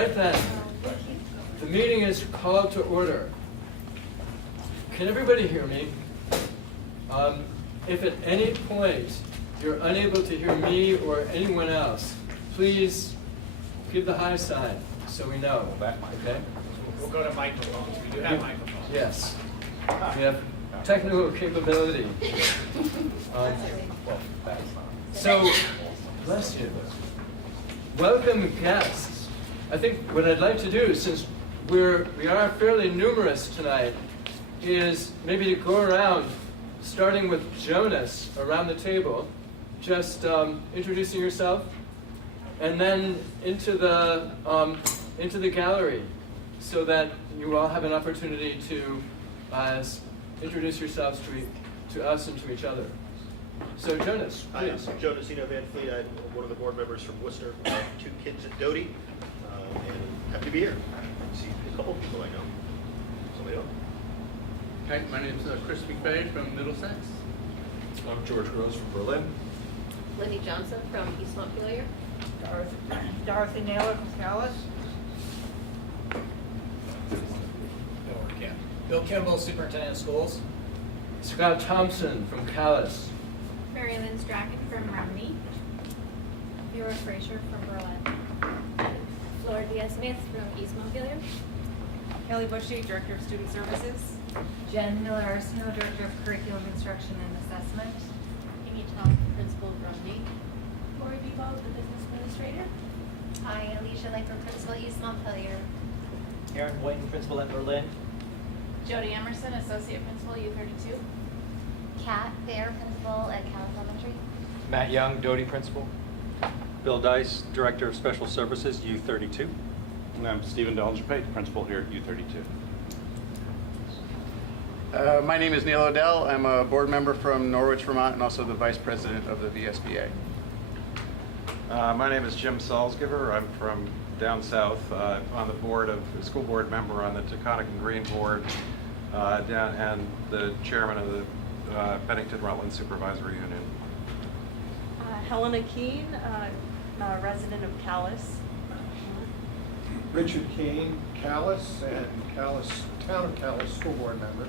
right then, the meeting is called to order. Can everybody hear me? If at any point you're unable to hear me or anyone else, please give the high sign so we know. Okay? We'll go to microphones. We do have microphones. Yes. We have technical capability. So, bless you. Welcome guests. I think what I'd like to do, since we are fairly numerous tonight, is maybe to go around, starting with Jonas around the table, just introducing yourself, and then into the gallery, so that you all have an opportunity to introduce yourselves to us and to each other. So Jonas, please. Hi, I'm Jonas Van Fleet. I'm one of the board members from Worcester. I have 2 kids at Doty, and happy to be here. See a couple people I know. Somebody else? Hi, my name is Chris McVeigh from Middlesex. I'm George Gross from Berlin. Lindy Johnson from East Montpelier. Dorothy Naylor from Calais. Bill Kimball, Superintendent of Schools. Scott Thompson from Calais. Mary Lynn Strachan from Romney. Vera Fraser from Berlin. Flora Diaz-Smith from East Montpelier. Kelly Bushy, Director of Student Services. Jen Miller-Arsenault, Director of Curriculum Instruction and Assessment. Amy Tom, Principal of Romney. Lori Bebo, the Business Administrator. Hi, Alicia Laker, Principal, East Montpelier. Aaron Boynton, Principal at Berlin. Jody Emerson, Associate Principal, U32. Kat Fair, Principal at Calais Elementary. Matt Young, Doty Principal. Bill Dice, Director of Special Services, U32. And I'm Stephen Dellinger-Pate, Principal here at U32. My name is Neil Odell. I'm a board member from Norwich, Vermont, and also the Vice President of the VSBA. My name is Jim Salzgiver. I'm from down south, on the board of, school board member on the Taconic and Green Board, and the chairman of the Bennington Rutland Supervisory Union. Helena Keene, resident of Calais. Richard Keene, Calais, and Town of Calais School Board member.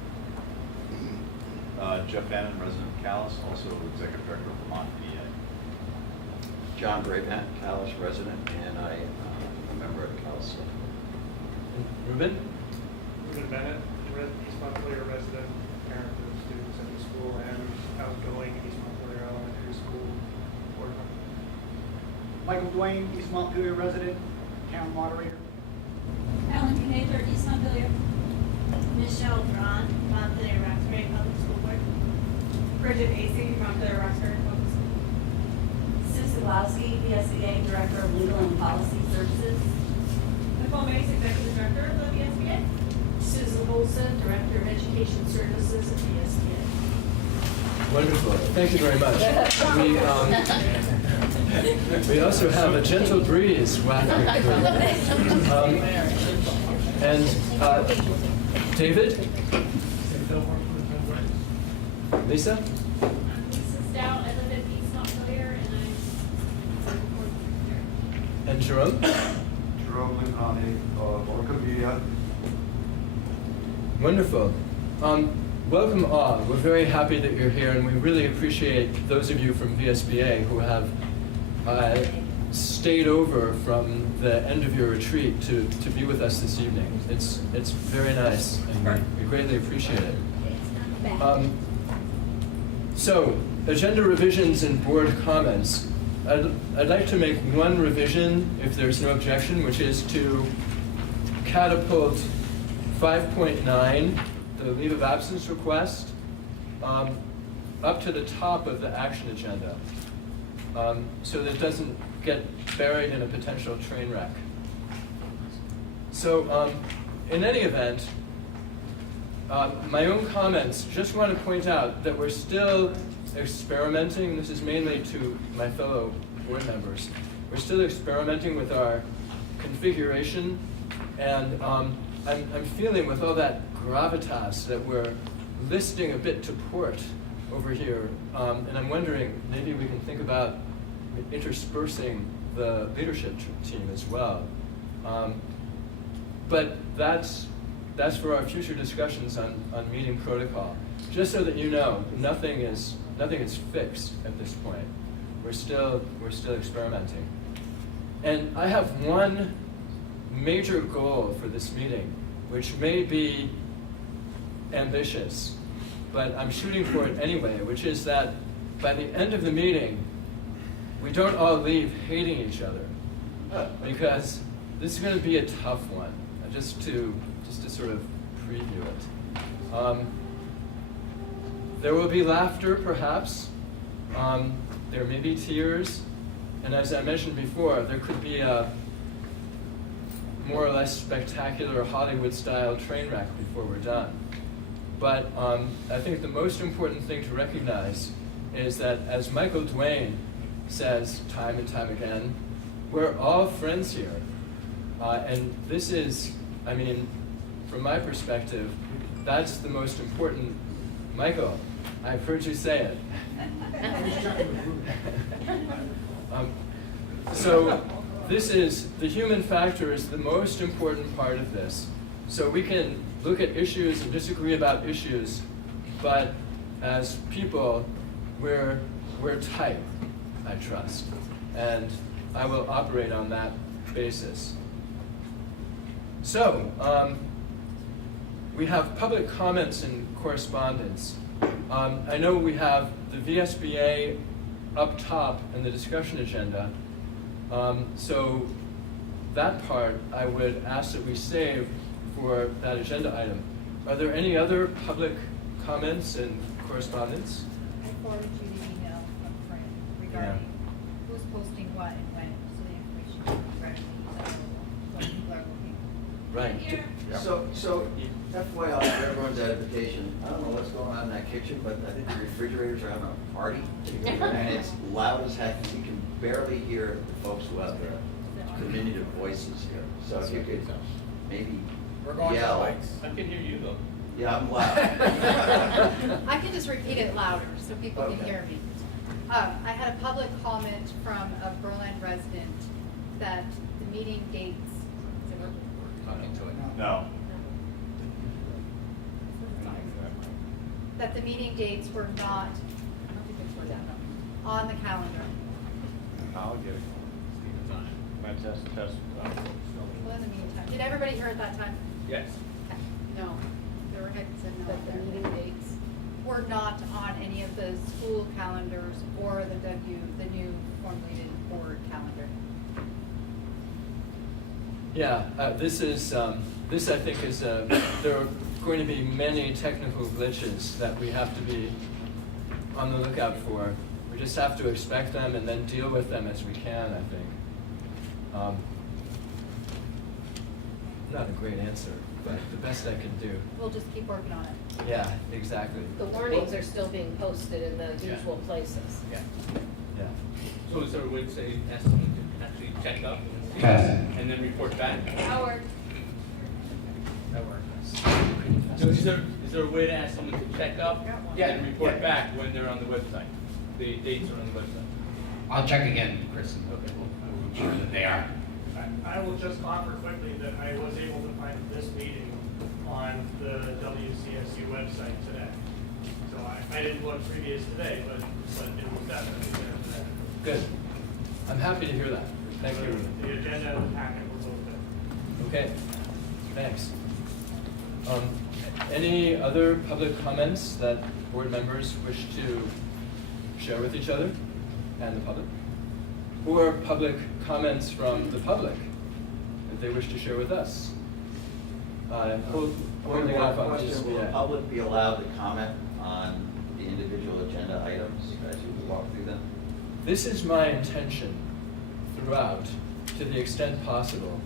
Jeff Bannon, resident of Calais, also Executive Director of Vermont PA. John Brabant, Calais resident, and I am a member of Calais. Ruben? Ruben Bennett, East Montpelier resident, parent of students at the school, and outgoing East Montpelier Elementary School board member. Michael Dwayne, East Montpelier resident, town moderator. Alan Canador, East Montpelier. Michelle Braun, Montpelier Roxbury Public School Board. Bridget Acey, Montpelier Roxbury Public School. Susan Lowski, VSBA Director of Legal and Policy Services. Nicole Mace, Executive Director of the VSBA. Susan Olson, Director of Education Services at VSBA. Wonderful. Thank you very much. We also have a gentle breeze wafting through. And David? Lisa? Lisa Stout, I live in East Montpelier, and I'm And Jerome? Jerome Lincani, Orcavia. Wonderful. Welcome all. We're very happy that you're here, and we really appreciate those of you from VSBA who have stayed over from the end of your retreat to be with us this evening. It's very nice, and we greatly appreciate it. So, agenda revisions and board comments. I'd like to make one revision, if there's no objection, which is to catapult 5.9, the leave of absence request, up to the top of the action agenda, so that it doesn't get buried in a potential train wreck. So in any event, my own comments, just want to point out that we're still experimenting. This is mainly to my fellow board members. We're still experimenting with our configuration, and I'm feeling with all that gravitas that we're listing a bit to port over here, and I'm wondering maybe we can think about interspersing the leadership team as well. But that's for our future discussions on meeting protocol. Just so that you know, nothing is fixed at this point. We're still experimenting. And I have one major goal for this meeting, which may be ambitious, but I'm shooting for it anyway, which is that by the end of the meeting, we don't all leave hating each other, because this is going to be a tough one. Just to sort of preview it. There will be laughter, perhaps. There may be tears, and as I mentioned before, there could be a more or less spectacular Hollywood-style train wreck before we're done. But I think the most important thing to recognize is that, as Michael Dwayne says time and time again, we're all friends here. And this is, I mean, from my perspective, that's the most important. Michael, I've heard you say it. So this is, the human factor is the most important part of this. So we can look at issues and disagree about issues, but as people, we're tight, I trust. And I will operate on that basis. So, we have public comments and correspondence. I know we have the VSBA up top in the discussion agenda. So that part I would ask that we save for that agenda item. Are there any other public comments and correspondence? I forwarded you the email from Fran regarding who's posting what and when, so the information is readily available when people are looking. Right. So FYI, for everyone's edification, I don't know what's going on in that kitchen, but I think the refrigerators are having a party. And it's loud as heck. You can barely hear the folks who have the diminutive voices here. So if you could maybe We're going yell. to the mics. I can hear you though. Yeah, I'm loud. I can just repeat it louder so people can Okay. hear me. I had a public comment from a Berlin resident that the meeting dates. Talking to it. No. That the meeting dates were not, I don't think it's word down, on the calendar. I'll get it. My test. Well, in the meantime, did everybody hear at that time? Yes. No. There were heads and no. That the meeting dates were not on any of the school calendars or the new formulated board calendar. Yeah, this I think is, there are going to be many technical glitches that we have to be on the lookout for. We just have to expect them and then deal with them as we can, I think. Not a great answer, but the best I can do. We'll just keep working on it. Yeah, exactly. The warnings are still being posted in the usual places. Yeah. Yeah. So is there a way to say, ask someone to actually check up and then report back? Howard. That works. So is there a way to ask someone to check up and report back when they're on the website? The dates are on the website. I'll check again, Chris. Okay, we'll ensure that they are. I will just offer quickly that I was able to find this meeting on the WCSU website today. So I didn't look previous today, but it was definitely there today. Good. I'm happy to hear that. Thank you. The agenda and the packet were both there. Okay, thanks. Any other public comments that board members wish to share with each other and the public? Or public comments from the public that they wish to share with us? Holding off on Question, will the VSBA. public be allowed to comment on the individual agenda items as you walk through them? This is my intention throughout, to the extent possible.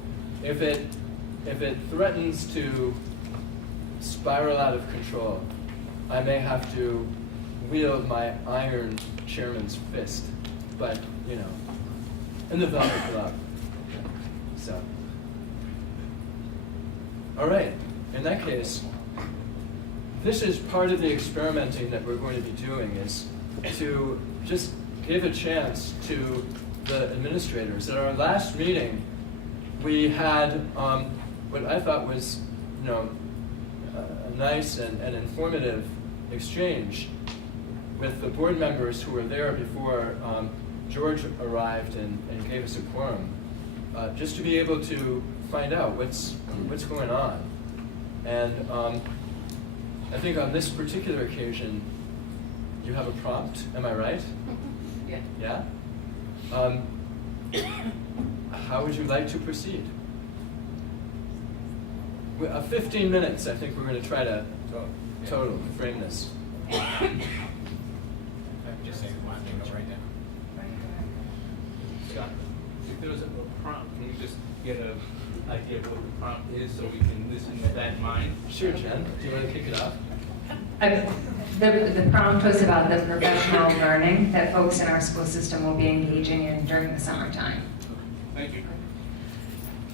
If it threatens to spiral out of control, I may have to wield my iron chairman's fist, but you know, in the velvet glove. So, all right. In that case, this is part of the experimenting that we're going to be doing, is to just give a chance to the administrators. At our last meeting, we had what I thought was, a nice and informative exchange with the board members who were there before George arrived and gave us a quorum, just to be able to find out what's going on. And I think on this particular occasion, you have a prompt, am I right? Yeah. Yeah? How would you like to proceed? 15 minutes, I think we're going to try to total frame this. I'm just saying, one thing right now. Scott, if there was a prompt, can we just get an idea of what the prompt is so we can listen with that in mind? Sure, Jen. Do you want to kick it off? The prompt was about the professional learning that folks in our school system will be engaging in during the summertime. Thank you.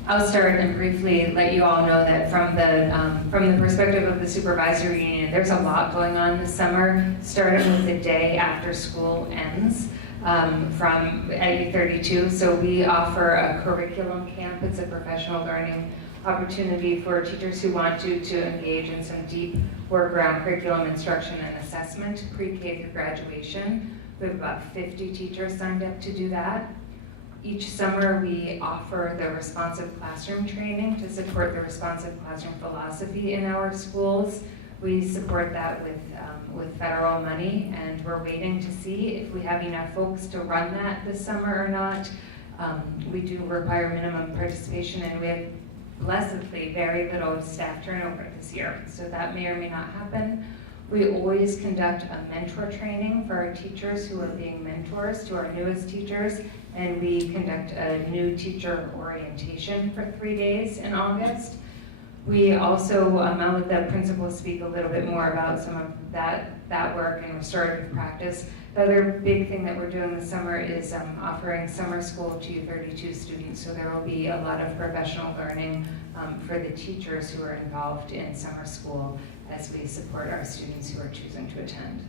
I'll start and briefly let you all know that from the perspective of the supervisory union, there's a lot going on this summer, starting with the day after school ends from at U32. So we offer a curriculum camp. It's a professional learning opportunity for teachers who want to engage in some deep work around curriculum instruction and assessment, pre-K through graduation. We have about 50 teachers signed up to do that. Each summer we offer the responsive classroom training to support the responsive classroom philosophy in our schools. We support that with federal money, and we're waiting to see if we have enough folks to run that this summer or not. We do require minimum participation, and we have blessedly very little staff turnover this year, so that may or may not happen. We always conduct a mentor training for our teachers who are being mentors to our newest teachers, and we conduct a new teacher orientation for 3 days in August. We also, I'll let the principals speak a little bit more about some of that work and restorative practice. The other big thing that we're doing this summer is offering summer school to U32 students, so there will be a lot of professional learning for the teachers who are involved in summer school as we support our students who are choosing to attend.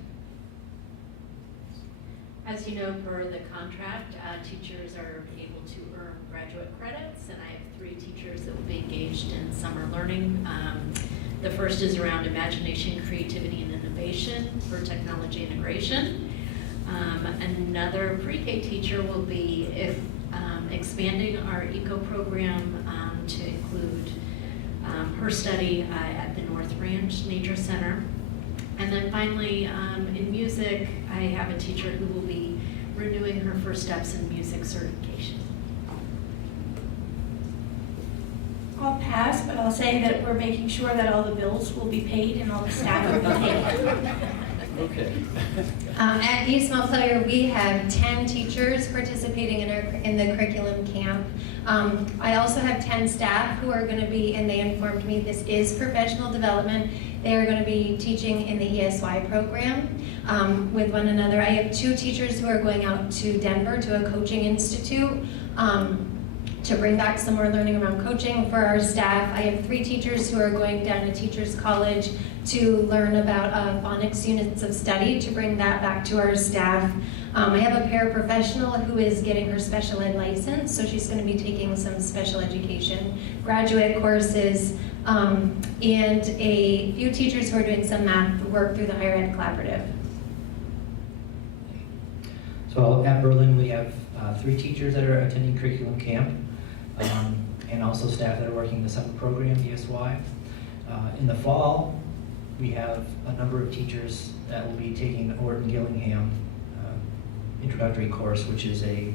As you know, per the contract, teachers are able to earn graduate credits, and I have 3 teachers that will be engaged in summer learning. The first is around imagination, creativity, and innovation for technology integration. Another pre-K teacher will be expanding our ECO program to include her study at the North Ranch Nature Center. And then finally, in music, I have a teacher who will be renewing her first steps in music certification. I'll pass, but I'll say that we're making sure that all the bills will be paid and all the staff will be paid. Okay. At East Montpelier, we have 10 teachers participating in the curriculum camp. I also have 10 staff who are going to be, and they informed me this is professional development. They are going to be teaching in the ESY program with one another. I have 2 teachers who are going out to Denver to a coaching institute to bring back some more learning around coaching for our staff. I have 3 teachers who are going down to Teachers College to learn about phonics units of study to bring that back to our staff. I have a paraprofessional who is getting her special ed license, so she's going to be taking some special education graduate courses, and a few teachers who are doing some math work through the Higher Ed Collaborative. So at Berlin, we have 3 teachers that are attending curriculum camp, and also staff that are working the summer program, ESY. In the fall, we have a number of teachers that will be taking the Orton Gillingham introductory course, which is a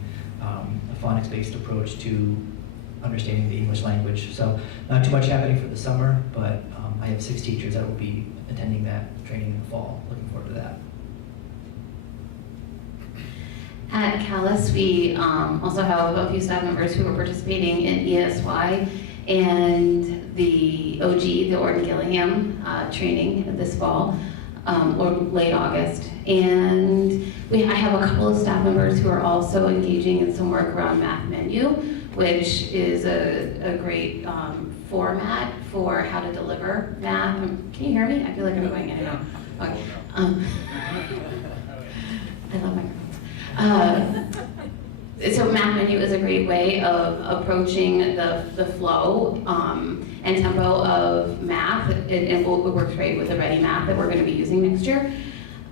phonics-based approach to understanding the English language. So not too much happening for the summer, but I have 6 teachers that will be attending that training in the fall. Looking forward to that. At Calais, we also have a few staff members who are participating in ESY and the OG, the Orton Gillingham training this fall, or late August. And I have a couple of staff members who are also engaging in some work around Math Menu, which is a great format for how to deliver math. Can you hear me? I feel like I'm going in and out. Okay. I love microphones. So Math Menu is a great way of approaching the flow and tempo of math. It works great with the Ready Math that we're going to be using next year.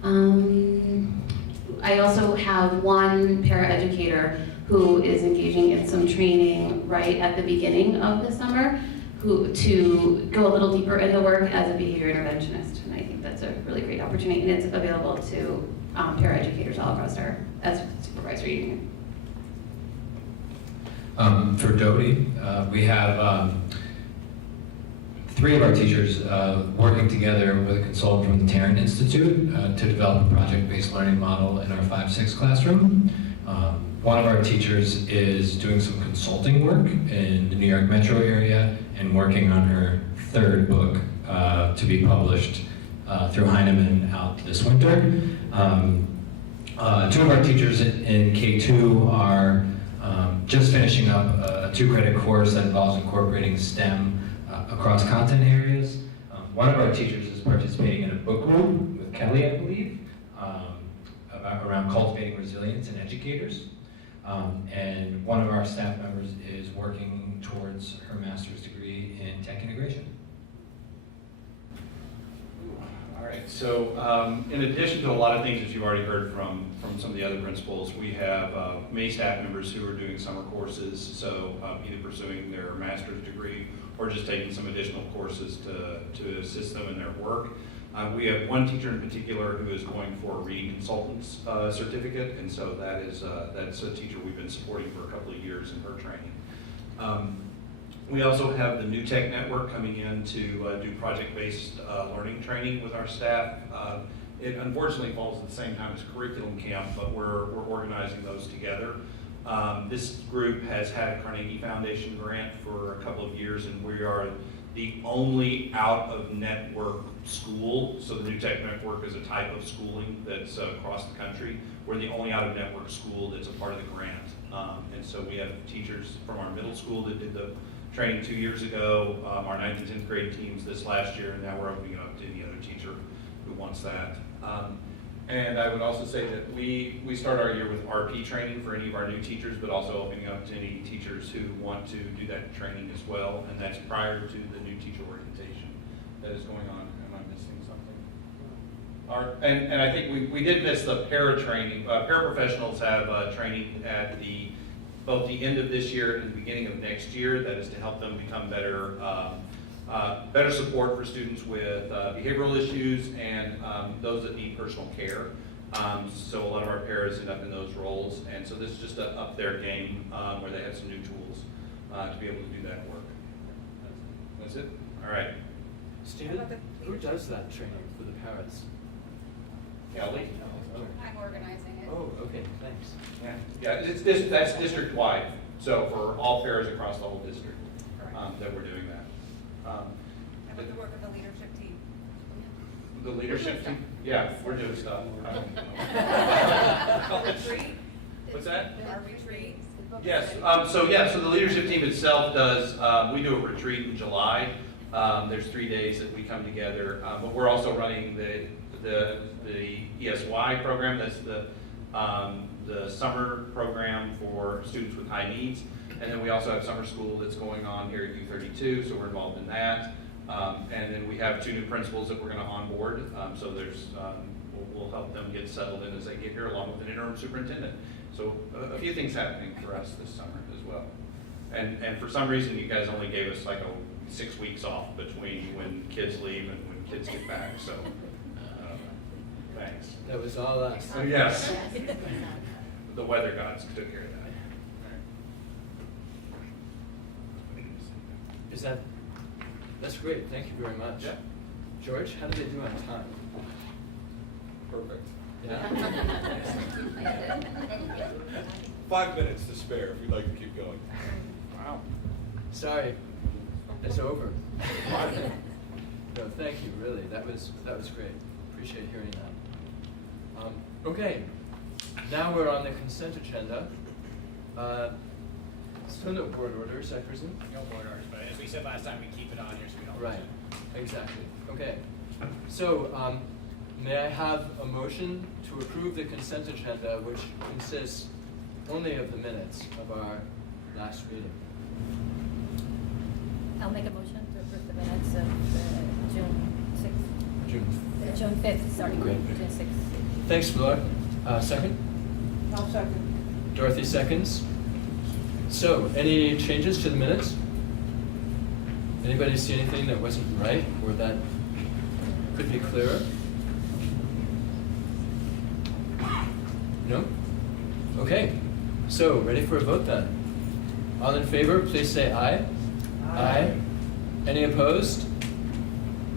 I also have one paraeducator who is engaging in some training right at the beginning of the summer to go a little deeper into work as a behavior interventionist. And I think that's a really great opportunity, and it's available to paraeducators all across our supervisory union. For Doty, we have 3 of our teachers working together with a consultant from the Tarrant Institute to develop a project-based learning model in our 5-6 classroom. One of our teachers is doing some consulting work in the New York metro area and working on her 3rd book to be published through Heinemann out this winter. 2 of our teachers in K2 are just finishing up a 2-credit course that involves incorporating STEM across content areas. One of our teachers is participating in a book group with Kelly, I believe, around cultivating resilience in educators. And one of our staff members is working towards her master's degree in tech integration. All right, so in addition to a lot of things that you've already heard from some of the other principals, we have many staff members who are doing summer courses, so either pursuing their master's degree or just taking some additional courses to assist them in their work. We have one teacher in particular who is going for a reading consultant's certificate, and so that's a teacher we've been supporting for a couple of years in her training. We also have the New Tech Network coming in to do project-based learning training with our staff. It unfortunately falls at the same time as Curriculum Camp, but we're organizing those together. This group has had a Carnegie Foundation grant for a couple of years, and we are the only out-of-network school. So the New Tech Network is a type of schooling that's across the country. We're the only out-of-network school that's a part of the grant. And so we have teachers from our middle school that did the training 2 years ago, our 9th and 10th grade teams this last year, and now we're opening it up to any other teacher who wants that. And I would also say that we start our year with RP training for any of our new teachers, but also opening up to any teachers who want to do that training as well, and that's prior to the new teacher orientation that is going on. Am I missing something? And I think we did miss the para training. Paraprofessionals have training at both the end of this year and the beginning of next year. That is to help them become better support for students with behavioral issues and those that need personal care. So a lot of our paras end up in those roles, and so this is just to up their game where they have some new tools to be able to do that work. That's it? All right. Steven, who does that training for the paras? Kelly? I'm organizing it. Oh, okay, thanks. Yeah, that's district-wide, so for all paras across the whole district that we're doing that. How about the work of the leadership team? The leadership team? Yeah, we're doing stuff. Retreat? What's that? Our retreat? Yes, so the leadership team itself does, we do a retreat in July. There's 3 days that we come together, but we're also running the ESY program. That's the summer program for students with high needs. And then we also have summer school that's going on here at U32, so we're involved in that. And then we have 2 new principals that we're going to onboard. So there's, we'll help them get settled in as they get here, along with an interim superintendent. So a few things happening for us this summer as well. And for some reason, you guys only gave us like 6 weeks off between when kids leave and when kids get back. So thanks. That was all us. Yes. The weather gods took care of that. That's great, thank you very much. Yeah. George, how did they do on time? Perfect. Yeah. 5 minutes to spare if you'd like to keep going. Wow. Sorry, it's over. No, thank you, really, that was great. Appreciate hearing that. Okay, now we're on the consent agenda. Still no board orders, I presume? No board orders, but as we said last time, we keep it on here so we don't. Right, exactly. Okay. So, may I have a motion to approve the consent agenda, which consists only of the minutes of our last meeting. I'll make a motion to approve the minutes of June 6th. June 5th, sorry, Great. June 6th. Thanks, Flora. Second? I'll second. Dorothy seconds. So, any changes to the minutes? Anybody see anything that wasn't right or that could be clearer? No? Okay. So, ready for a vote then? All in favor, please say aye. Aye. Any opposed?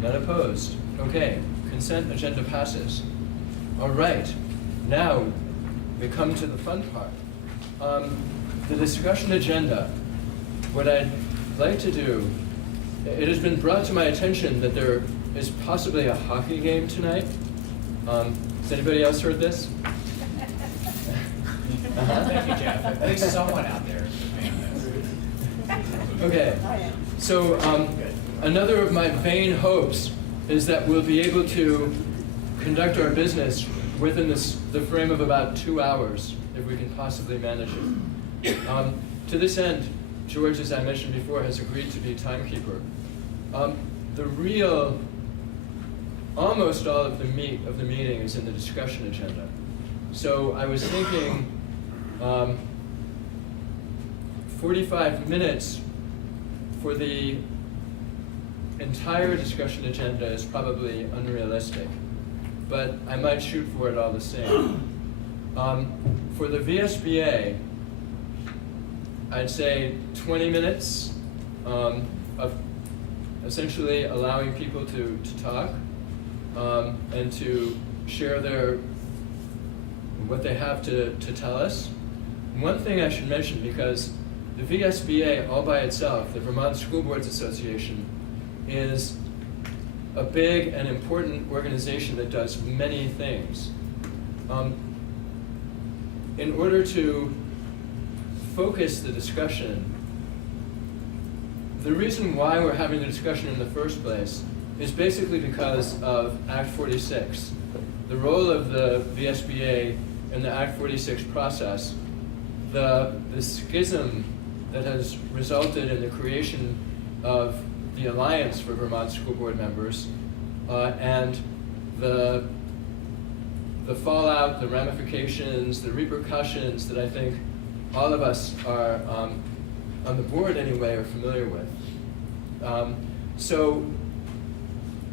None opposed. Okay. Consent agenda passes. All right. Now, we come to the fun part. The discussion agenda. What I'd like to do, it has been brought to my attention that there is possibly a hockey game tonight. Has anybody else heard this? Thank you, Jeff. At least someone out there is a fan of this. Okay. So another of my vain hopes is that we'll be able to conduct our business within the frame of about 2 hours, if we can possibly manage it. To this end, George, as I mentioned before, has agreed to be timekeeper. The real, almost all of the meat of the meeting is in the discussion agenda. So I was thinking 45 minutes for the entire discussion agenda is probably unrealistic, but I might shoot for it all the same. For the VSBA, I'd say 20 minutes of essentially allowing people to talk and to share what they have to tell us. One thing I should mention, because the VSBA all by itself, the Vermont School Boards Association, is a big and important organization that does many things. In order to focus the discussion, the reason why we're having the discussion in the first place is basically because of Act 46. The role of the VSBA in the Act 46 process, the schism that has resulted in the creation of the Alliance for Vermont School Board Members, and the fallout, the ramifications, the repercussions that I think all of us are, on the board anyway, are familiar with. So,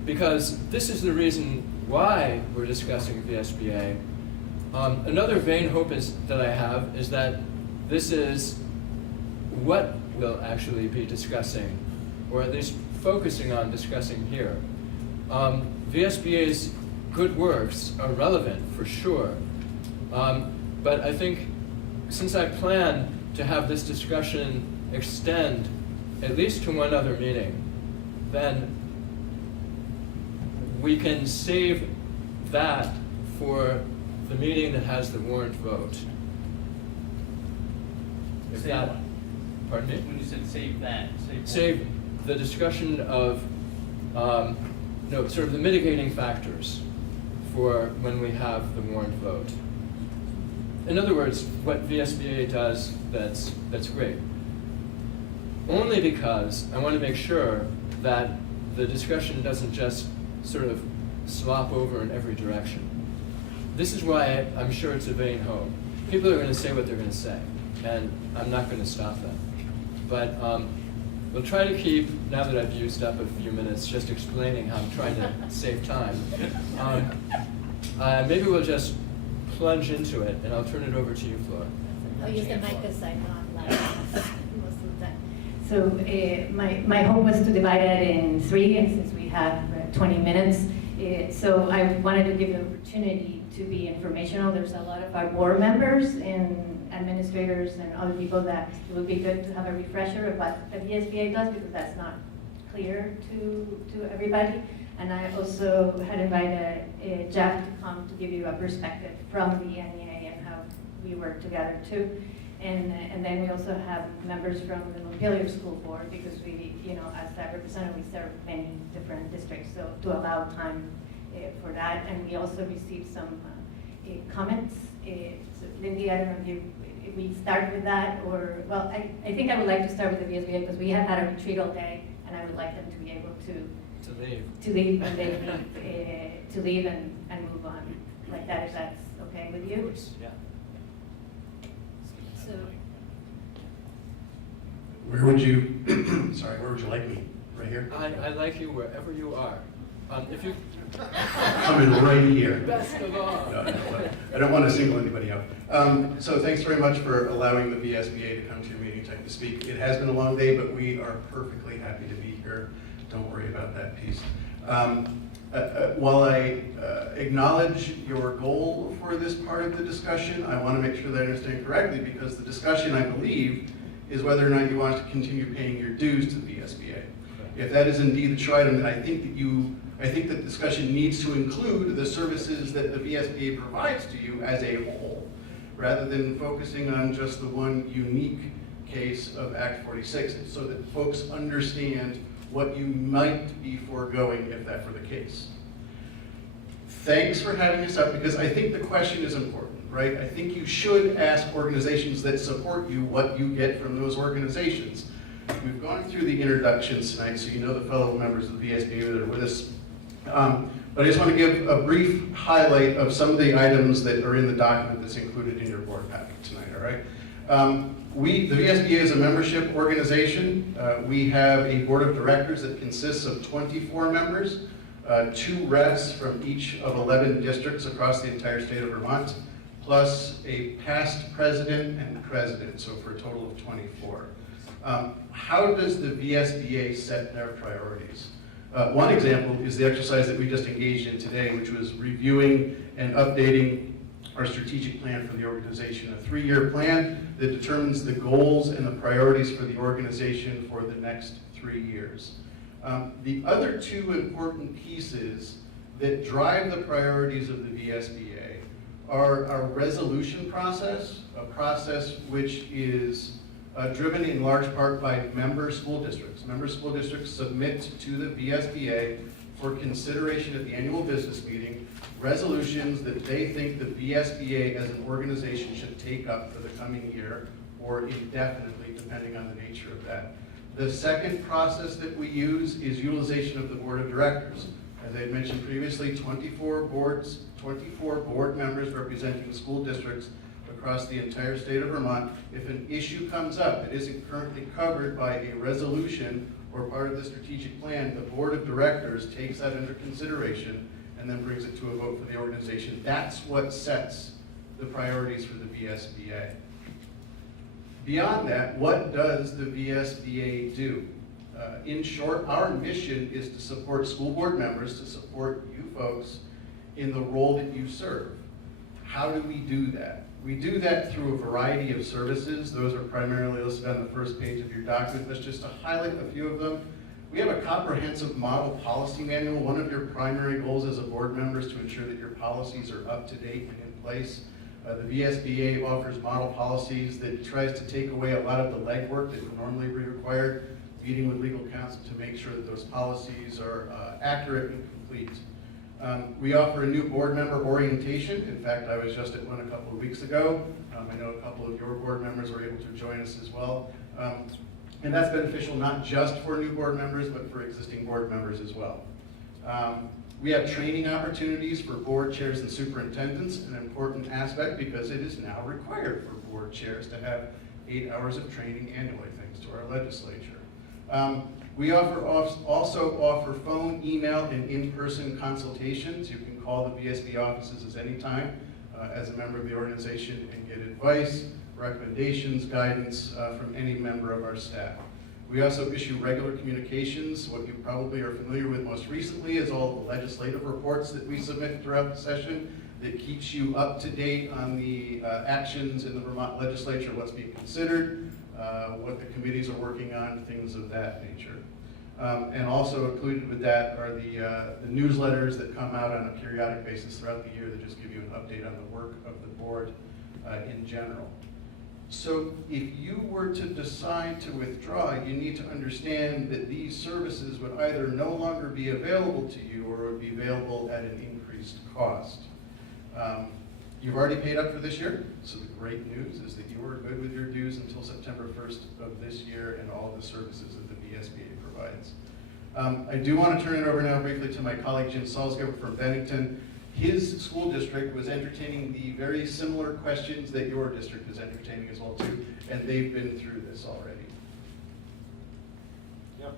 because this is the reason why we're discussing VSBA, another vain hope that I have is that this is what we'll actually be discussing, or at least focusing on discussing here. VSBA's good works are relevant for sure, but I think since I plan to have this discussion extend at least to one other meeting, then we can save that for the meeting that has the warrant vote. If Save that, what? pardon me? When you said save that, Save the discussion of, no, sort of the mitigating factors for when we have the warrant vote. In other words, what VSBA does that's great. Only because I want to make sure that the discussion doesn't just sort of slop over in every direction. This is why I'm sure it's a vain hope. People are going to say what they're going to say, and I'm not going to stop them. But we'll try to keep, now that I've used up a few minutes just explaining how I'm trying to save time, maybe we'll just plunge into it, and I'll turn it over to you, Flora. I'll use the mic because I'm not loud most of the time. So my hope was to divide it in 3, and since we have 20 minutes, so I wanted to give the opportunity to be informational. There's a lot of our board members and administrators and other people that it would be good to have a refresher of what the VSBA does, because that's not clear to everybody. And I also had invited Jeff to come to give you a perspective from the NEA and how we work together too. And then we also have members from the Montpelier School Board, because we, as that representative, we serve many different districts, so to allow time for that. And we also received some comments. So Lindy, I don't know if you if we start with that, or, well, I think I would like to start with the VSBA because we have had a retreat all day, and I would like them to be able to leave when they leave, to leave and move on like that, if that's okay with you. Yeah. So, Where would you, sorry, where would you like me? Right here? I like you wherever you are. If you Coming right here. Best of all. No, I don't want to single anybody out. So thanks very much for allowing the VSBA to come to your meeting tonight to speak. It has been a long day, but we are perfectly happy to be here. Don't worry about that piece. While I acknowledge your goal for this part of the discussion, I want to make sure that I understand correctly, because the discussion, I believe, is whether or not you want to continue paying your dues to the VSBA. If that is indeed the true item, then I think that discussion needs to include the services that the VSBA provides to you as a whole, rather than focusing on just the one unique case of Act 46, so that folks understand what you might be foregoing if that were the case. Thanks for having us up, because I think the question is important, right? I think you should ask organizations that support you what you get from those organizations. We've gone through the introductions tonight, so you know the fellow members of the VSBA that are with us. But I just want to give a brief highlight of some of the items that are in the document that's included in your board packet tonight, all right? The VSBA is a membership organization. We have a board of directors that consists of 24 members, 2 reps from each of 11 districts across the entire state of Vermont, plus a past president and president, so for a total of 24. How does the VSBA set their priorities? One example is the exercise that we just engaged in today, which was reviewing and updating our strategic plan for the organization, a 3-year plan that determines the goals and the priorities for the organization for the next 3 years. The other 2 important pieces that drive the priorities of the VSBA are our resolution process, a process which is driven in large part by member school districts. Member school districts submit to the VSBA for consideration at the annual business meeting resolutions that they think the VSBA as an organization should take up for the coming year or indefinitely, depending on the nature of that. The second process that we use is utilization of the board of directors. As I had mentioned previously, 24 board members representing school districts across the entire state of Vermont. If an issue comes up that isn't currently covered by a resolution or part of the strategic plan, the board of directors takes that under consideration and then brings it to a vote for the organization. That's what sets the priorities for the VSBA. Beyond that, what does the VSBA do? In short, our mission is to support school board members, to support you folks in the role that you serve. How do we do that? We do that through a variety of services. Those are primarily listed on the first page of your document. But just to highlight a few of them, we have a comprehensive model policy manual. One of your primary goals as a board member is to ensure that your policies are up to date and in place. The VSBA offers model policies that tries to take away a lot of the legwork that would normally be required, meeting with legal counsel to make sure that those policies are accurate and complete. We offer a new board member orientation. In fact, I was just at one a couple of weeks ago. I know a couple of your board members were able to join us as well. And that's beneficial not just for new board members, but for existing board members as well. We have training opportunities for board chairs and superintendents, an important aspect because it is now required for board chairs to have 8 hours of training annually, thanks to our legislature. We also offer phone, email, and in-person consultations. You can call the VSB offices at any time as a member of the organization and get advice, recommendations, guidance from any member of our staff. We also issue regular communications. What you probably are familiar with most recently is all the legislative reports that we submit throughout the session that keeps you up to date on the actions in the Vermont legislature, what's being considered, what the committees are working on, things of that nature. And also included with that are the newsletters that come out on a periodic basis throughout the year that just give you an update on the work of the board in general. So if you were to decide to withdraw, you need to understand that these services would either no longer be available to you or would be available at an increased cost. You've already paid up for this year, so the great news is that you are good with your dues until September 1st of this year and all the services that the VSBA provides. I do want to turn it over now briefly to my colleague Jim Salzgeber from Bennington. His school district was entertaining the very similar questions that your district is entertaining as well too, and they've been through this already. Yep.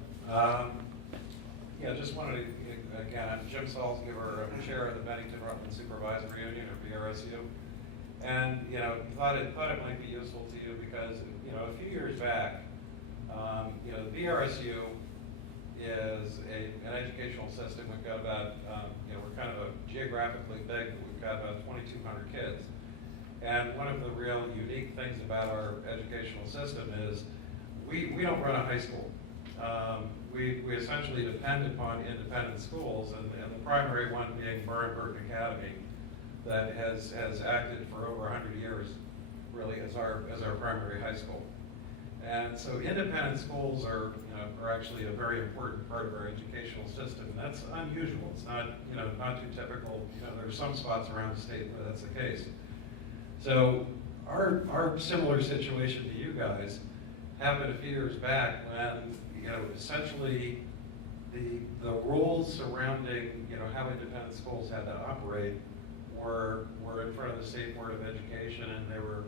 Yeah, just wanted to, again, I'm Jim Salzgeber, I'm chair of the Bennington Rutland Supervisory Union, or BRSU. And, thought it might be useful to you because, a few years back, the BRSU is an educational system. We've got about, we're kind of geographically big, but we've got about 2,200 kids. And one of the real unique things about our educational system is we don't run a high school. We essentially depend upon independent schools, and the primary one being Burr and Burton Academy, that has acted for over 100 years, really, as our primary high school. And so independent schools are actually a very important part of our educational system, and that's unusual. It's not not too typical. There are some spots around the state where that's the case. So our similar situation to you guys happened a few years back when essentially the rules surrounding how independent schools had to operate were in front of the State Board of Education, and they were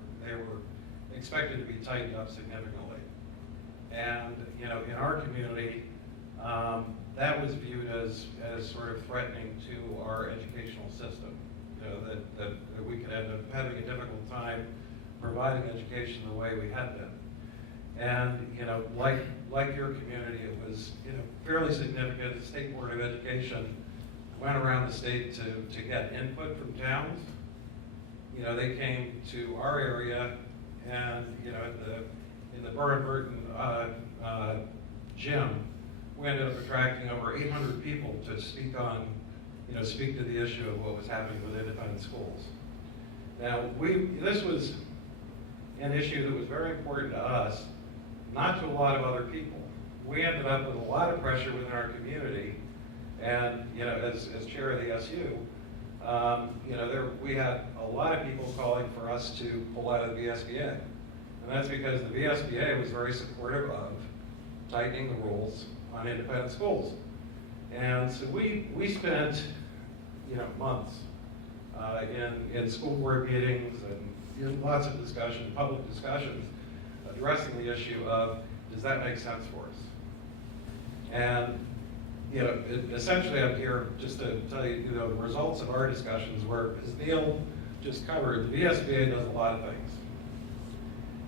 expected to be tightened up significantly. And in our community, that was viewed as sort of threatening to our educational system. That we could end up having a difficult time providing education the way we had been. And like your community, it was fairly significant. The State Board of Education went around the state to get input from towns. They came to our area, and in the Burr and Burton gym, we ended up attracting over 800 people to speak to the issue of what was happening with independent schools. Now, this was an issue that was very important to us, not to a lot of other people. We ended up with a lot of pressure within our community, and as chair of the SU, we had a lot of people calling for us to pull out of the VSBA, and that's because the VSBA was very supportive of tightening the rules on independent schools. And so we spent months in school board meetings and in lots of discussion, public discussions, addressing the issue of, does that make sense for us? And essentially I'm here just to tell you, the results of our discussions were, as Neil just covered, the VSBA does a lot of things.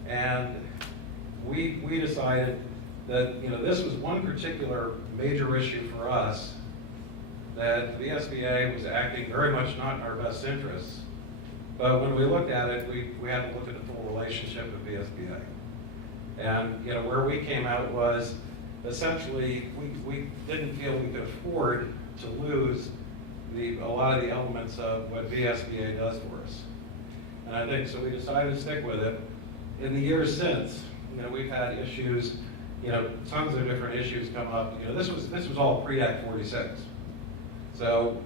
And we decided that this was one particular major issue for us, that the VSBA was acting very much not in our best interests. But when we looked at it, we had to look at the full relationship with VSBA. And where we came out was, essentially, we didn't feel we could afford to lose a lot of the elements of what VSBA does for us. And I think, so we decided to stick with it. In the years since, we've had issues, tons of different issues come up. This was all pre-Act 46. So,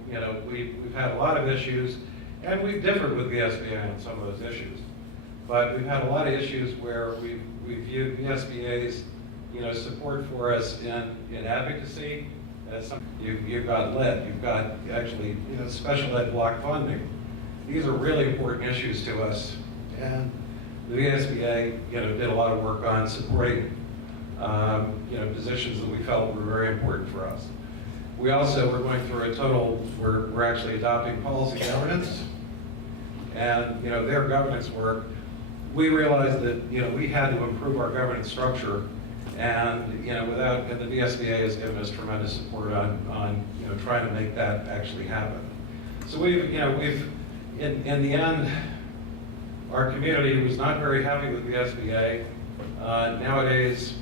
we've had a lot of issues, and we've differed with VSBA on some of those issues. But we've had a lot of issues where we've viewed VSBA's support for us in advocacy. You've got lead, you've got actually special ed block funding. These are really important issues to us, and the VSBA did a lot of work on supporting positions that we felt were very important for us. We also were going through we're actually adopting policy governance, and their governance work. We realized that we had to improve our governance structure, and and the VSBA has given us tremendous support on trying to make that actually happen. So we've in the end, our community was not very happy with VSBA. Nowadays,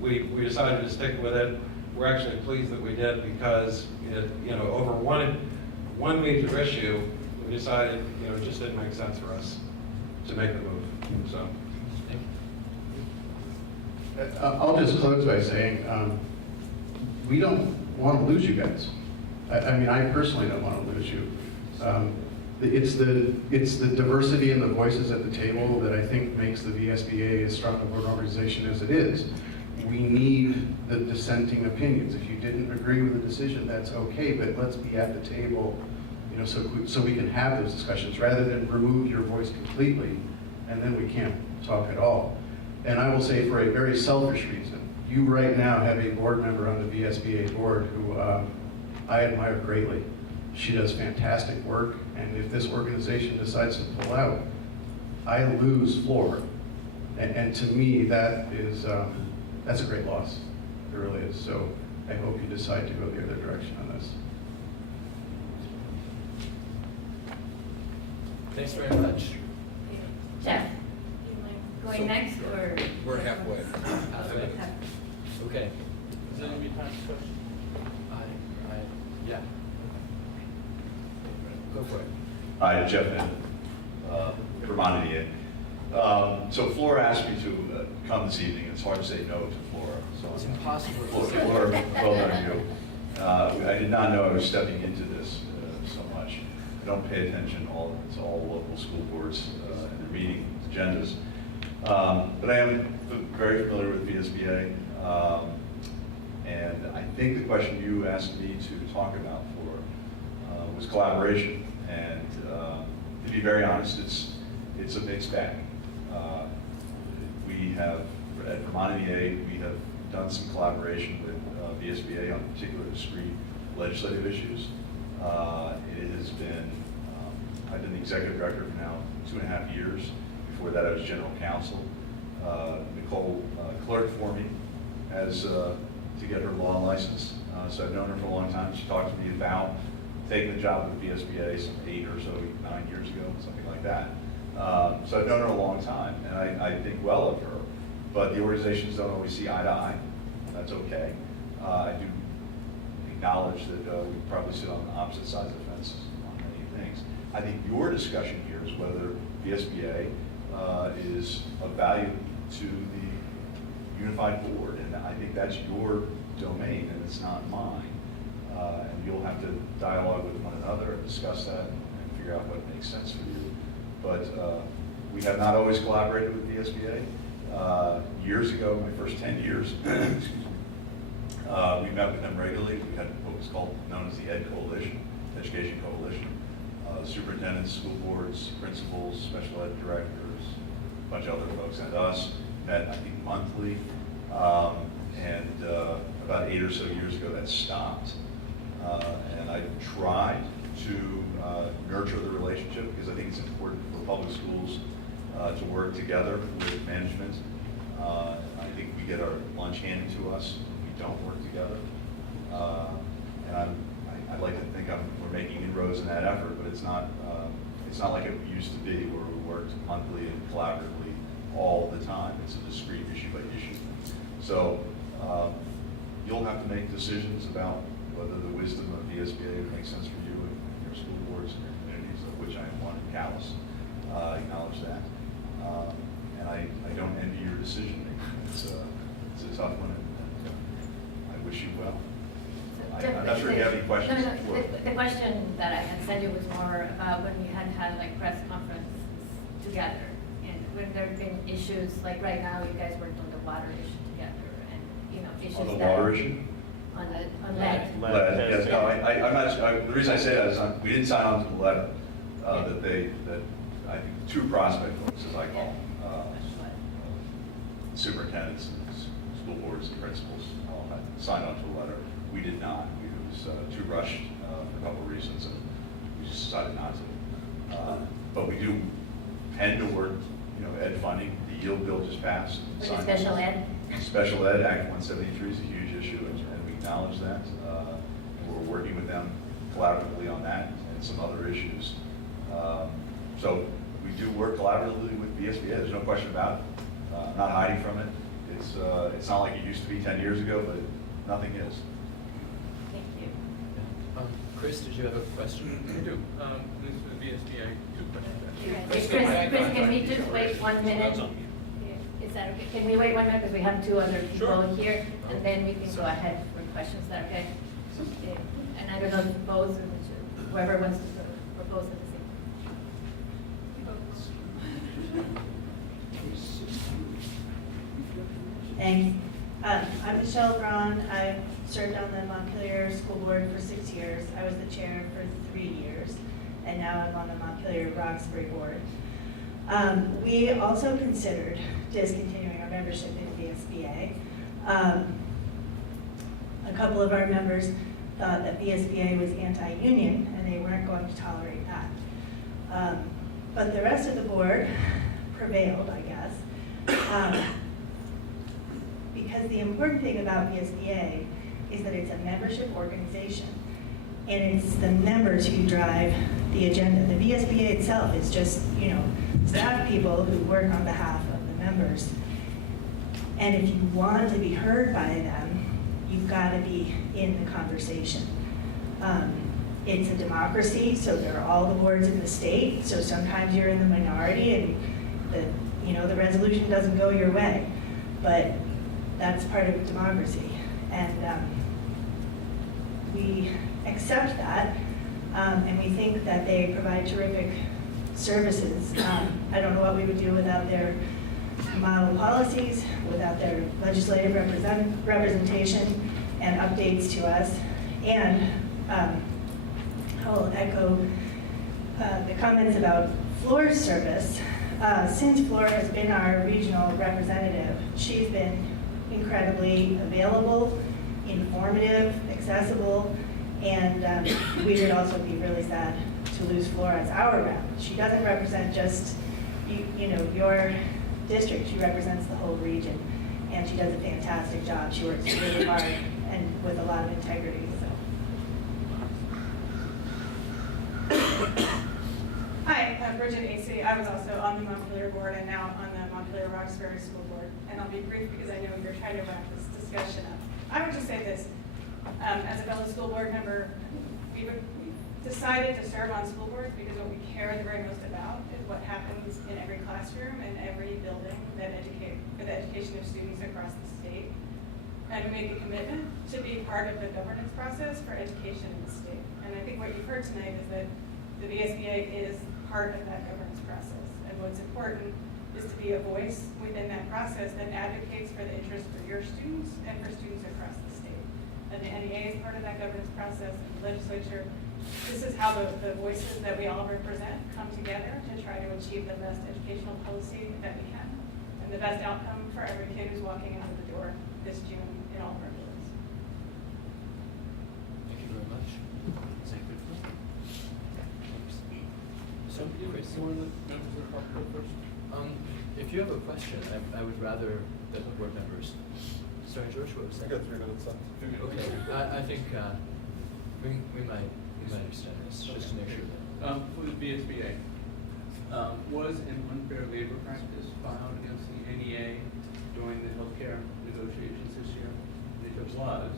we decided to stick with it. We're actually pleased that we did, because over one major issue, we decided it just didn't make sense for us to make the move. So. I'll just close by saying we don't want to lose you guys. I mean, I personally don't want to lose you. It's the diversity in the voices at the table that I think makes the VSBA as strong of an organization as it is. We need the dissenting opinions. If you didn't agree with the decision, that's okay, but let's be at the table, you know, so we can have those discussions rather than remove your voice completely and then we can't talk at all. And I will say, for a very selfish reason, you right now have a board member on the VSBA board who I admire greatly. She does fantastic work, and if this organization decides to pull out, I lose Floor. And to me, that is, that's a great loss. It really is. So I hope you decide to go the other direction on this. Thanks very much. Jeff, going next, or? We're halfway. Okay. Is there gonna be time for questions? Yeah. Go for it. Hi, Jeff Nett, Vermont EDA. So Flora asked me to come this evening. It's hard to say no to Flora. So It's impossible. Flora, well done you. I did not know I was stepping into this so much. I don't pay attention to all local school boards and their meeting agendas. But I am very familiar with VSBA. And I think the question you asked me to talk about was collaboration. And to be very honest, it's a mixed bag. We have, at Vermont EDA, we have done some collaboration with VSBA on particular discrete legislative issues. It has been, I've been the executive director for now 2.5 years. Before that, I was general counsel. Nicole clerked for me as to get her law license. So I've known her for a long time. She talked to me about taking the job with the VSBA some 9 years ago, something like that. So I've known her a long time, and I think well of her. But the organizations don't always see eye to eye. That's okay. I do acknowledge that we probably sit on the opposite sides of the fence on many things. I think your discussion here is whether VSBA is of value to the unified board, and I think that's your domain and it's not mine. And you'll have to dialogue with one another and discuss that and figure out what makes sense for you. But we have not always collaborated with VSBA. Years ago, my first 10 years, excuse me, we met with them regularly. We had what was known as the Ed Coalition, Education Coalition. Superintendents, school boards, principals, special ed directors, a bunch of other folks, and us met, I think, monthly. And about 8 or so years ago, that stopped. And I tried to nurture the relationship because I think it's important for public schools to work together with management. I think we get our lunch handed to us. We don't work together. And I'd like to think we're making inroads in that effort, but it's not like it used to be where we worked monthly and collaboratively all the time. It's a discrete issue by issue. So you'll have to make decisions about whether the wisdom of VSBA makes sense for you and your school boards and your communities, of which I am one in Calais. Acknowledge that. And I don't envy your decision making. It's a tough one, and I wish you well. I'm not sure if you have any questions. No, the question that I had sent you was more about when you had like press conferences together, and when there have been issues, like right now, you guys worked on the water issue together, and issues On the that water issue? on lead. Lead, yes, no, I'm not, the reason I say that is we didn't sign on to the letter that I think the two prospect folks, as I call them, superintendents and school boards and principals all had signed on to the letter. We did not. It was too rushed for a couple of reasons, and we just decided not to. But we do tend to work, ed funding. The yield bill just passed. With the special ed? Special Ed Act 173 is a huge issue, and we acknowledge that. And we're working with them collaboratively on that and some other issues. So we do work collaboratively with VSBA. There's no question about it. I'm not hiding from it. It's not like it used to be 10 years ago, but nothing is. Thank you. Chris, did you have a question? I do. This is the VSBA, 2 questions. Chris, can we just wait 1 minute? Is that okay? Can we wait 1 minute because we have 2 other people here, and then we can go ahead for questions. Is that okay? And I don't know if both or whoever wants to propose it. Thanks. I'm Michelle Braun. I've served on the Montpelier School Board for 6 years. I was the chair for 3 years, and now I'm on the Montpelier Roxbury Board. We also considered discontinuing our membership in VSBA. A couple of our members thought that VSBA was anti-union, and they weren't going to tolerate that. But the rest of the board prevailed, I guess. Because the important thing about VSBA is that it's a membership organization, and it's the members who drive the agenda. The VSBA itself is just, staff people who work on behalf of the members. And if you want to be heard by them, you've got to be in the conversation. It's a democracy, so there are all the boards in the state, so sometimes you're in the minority and the resolution doesn't go your way. But that's part of democracy, and we accept that, and we think that they provide terrific services. I don't know what we would do without their model policies, without their legislative representation and updates to us. And I'll echo the comments about Floor's service. Since Floor has been our regional representative, she's been incredibly available, informative, accessible, and we would also be really sad to lose Flora as our rep. She doesn't represent just your district, she represents the whole region, and she does a fantastic job. She works really hard and with a lot of integrity. Hi, I'm Bridget Acey. I was also on the Montpelier board and now on the Montpelier Roxbury School Board. And I'll be brief because I know you're trying to wrap this discussion up. I would just say this, as a fellow school board member, we've decided to serve on school boards because what we care the very most about is what happens in every classroom and every building that for the education of students across the state. And we make a commitment to be part of the governance process for education in the state. And I think what you've heard tonight is that the VSBA is part of that governance process. And what's important is to be a voice within that process that advocates for the interests for your students and for students across the state. And the NEA is part of that governance process, and the legislature. This is how the voices that we all represent come together to try to achieve the best educational policy that we can, and the best outcome for every kid who's walking out of the door this June in all of our buildings. Thank you very much. Is that good for us? So, Chris, if you have a question, I would rather that the board members. Sorry, George, what was that? I got 3 minutes left. Okay, I think we might extend this just to make sure that. For the VSBA, was an unfair labor practice filed against the NEA during the healthcare negotiations this year? And if it was,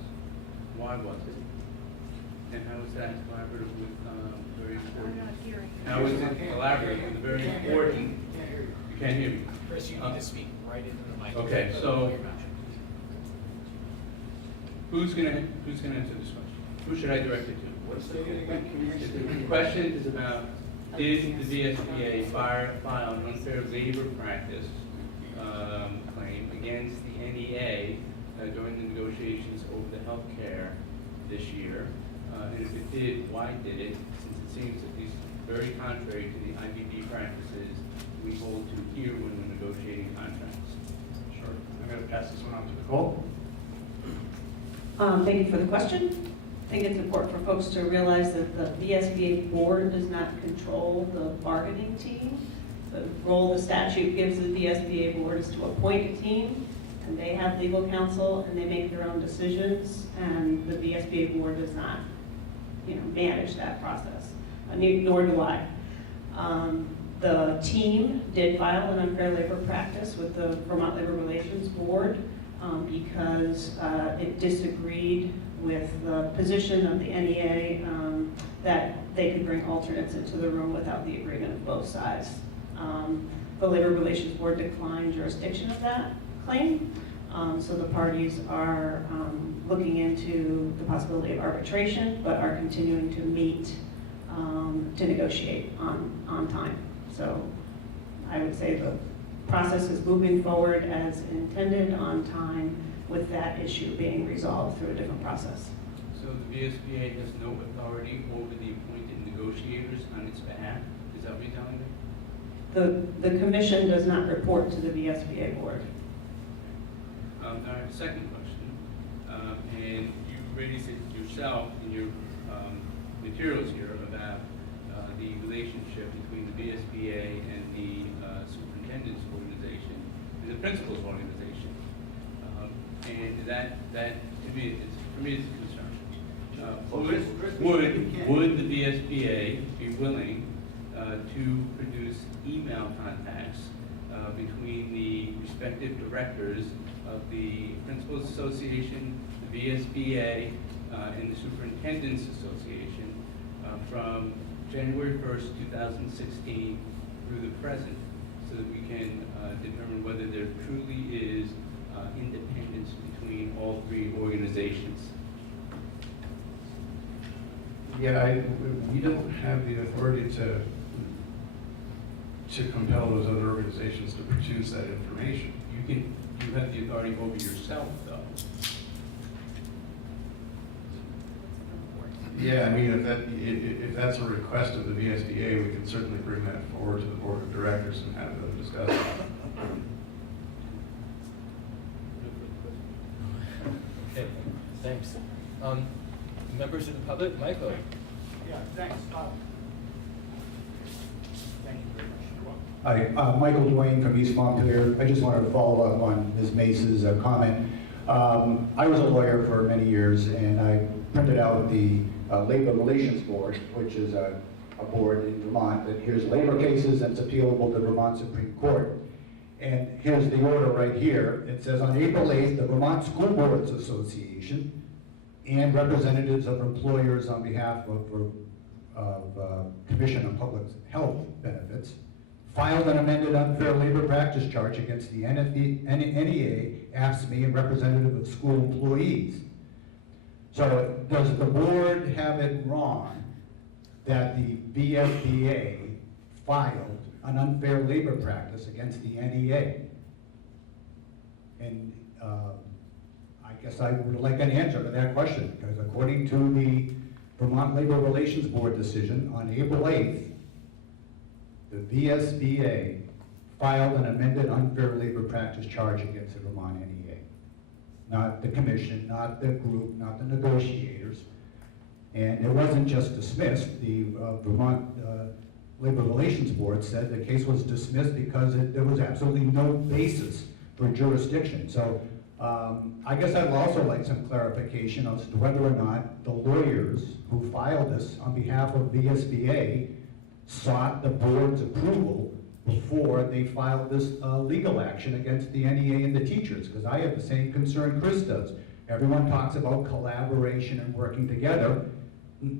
why was it? And how is that collaborative with very important? I'm not hearing. How is it collaborative with the very important? You can't hear me. Chris, you need to speak right into the mic. Okay, so who's gonna answer this question? Who should I direct it to? What's the question is about, did the VSBA file an unfair labor practice claim against the NEA during the negotiations over the health care this year? And if it did, why did it? Since it seems that these are very contrary to the IBB practices we hold to here when we're negotiating contracts. Sure. I'm going to pass this one on to Nicole. Thank you for the question. I think it's important for folks to realize that the VSBA board does not control the bargaining team. The role the statute gives the VSBA board is to appoint a team, and they have legal counsel, and they make their own decisions, and the VSBA board does not, manage that process, nor do I. The team did file an unfair labor practice with the Vermont Labor Relations Board because it disagreed with the position of the NEA that they could bring alternates into the room without the agreement of both sides. The Labor Relations Board declined jurisdiction of that claim, so the parties are looking into the possibility of arbitration, but are continuing to meet to negotiate on time. So I would say the process is moving forward as intended on time with that issue being resolved through a different process. So the VSBA has no authority over the appointed negotiators on its behalf? Is that what you're telling me? The commission does not report to the VSBA board. All right, second question, and you raised it yourself in your materials here about the relationship between the VSBA and the superintendent's organization and the principal's organization, and that to me is a concern. Would the VSBA be willing to produce email contacts between the respective directors of the Principals Association, the VSBA, and the Superintendents Association from January 1st, 2016 through the present, so that we can determine whether there truly is independence between all three organizations? Yeah, we don't have the authority to compel those other organizations to produce that information. You have the authority over yourself, though. Yeah, I mean, if that's a request of the VSBA, we can certainly bring that forward to the board of directors and have them discuss it. Okay, thanks. Members of the public, Michael. Yeah, thanks. Thank you very much. Hi, Michael Duane from East Montpelier. I just wanted to follow up on Ms. Mace's comment. I was a lawyer for many years, and I printed out the Labor Relations Board, which is a board in Vermont that hears labor cases and it's appealable to Vermont Supreme Court. And here's the order right here. It says, on April 8th, the Vermont School Boards Association and representatives of employers on behalf of Commission on Public Health Benefits filed an amended unfair labor practice charge against the NEA, AFSCME, and representative of school employees. So does the board have it wrong that the VSBA filed an unfair labor practice against the NEA? And I guess I would like an answer to that question, because according to the Vermont Labor Relations Board decision on April 8th, the VSBA filed an amended unfair labor practice charge against the Vermont NEA. Not the commission, not the group, not the negotiators. And it wasn't just dismissed. The Vermont Labor Relations Board said the case was dismissed because there was absolutely no basis for jurisdiction. So I guess I'd also like some clarification as to whether or not the lawyers who filed this on behalf of VSBA sought the board's approval before they filed this legal action against the NEA and the teachers, because I have the same concern Chris does. Everyone talks about collaboration and working together.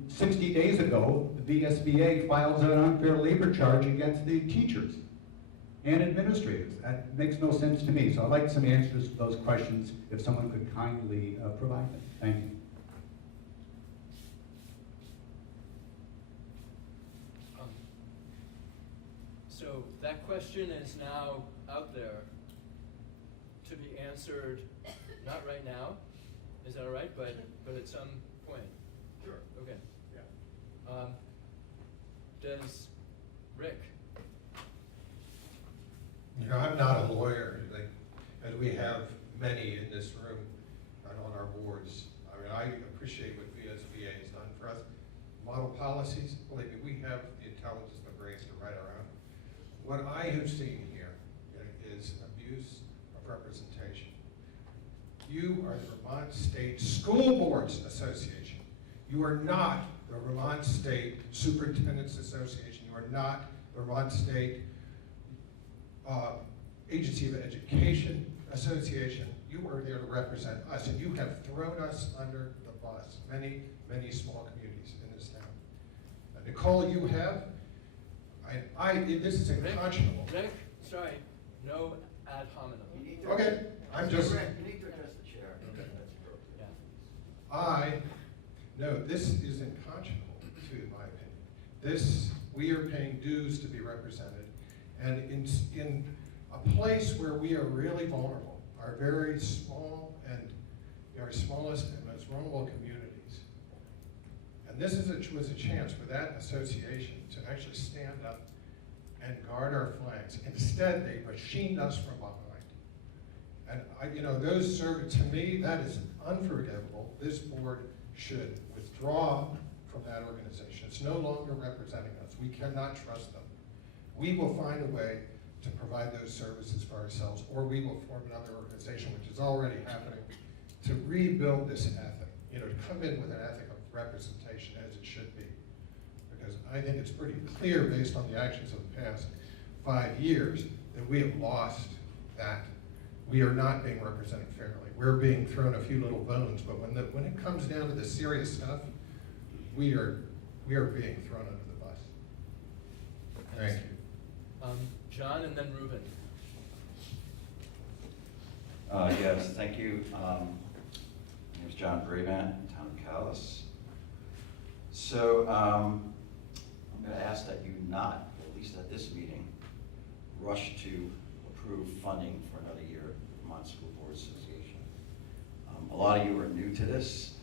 60 days ago, the VSBA files an unfair labor charge against the teachers and administrators. That makes no sense to me. So I'd like some answers to those questions if someone could kindly provide them. Thank you. So that question is now out there to be answered, not right now, is that all right? But at some point. Sure. Okay. Yeah. Does Rick? You know, I'm not a lawyer, as we have many in this room and on our boards. I mean, I appreciate what VSBA has done for us. Model policies, believe me, we have the intelligence and the brains to write our own. What I have seen here is an abuse of representation. You are the Vermont State School Boards Association. You are not the Vermont State Superintendents Association. You are not the Vermont State Agency of Education Association. You are there to represent us, and you have thrown us under the bus, many, many small communities in this town. Nicole, you have, this is unconscionable. Rick, sorry, no ad hominem. Okay, I'm just. You need to address the chair. Okay. Yeah. No, this is unconscionable, to my opinion. We are paying dues to be represented, And in a place where we are really vulnerable, our very small and our smallest and most vulnerable communities. And this was a chance for that association to actually stand up and guard our flags. Instead, they machined us from behind. And those serve, to me, that is unforgivable. This board should withdraw from that organization. It's no longer representing us. We cannot trust them. We will find a way to provide those services for ourselves, or we will form another organization, which is already happening, to rebuild this ethic, to come in with an ethic of representation as it should be. Because I think it's pretty clear, based on the actions of the past 5 years, that we have lost that. We are not being represented fairly. We're being thrown a few little bones, but when it comes down to the serious stuff, we are being thrown under the bus. Thank you. John and then Ruben. Yes, thank you. My name is John Brabant, Town of Calais. So I'm going to ask that you not, at least at this meeting, rush to approve funding for another year of the Vermont School Board Association. A lot of you are new to this,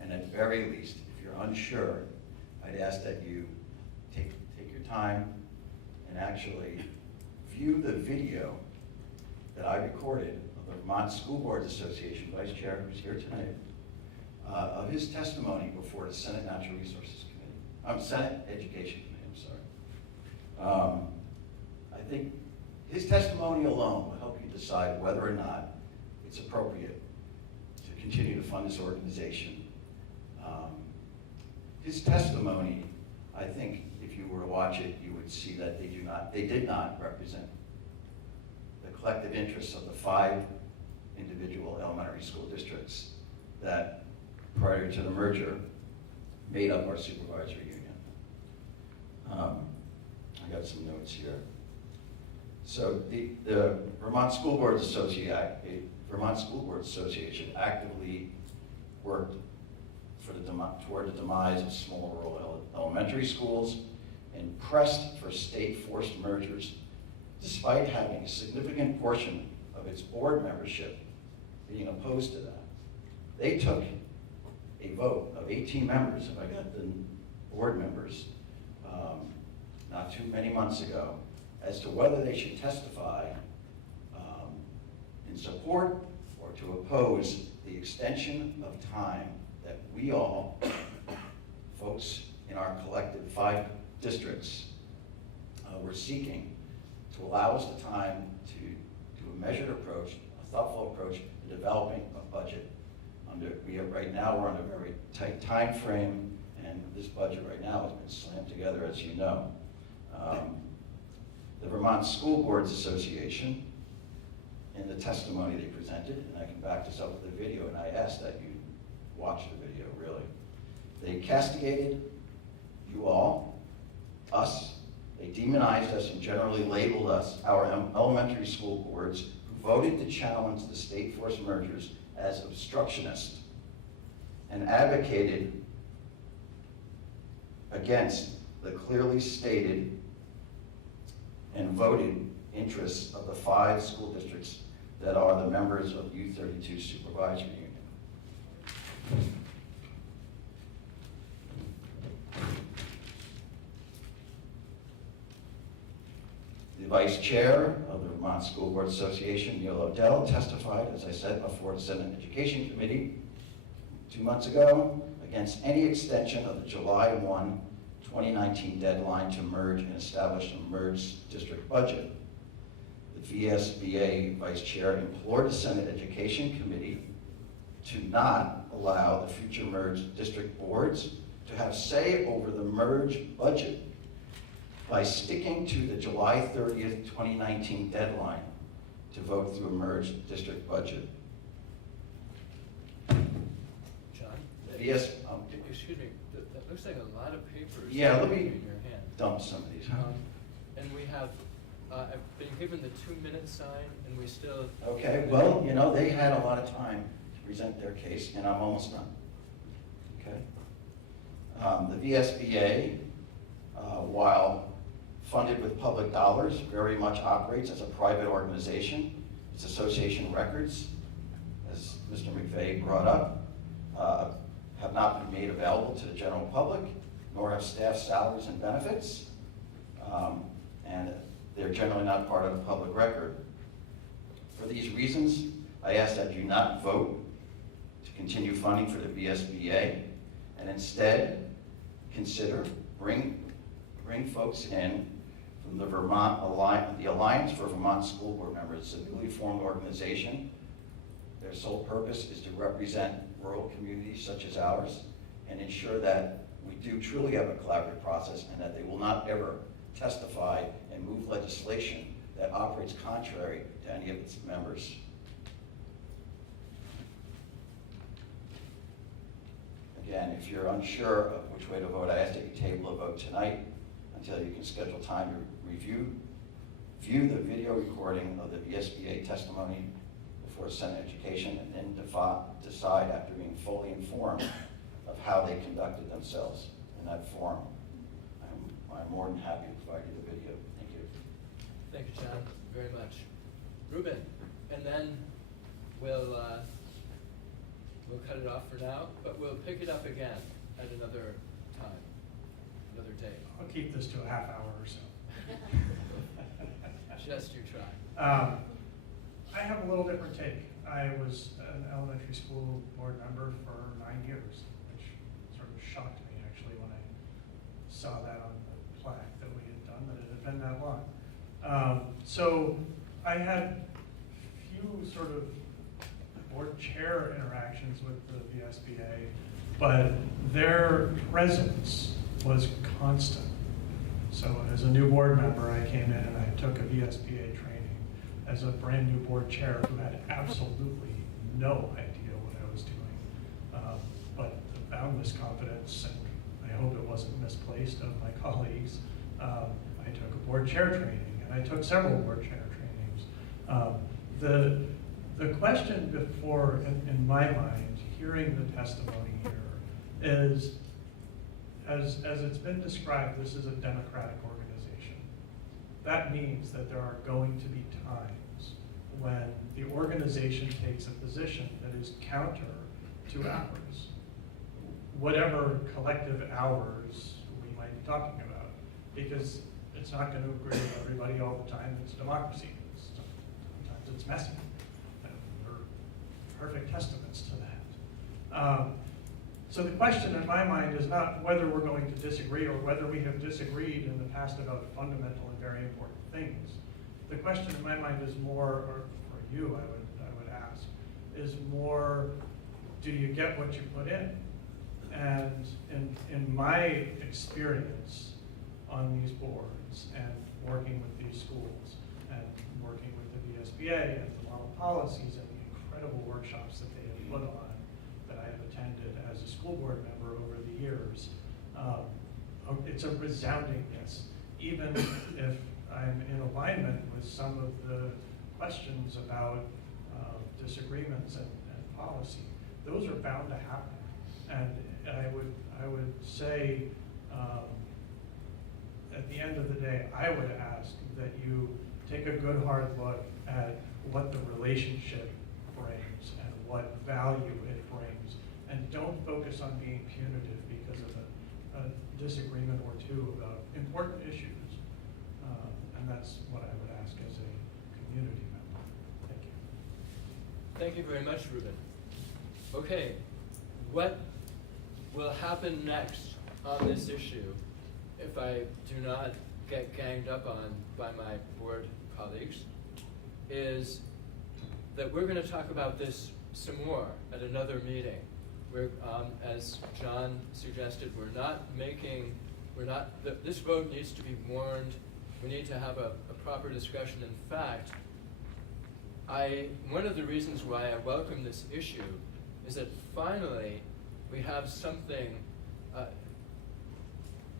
and at very least, if you're unsure, I'd ask that you take your time and actually view the video that I recorded of the Vermont School Board Association Vice Chair, who's here tonight, of his testimony before the Senate Natural Resources Committee. Senate Education Committee, I'm sorry. I think his testimony alone will help you decide whether or not it's appropriate to continue to fund this organization. His testimony, I think, if you were to watch it, you would see that they did not represent the collective interests of the 5 individual elementary school districts that, prior to the merger, made up our supervisory union. I got some notes here. So the Vermont School Board Association actively worked toward the demise of small rural elementary schools and pressed for state-forced mergers, despite having a significant portion of its board membership being opposed to that. They took a vote of 18 members, if I got the board members, not too many months ago, as to whether they should testify in support or to oppose the extension of time that we all, folks in our collective 5 districts, were seeking to allow us the time to do a measured approach, a thoughtful approach to developing a budget. Right now, we're on a very tight time frame, and this budget right now has been slammed together, as you know. The Vermont School Boards Association, in the testimony they presented, and I can back this up with the video, and I ask that you watch the video, really. They castigated you all, us. They demonized us and generally labeled us, our elementary school boards, who voted to challenge the state-forced mergers, as obstructionist, and advocated against the clearly stated and voted interests of the 5 school districts that are the members of U32 Supervisory Union. The Vice Chair of the Vermont School Board Association, Neil O'Dell, testified, as I said, before the Senate Education Committee 2 months ago against any extension of the July 1, 2019 deadline to merge and establish a merged district budget. The VSBA Vice Chair implored the Senate Education Committee to not allow the future merged district boards to have say over the merged budget by sticking to the July 30th, 2019 deadline to vote through a merged district budget. John? Yes. Excuse me, that looks like a lot of papers. Yeah, let in me your hand. dump some of these. And we have, I've been given the 2-minute sign, and we still... Okay, well, you know, they had a lot of time to present their case, and I'm almost done. Okay? The VSBA, while funded with public dollars, very much operates as a private organization. Its association records, as Mr. McVeigh brought up, have not been made available to the general public, nor have staff salaries and benefits, and they're generally not part of the public record. For these reasons, I ask that you not vote to continue funding for the VSBA, and instead consider bring folks in from the the Alliance for Vermont School Board Members. It's a newly formed organization. Their sole purpose is to represent rural communities such as ours and ensure that we do truly have a collaborative process and that they will not ever testify and move legislation that operates contrary to any of its members. Again, if you're unsure of which way to vote, I ask that you table a vote tonight until you can schedule time to view the video recording of the VSBA testimony before Senate Education, and then decide after being fully informed of how they conducted themselves in that forum. I'm more than happy to provide you the video. Thank you. Thank you, John, very much. Ruben, and then we'll cut it off for now, but we'll pick it up again at another time, another day. I'll keep this to a half hour or so. Just you try. I have a little different take. I was an elementary school board member for 9 years, which sort of shocked me actually when I saw that on the plaque that we had done, that it had been that long. So I had few sort of board chair interactions with the VSBA, but their presence was constant. So as a new board member, I came in and I took a VSBA training as a brand new board chair who had absolutely no idea what I was doing. But the boundless confidence, and I hope it wasn't misplaced, of my colleagues, I took a board chair training, and I took several board chair trainings. The question before, in my mind, hearing the testimony here is, as it's been described, this is a democratic organization. That means that there are going to be times when the organization takes a position that is counter to ours, whatever collective ours we might be talking about, because it's not going to agree with everybody all the time. It's democracy. Sometimes it's messy. And we're perfect testaments to that. So the question in my mind is not whether we're going to disagree or whether we have disagreed in the past about fundamental and very important things. The question in my mind is more, or for you I would ask, is more, do you get what you put in? And in my experience on these boards and working with these schools and working with the VSBA and the model policies and the incredible workshops that they have put on, that I have attended as a school board member over the years, it's a resounding yes. Even if I'm in alignment with some of the questions about disagreements and policy, those are bound to happen. And I would say, at the end of the day, I would ask that you take a good hard look at what the relationship brings and what value it brings, and don't focus on being punitive because of a disagreement or two about important issues. And that's what I would ask as a community member. Thank you. Thank you very much, Ruben. Okay, what will happen next on this issue if I do not get ganged up on by my board colleagues is that we're going to talk about this some more at another meeting. We're, as John suggested, this vote needs to be warned. We need to have a proper discussion. In fact, one of the reasons why I welcome this issue is that finally we have something,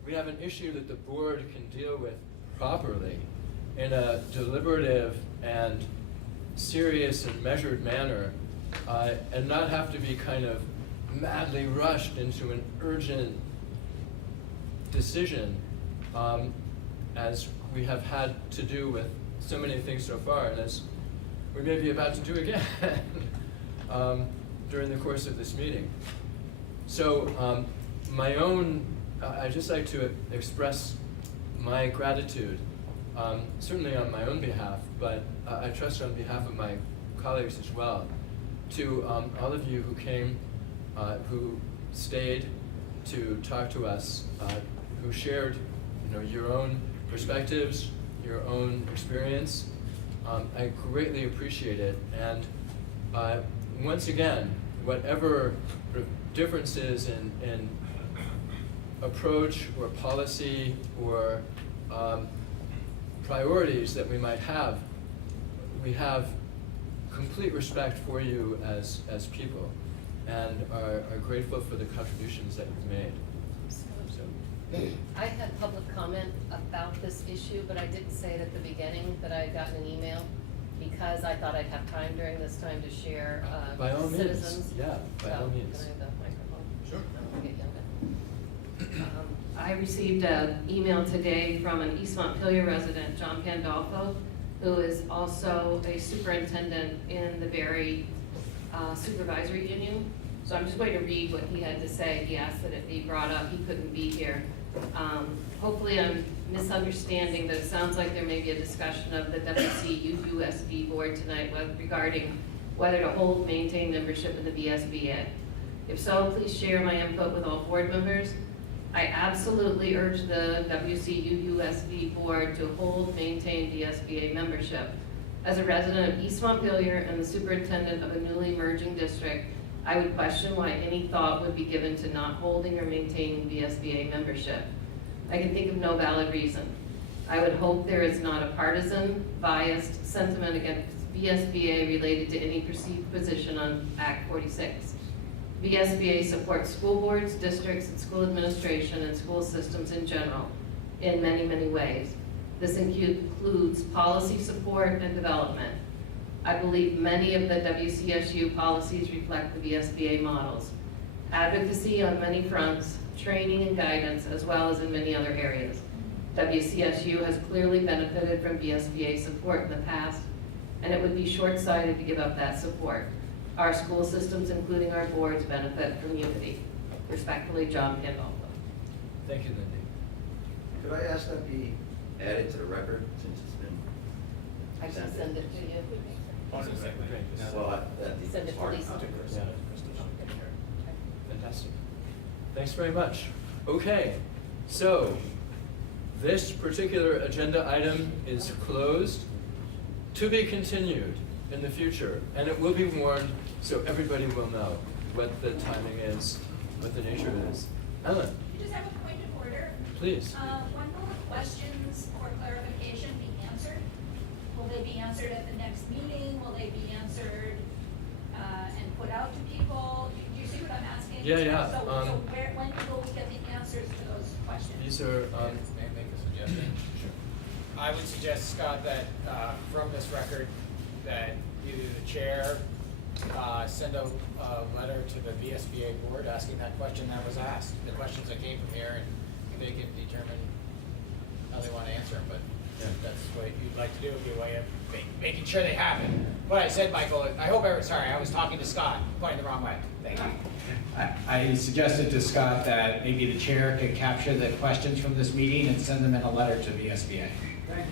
we have an issue that the board can deal with properly in a deliberative and serious and measured manner, and not have to be kind of madly rushed into an urgent decision. as we have had to do with so many things so far, and as we may be about to do again during the course of this meeting. So I'd just like to express my gratitude, certainly on my own behalf, but I trust on behalf of my colleagues as well, to all of you who came, who stayed to talk to us, who shared your own perspectives, your own experience. I greatly appreciate it. And once again, whatever differences in approach or policy or priorities that we might have, we have complete respect for you as people, and are grateful for the contributions that you've made. I had public comment about this issue, but I didn't say it at the beginning that I had gotten an email, because I thought I'd have time during this time to share By all means, citizens. yeah, by all means. Can I have the microphone? Sure. I'll get yelled at. I received an email today from an East Montpelier resident, John Pandolfo, who is also a superintendent in the Barry Supervisory Union. So I'm just going to read what he had to say. He asked that it be brought up. He couldn't be here. Hopefully I'm misunderstanding, but it sounds like there may be a discussion of the WCUUSD board tonight regarding whether to hold, maintain membership in the VSBA. If so, please share my input with all board members. I absolutely urge the WCUUSD board to hold, maintain VSBA membership. As a resident of East Montpelier and the superintendent of a newly merging district, I would question why any thought would be given to not holding or maintaining VSBA membership. I can think of no valid reason. I would hope there is not a partisan, biased sentiment against VSBA related to any perceived position on Act 46. VSBA supports school boards, districts, and school administration and school systems in general in many, many ways. This includes policy support and development. I believe many of the WCSU policies reflect the VSBA models. Advocacy on many fronts, training and guidance, as well as in many other areas. WCSU has clearly benefited from VSBA support in the past, and it would be short-sighted to give up that support. Our school systems, including our boards, benefit from unity. Respectfully, John Pandolfo. Thank you, Lindy. Could I ask that be added to the record, since it's been I can send it to you. Well, Send it to Lisa. Yeah. Fantastic. Thanks very much. Okay, so this particular agenda item is closed, to be continued in the future, and it will be warned so everybody will know what the timing is, what the nature is. Ellen, You just have a point of order. please. When will the questions for clarification be answered? Will they be answered at the next meeting? Will they be answered and put out to people? Do you see what I'm asking? Yeah. So when will we get the answers to those questions? These are, May I make a suggestion? Sure. I would suggest, Scott, that from this record, that either the chair send a letter to the VSBA board asking that question that was asked, the questions that came from here, and they can determine how they want to answer them. But if that's what you'd like to do, would be a way of making sure they happen. What I said, Michael, I hope sorry, I was talking to Scott, pointing the wrong way. Thank you. I suggested to Scott that maybe the chair could capture the questions from this meeting and send them in a letter to VSBA. Thank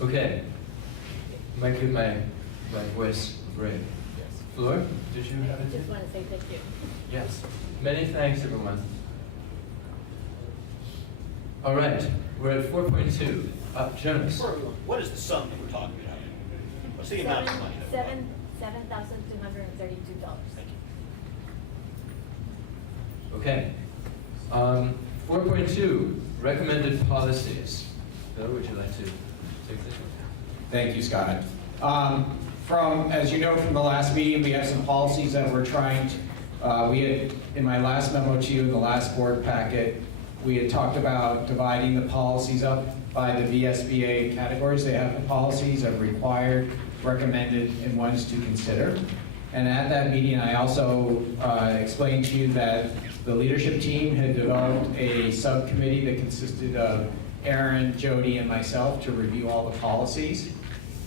you. okay. Might give my voice a break. Yes. Fleur, did you have I anything? just want to say thank you. Yes. Many thanks, everyone. All right, we're at 4.2. Jonas. What is the sum that we're talking about? What's the amount of money? $7,232. Okay. 4.2, recommended policies. Bill, would you like to take this one? Thank you, Scott. As you know from the last meeting, we have some policies that we're trying to, we had, in my last memo to you, in the last board packet, we had talked about dividing the policies up by the VSBA categories. They have the policies of required, recommended, and ones to consider. And at that meeting, I also explained to you that the leadership team had developed a subcommittee that consisted of Aaron, Jody, and myself to review all the policies.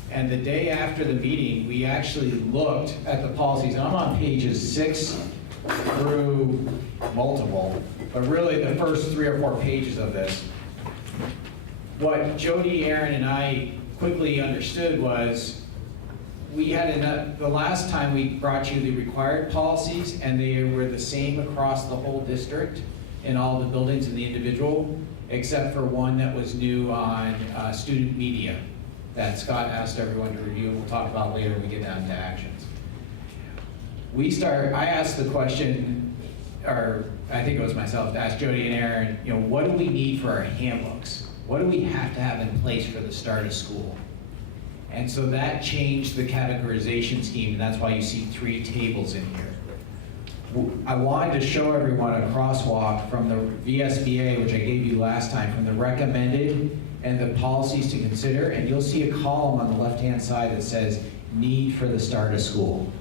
And the day after the meeting, we actually looked at the policies. And I'm on pages 6 through multiple, but really the first 3 or 4 pages of this. What Jody, Aaron, and I quickly understood was we had enough, the last time we brought you the required policies, and they were the same across the whole district in all the buildings and the individual, except for one that was new on student media that Scott asked everyone to review, and we'll talk about later when we get down to actions. I asked the question, or I think it was myself, to ask Jody and Aaron, what do we need for our handbooks? What do we have to have in place for the start of school? And so that changed the categorization scheme, and that's why you see 3 tables in here. I wanted to show everyone a crosswalk from the VSBA, which I gave you last time, from the recommended and the policies to consider, and you'll see a column on the left-hand side that says need for the start of school.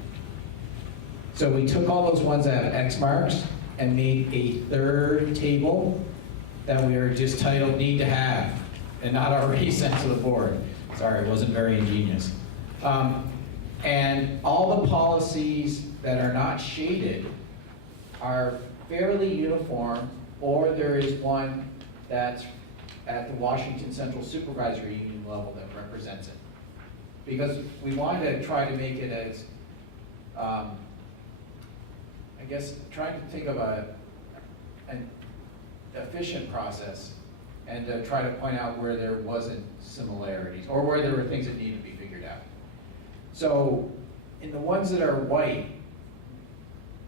So we took all those ones that have X marks and made a 3rd table that we are just titled need to have, and not already sent to the board. Sorry, it wasn't very ingenious. And all the policies that are not shaded are fairly uniform, or there is one that's at the Washington Central Supervisory Union level that represents it. Because we wanted to try to make it as, I guess, trying to think of an efficient process and to try to point out where there wasn't similarities or where there were things that needed to be figured out. So in the ones that are white,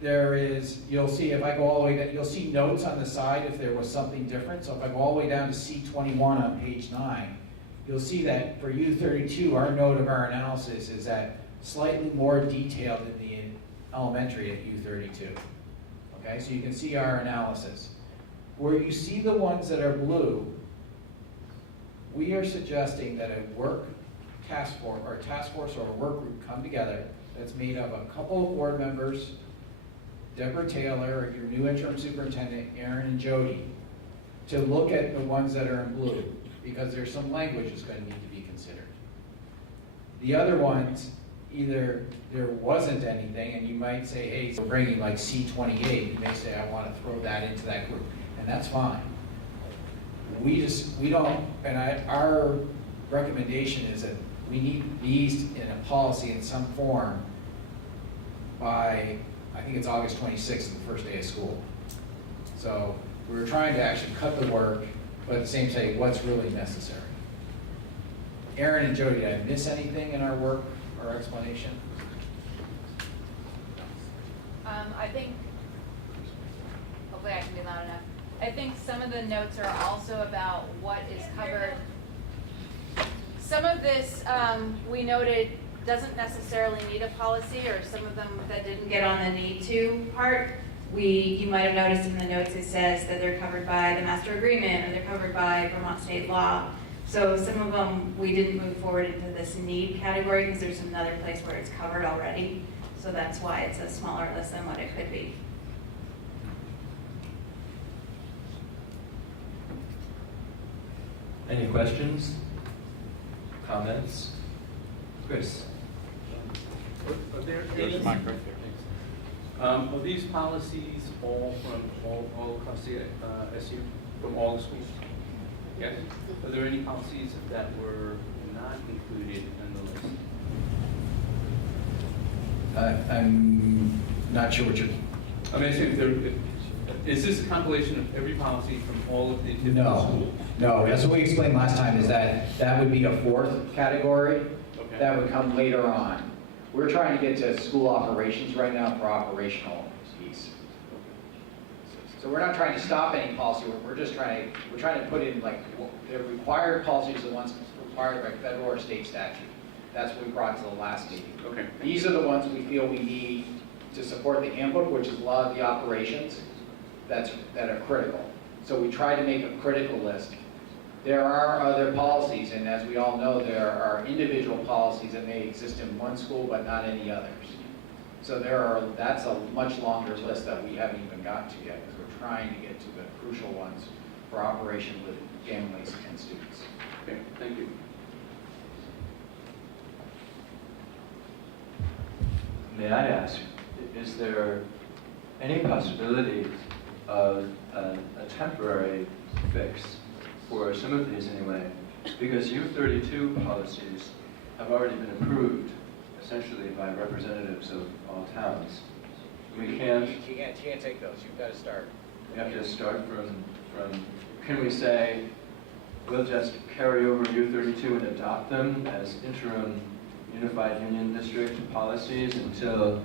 there is, you'll see if I go all the way down, you'll see notes on the side if there was something different. So if I go all the way down to C21 on page 9, you'll see that for U32, our note of our analysis is that slightly more detailed in the elementary at U32. Okay, so you can see our analysis. Where you see the ones that are blue, we are suggesting that a work task force or a work group come together that's made up of a couple of board members, Deborah Taylor, your new interim superintendent, Aaron and Jody, to look at the ones that are in blue, because there's some language that's going to need to be considered. The other ones, either there wasn't anything, and you might say, hey, we're bringing like C28, you may say, I want to throw that into that group, and that's fine. We don't, and our recommendation is that we need these in a policy in some form by, I think it's August 26th, the first day of school. So we're trying to actually cut the work, but at the same time, say what's really necessary. Aaron and Jody, did I miss anything in our work or explanation? I think, hopefully I can be loud enough. I think some of the notes are also about what is covered. Some of this, we noted, doesn't necessarily need a policy, or some of them that didn't get on the need to part. You might have noticed in the notes it says that they're covered by the master agreement, or they're covered by Vermont state law. So some of them, we didn't move forward into this need category because there's another place where it's covered already. So that's why it's a smaller list than what it could be. Any questions? Comments? Chris? There's a mic right there. Are these policies all from all across the SU, from all the schools? Yes. Are there any policies that were not included in the list? I'm not sure what you're... I mean, is this a compilation of every policy from all of the different schools? No, that's what we explained last time, is that would be a 4th category. Okay. That would come later on. We're trying to get to school operations right now for operational piece. So we're not trying to stop any policy, we're trying to put in like the required policies, the ones required by federal or state statute. That's what we brought to the last meeting. Okay. These are the ones we feel we need to support the handbook, which is a lot of the operations that are critical. So we try to make a critical list. There are other policies, and as we all know, there are individual policies that may exist in one school but not any others. So that's a much longer list that we haven't even got to yet, because we're trying to get to the crucial ones for operation with families and students. Okay, thank you. May I ask, is there any possibility of a temporary fix for some of these anyway? Because U32 policies have already been approved essentially by representatives of all towns. We can't. You can't take those. You've got to start. We have to start from. Can we say we'll just carry over U32 and adopt them as interim unified union district policies until,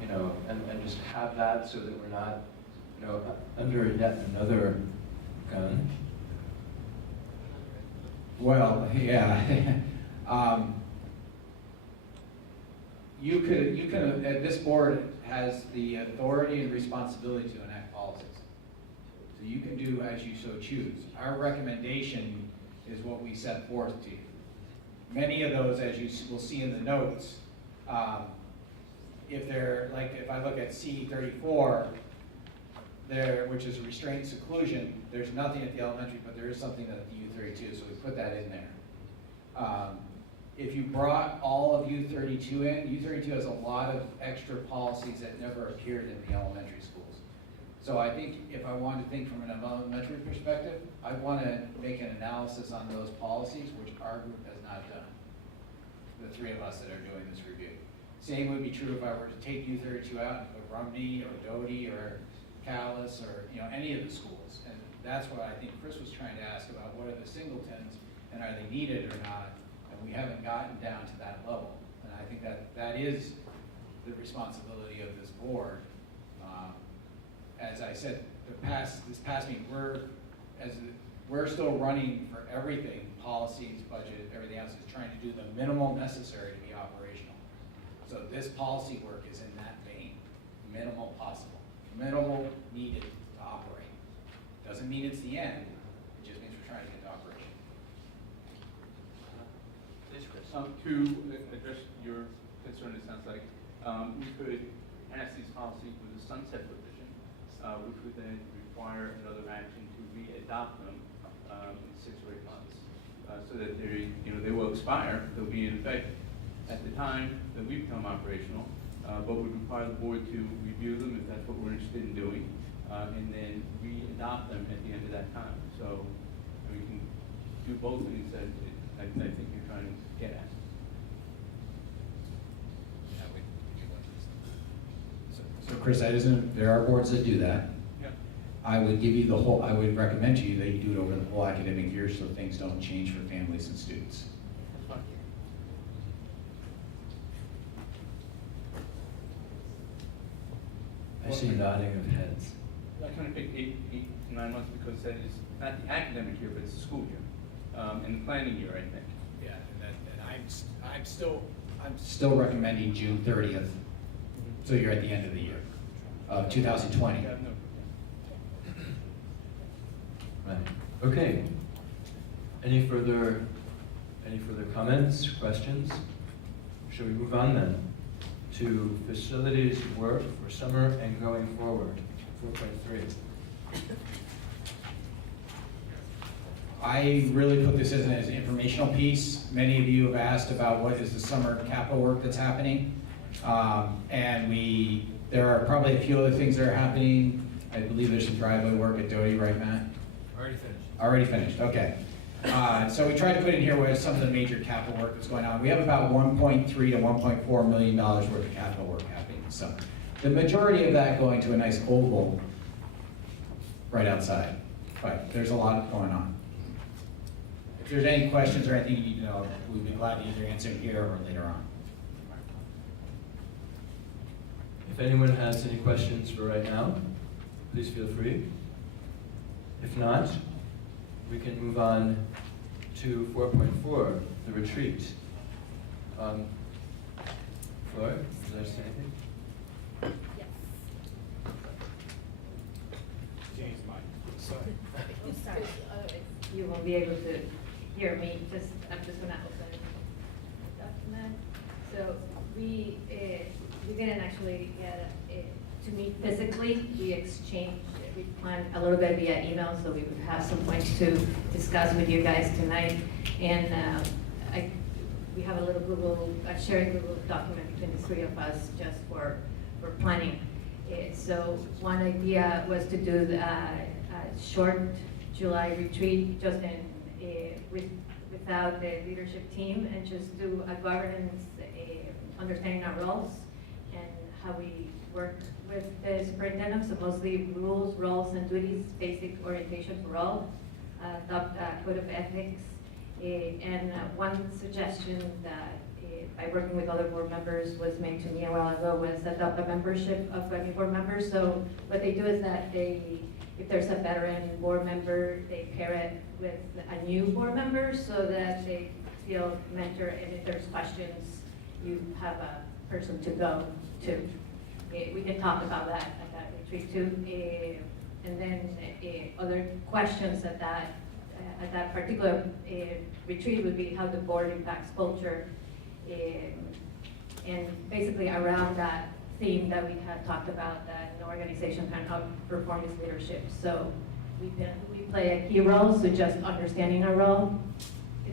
and just have that so that we're not, under yet another gun? Well, yeah. You could, this board has the authority and responsibility to enact policies. So you can do as you so choose. Our recommendation is what we set forth to you. Many of those, as you will see in the notes, if I look at C34, which is restraint and seclusion, there's nothing at the elementary, but there is something at the U32, so we put that in there. If you brought all of U32 in, U32 has a lot of extra policies that never appeared in the elementary schools. So I think if I wanted to think from an elementary perspective, I want to make an analysis on those policies, which our group has not done. The three of us that are doing this review. Same would be true if I were to take U32 out and put Rumney or Doty or Callis or any of the schools. And that's what I think Chris was trying to ask about. What are the singletons and are they needed or not? And we haven't gotten down to that level. And I think that is the responsibility of this board. As I said, this past meeting, we're still running for everything, policies, budget, everything else is trying to do the minimal necessary to be operational. So this policy work is in that vein, minimal possible, minimal needed to operate. Doesn't mean it's the end, it just means we're trying to get to operation. Please, Chris. To address your concern, it sounds like, we could pass these policies with a sunset provision, which would then require another action to re-adopt them in 6 or 8 months, so that they will expire. They'll be in effect at the time that we become operational, but would require the board to review them if that's what we're interested in doing, and then re-adopt them at the end of that time. So we can do both things that I think you're trying to get at. So Chris, there are boards that do that. Yeah. I would recommend to you that you do it over the whole academic year so things don't change for families and students. That's fine. I see nodding of heads. I kind of picked 8 to 9 months because that is not the academic year, but it's the school year, and the planning year, I think. Yeah, and I'm Still recommending June 30th, so you're at the end of the year of 2020. Right. Okay. Any further comments, questions? Shall we move on then to facilities work for summer and going forward, 4.3. I really put this as an informational piece. Many of you have asked about what is the summer capital work that's happening. And there are probably a few other things that are happening. I believe there's some driveway work at Doty, right, Matt? already finished. Already finished, okay. So we tried to put in here what is some of the major capital work that's going on. We have about $1.3 to $1.4 million worth of capital work happening this summer. The majority of that going to a nice oval right outside, but there's a lot going on. If there's any questions or anything you need to know, we'd be glad to either answer here or later on. If anyone has any questions for right now, please feel free. If not, we can move on to 4.4, the retreat. Flora, did I say anything? James, Mike. Sorry. Oh, sorry. You won't be able to hear me. I'm just gonna open the document. So we didn't actually get to meet physically. We planned a little bit via email, so we would have some points to discuss with you guys tonight. And we have a little sharing Google document between the three of us just for planning. So one idea was to do a short July retreat just without the leadership team, and just do a governance, understanding our roles and how we work with the superintendent. So mostly rules, roles, and duties, basic orientation for all, adopt a code of ethics. And one suggestion that by working with other board members was made to me a while ago was adopt a membership of new board members. So what they do is that if there's a veteran board member, they pair it with a new board member so that they feel mentored, and if there's questions, you have a person to go to. We can talk about that at that retreat too. And then other questions at that particular retreat would be how the board impacts culture, and basically around that theme that we had talked about, that an organization can outperform its leadership. So we play a key role, so just understanding our role.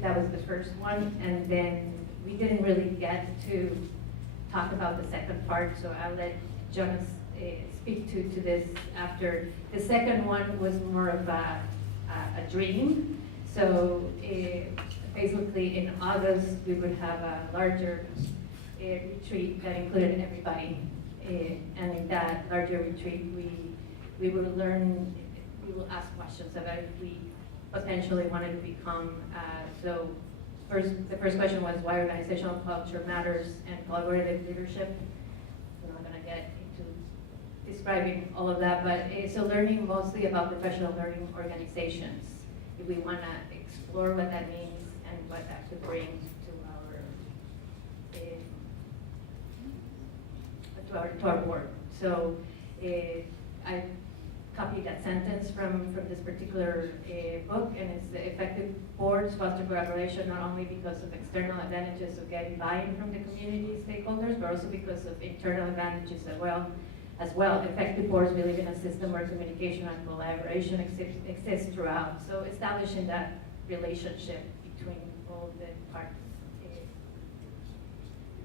That was the first one, and then we didn't really get to talk about the second part, so I'll let Jonas speak to this after. The second one was more of a dream. So basically in August, we would have a larger retreat that included everybody. And in that larger retreat, we will ask questions about if we potentially wanted to become, the first question was why organizational culture matters and collaborative leadership. I'm not gonna get into describing all of that, but so learning mostly about professional learning organizations. If we wanna explore what that means and what that could bring to our board. So I copied that sentence from this particular book, and it's the effective boards foster collaboration not only because of external advantages of getting buy-in from the community stakeholders, but also because of internal advantages as well. Effective boards believe in a system where communication and collaboration exists throughout. So establishing that relationship between all the parts.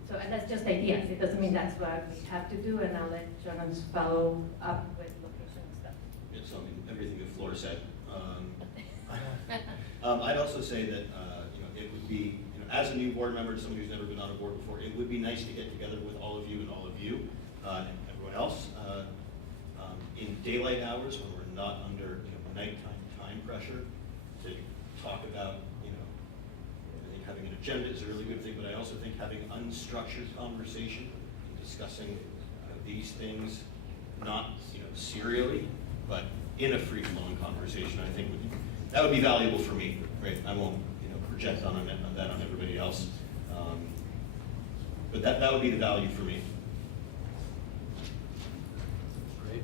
So, and that's just ideas. It doesn't mean that's what we have to do, and I'll let Jonas follow up with location and stuff. It's everything that Flora said. I'd also say that it would be, as a new board member, somebody who's never been on a board before, it would be nice to get together with all of you and and everyone else in daylight hours when we're not under nighttime time pressure to talk about. I think having an agenda is a really good thing, but I also think having unstructured conversation, discussing these things, not serially, but in a free-flowing conversation, I think that would be valuable for me. Right? I won't project on that on everybody else, but that would be the value for me. Great.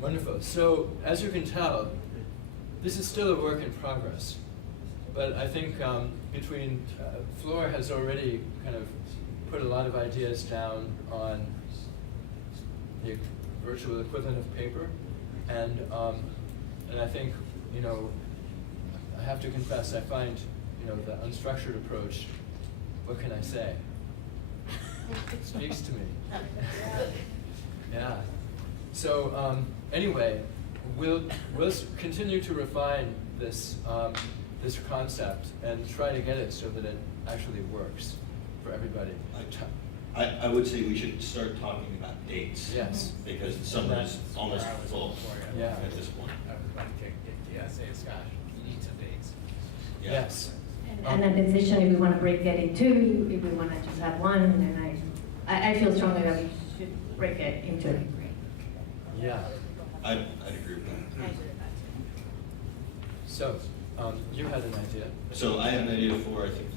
Wonderful. So as you can tell, this is still a work in progress, but I think between Flora has already kind of put a lot of ideas down on the virtual equivalent of paper, and I think I have to confess I find the unstructured approach. What can I say? It speaks to me. Yeah. So anyway. We'll continue to refine this concept and try to get it so that it actually works for everybody. I would say we should start talking about dates. Yes. Because summer is almost full at this point. Say, Scott, you need some dates. Yeah. Yes. And a decision if we want to break it in two, if we want to just have one, and I feel strongly that we should break it into. Yeah. I'd agree with that. So, you had an idea. So I had an idea for, I think,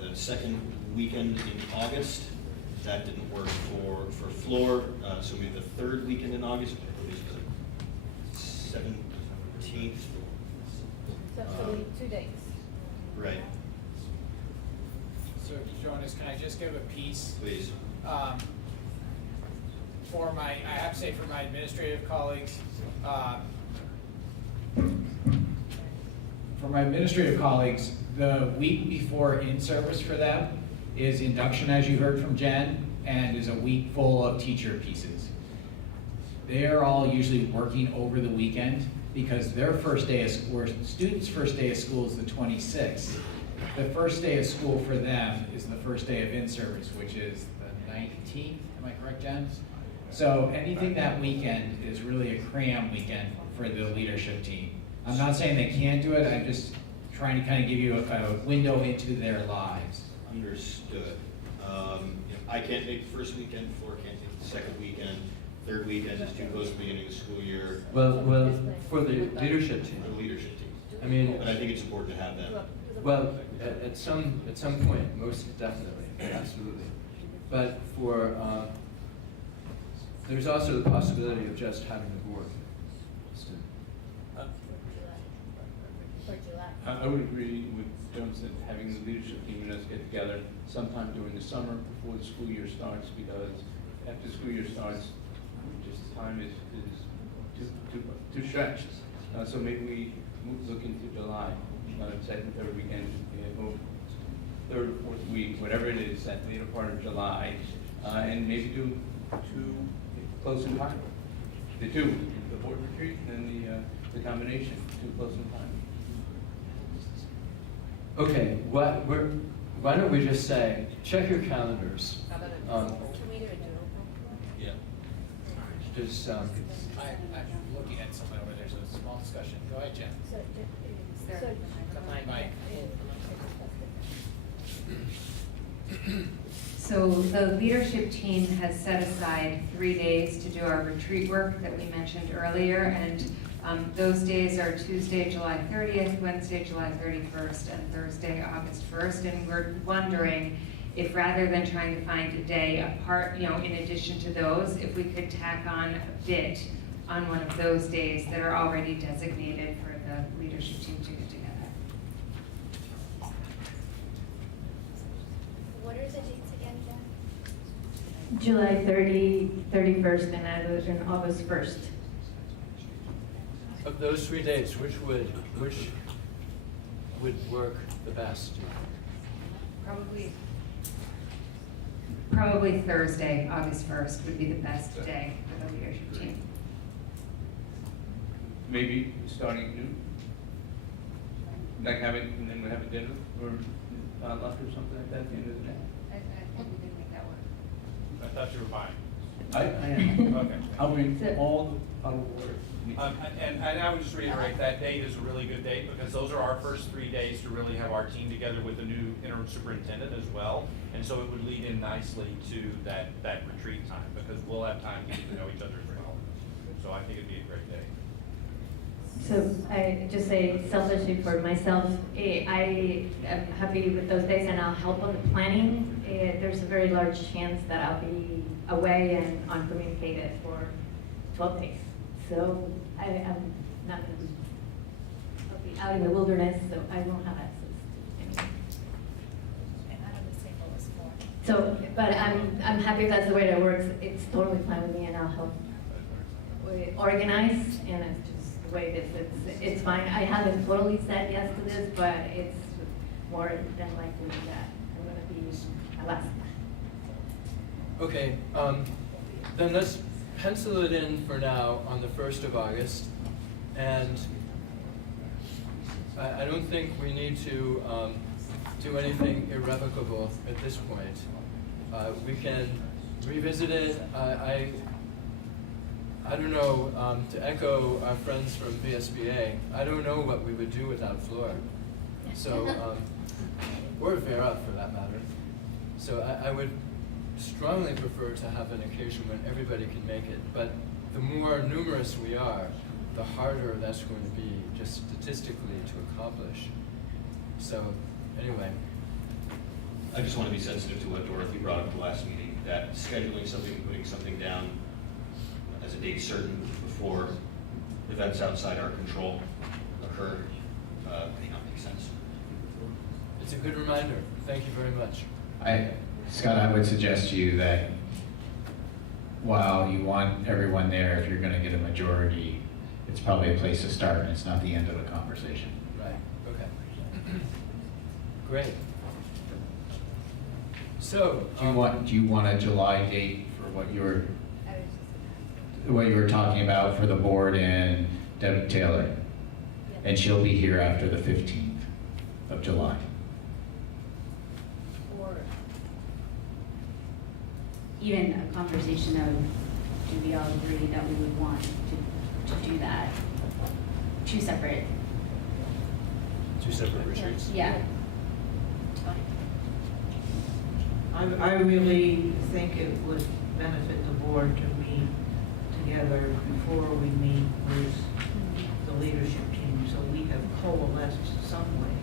the second weekend in August. That didn't work for Floor, so we have the third weekend in August, which is the 17th. So 2 dates. Right. So Jonas, can I just give a piece? Please. For my, I have to say for my administrative colleagues, For my administrative colleagues, the week before in-service for them is induction, as you heard from Jen, and is a week full of teacher pieces. They're all usually working over the weekend because their first day of school, or students' first day of school is the 26th. The first day of school for them is the first day of in-service, which is the 19th, am I correct, Jen? So anything that weekend is really a cram weekend for the leadership team. I'm not saying they can't do it, I'm just trying to kind of give you a window into their lives. Understood. I can't make the first weekend, Floor can't take the second weekend, third weekend is too close to the beginning of the school year. Well, for the leadership team. For the leadership team. I mean, But I think it's important to have that. well, at some point, most definitely, absolutely. But for, there's also the possibility of just having the board. I would agree with Jones that having the leadership team and us get together sometime during the summer before the school year starts, because after the school year starts, just time is too stretched. So maybe we look into July, second, third weekend, or third or fourth week, whatever it is, that later part of July, and maybe do two close in time. The two, the board retreat and the combination, two close in time. Okay, why don't we just say, check your calendars. Yeah. Just, I'm looking at someone over there, so it's a small discussion. Go ahead, Jen. Mike. So the leadership team has set aside 3 days to do our retreat work that we mentioned earlier, and those days are Tuesday, July 30th, Wednesday, July 31st, and Thursday, August 1st. And we're wondering if rather than trying to find a day apart, in addition to those, if we could tack on a bit on one of those days that are already designated for the leadership team to get together. What are the dates again, Jen? July 31st, and August 1st. of those 3 days, which would work the best? Probably Thursday, August 1st would be the best day for the leadership team. Maybe starting at noon? Like having, and then we have a dinner or lunch or something like that at the end of the day? I think we can make that work. I thought you were buying. I am. Okay. I'll bring all the water. And I would just reiterate, that date is a really good date, because those are our first 3 days to really have our team together with the new interim superintendent as well. And so it would lead in nicely to that retreat time, because we'll have time to get to know each other as well. So I think it'd be a great day. So I just say selfishly for myself, I am happy with those days and I'll help on the planning. There's a very large chance that I'll be away and uncommunicated for 12 days. So I'm not going to, I'll be out in the wilderness, so I won't have access to anything. And I have the same goal as Floor. So, but I'm happy if that's the way that works. It's totally fine with me, and I'll help organize, and it's just the way it is. It's fine. I haven't totally said yes to this, but it's more than likely that I'm going to be my last. Okay, then let's pencil it in for now on the 1st of August. And I don't think we need to do anything irrevocable at this point. We can revisit it. I don't know, to echo our friends from VSBA, I don't know what we would do without Floor. So, or Vera for that matter. So I would strongly prefer to have an occasion when everybody can make it, but the more numerous we are, the harder that's going to be just statistically to accomplish. So anyway. I just want to be sensitive to what Dorothy brought up at the last meeting, that scheduling something and putting something down as a date certain before events outside our control occur may not make sense. It's a good reminder. Thank you very much. Scott, I would suggest to you that while you want everyone there, if you're gonna get a majority, it's probably a place to start, and it's not the end of the conversation. Right, okay. Great. So, Do you want a July date for what you were talking about for the board and Deb Taylor? And she'll be here after the 15th of July. Or even a conversation of, do we all agree that we would want to do that? Two separate retreats? Yeah. I really think it would benefit the board to meet together before we meet with the leadership team, so we have coalesced some way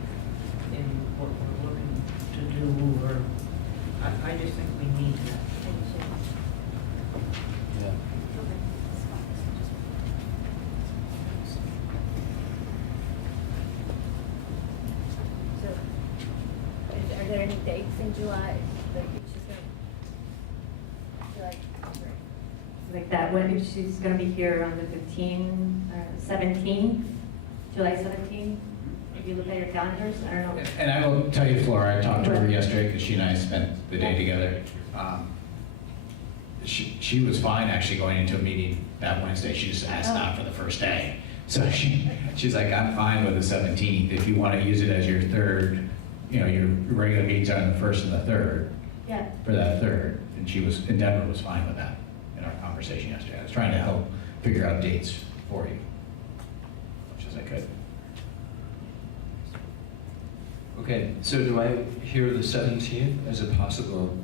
in what we're looking to do, or I just think we need that. Yeah. So, are there any dates in July? Like, she's gonna, Like that, when she's gonna be here on the 17th, July 17th. If you look at your calendars, I don't know. And I will tell you, Flora, I talked to her yesterday because she and I spent the day together. She was fine actually going into a meeting that Wednesday. She just asked not for the first day. So she's like, I'm fine with the 17th. If you want to use it as your third, your regular meetings are on the 1st and the 3rd. Yeah. For that third. And Deborah was fine with that in our conversation yesterday. I was trying to help figure out dates for you, as much as I could. Okay, so do I hear the 17th as a possible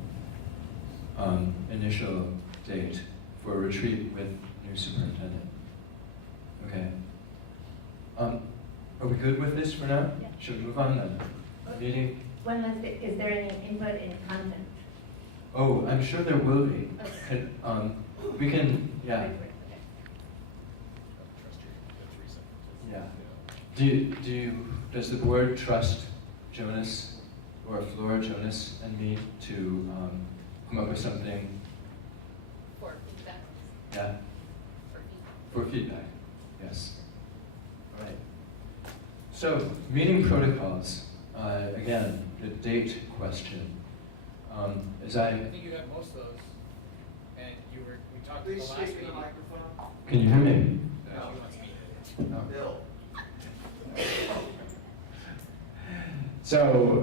initial date for a retreat with new superintendent? Okay. Are we good with this for now? Yeah. Should we move on then? Meeting? One last bit, is there any input in content? Oh, I'm sure there will be. Okay. We can, yeah. Yeah. Does the board trust Jonas or Flora, Jonas, and me to come up with something? For feedback. Yeah? For feedback, yes. All right. So, meeting protocols. Again, the date question. I think you got most of those, and we talked at the last meeting. Can you hear me? No. Bill. So,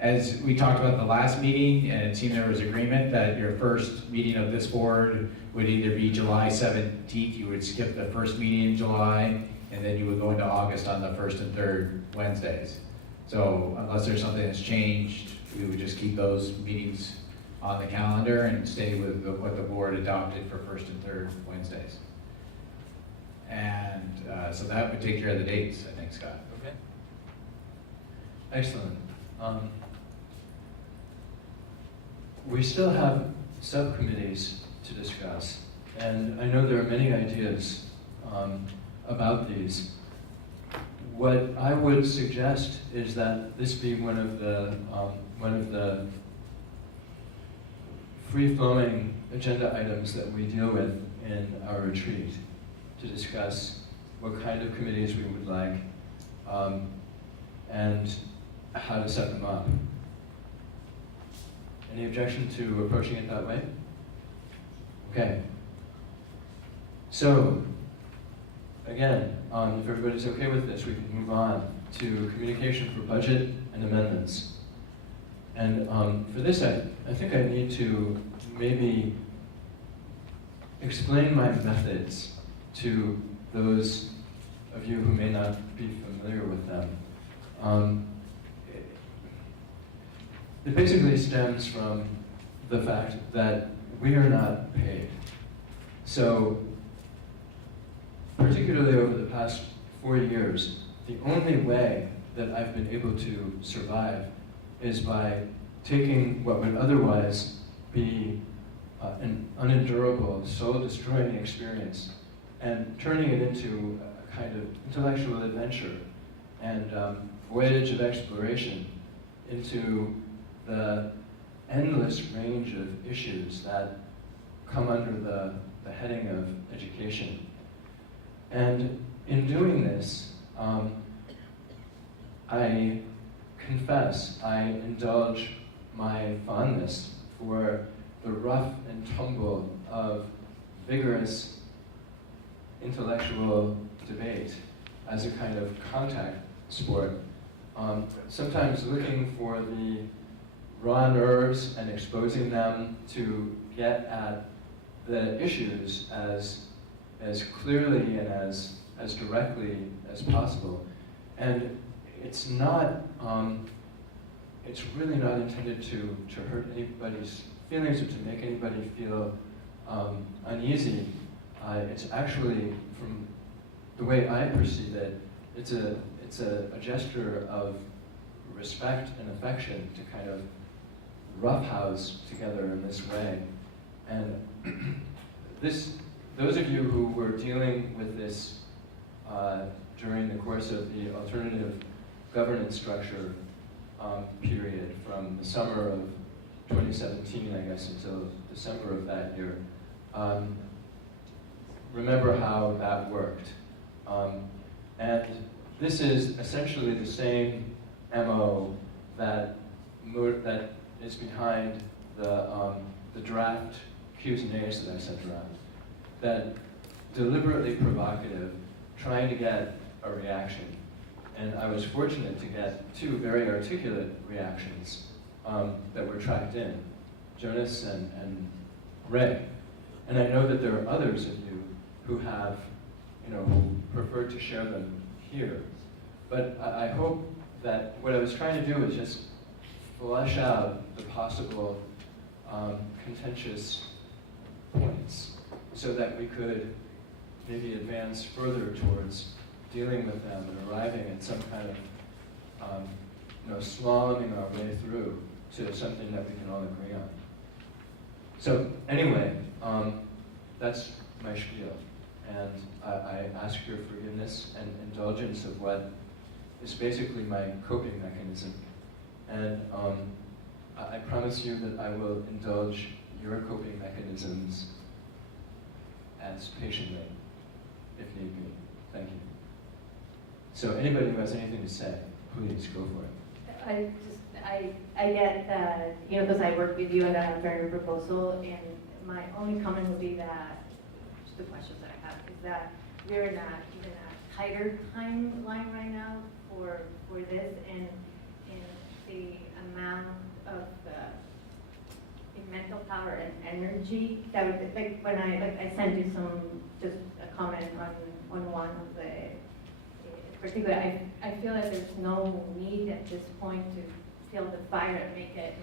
as we talked about the last meeting, and it seemed there was agreement that your first meeting of this board would either be July 17th, you would skip the first meeting in July, and then you would go into August on the 1st and 3rd Wednesdays. So unless there's something that's changed, we would just keep those meetings on the calendar and stay with what the board adopted for 1st and 3rd Wednesdays. And so that would take care of the dates, I think, Scott. Okay. Excellent. We still have subcommittees to discuss, and I know there are many ideas about these. What I would suggest is that this be one of the free-flowing agenda items that we deal with in our retreat, to discuss what kind of committees we would like and how to set them up. Any objection to approaching it that way? Okay. So, again, if everybody's okay with this, we can move on to communication for budget and amendments. And for this, I think I need to maybe explain my methods to those of you who may not be familiar with them. It basically stems from the fact that we are not paid. So, particularly over the past 4 years, the only way that I've been able to survive is by taking what would otherwise be an unendurable, soul-destroying experience and turning it into a kind of intellectual adventure and voyage of exploration into the endless range of issues that come under the heading of education. And in doing this, I confess I indulge my fondness for the rough and tumble of vigorous intellectual debate as a kind of contact sport. Sometimes looking for the raw nerves and exposing them to get at the issues as clearly and as directly as possible. And it's not, it's really not intended to hurt anybody's feelings or to make anybody feel uneasy. It's actually, from the way I perceive it, it's a gesture of respect and affection to kind of roughhouse together in this way. And those of you who were dealing with this during the course of the alternative governance structure period from the summer of 2017, I guess, until December of that year, remember how that worked. And this is essentially the same MO that is behind the draft Q's and A's that I sent around. That deliberately provocative, trying to get a reaction. And I was fortunate to get two very articulate reactions that were tracked in, Jonas and Ray. And I know that there are others of you who have, who prefer to share them here. But I hope that what I was trying to do is just flesh out the possible contentious points so that we could maybe advance further towards dealing with them and arriving at some kind of slaloming our way through to something that we can all agree on. So anyway, that's my spiel. And I ask your forgiveness and indulgence of what is basically my coping mechanism. And I promise you that I will indulge your coping mechanisms as patiently, if need be. Thank you. So anybody who has anything to say, please go for it. I get that, because I work with you on that alternative proposal, and my only comment would be that, just the questions that I have, is that we're in even a tighter timeline right now for this, and the amount of mental power and energy that would, like when I sent you just a comment on one of the particular, I feel that there's no need at this point to feel the fire and make it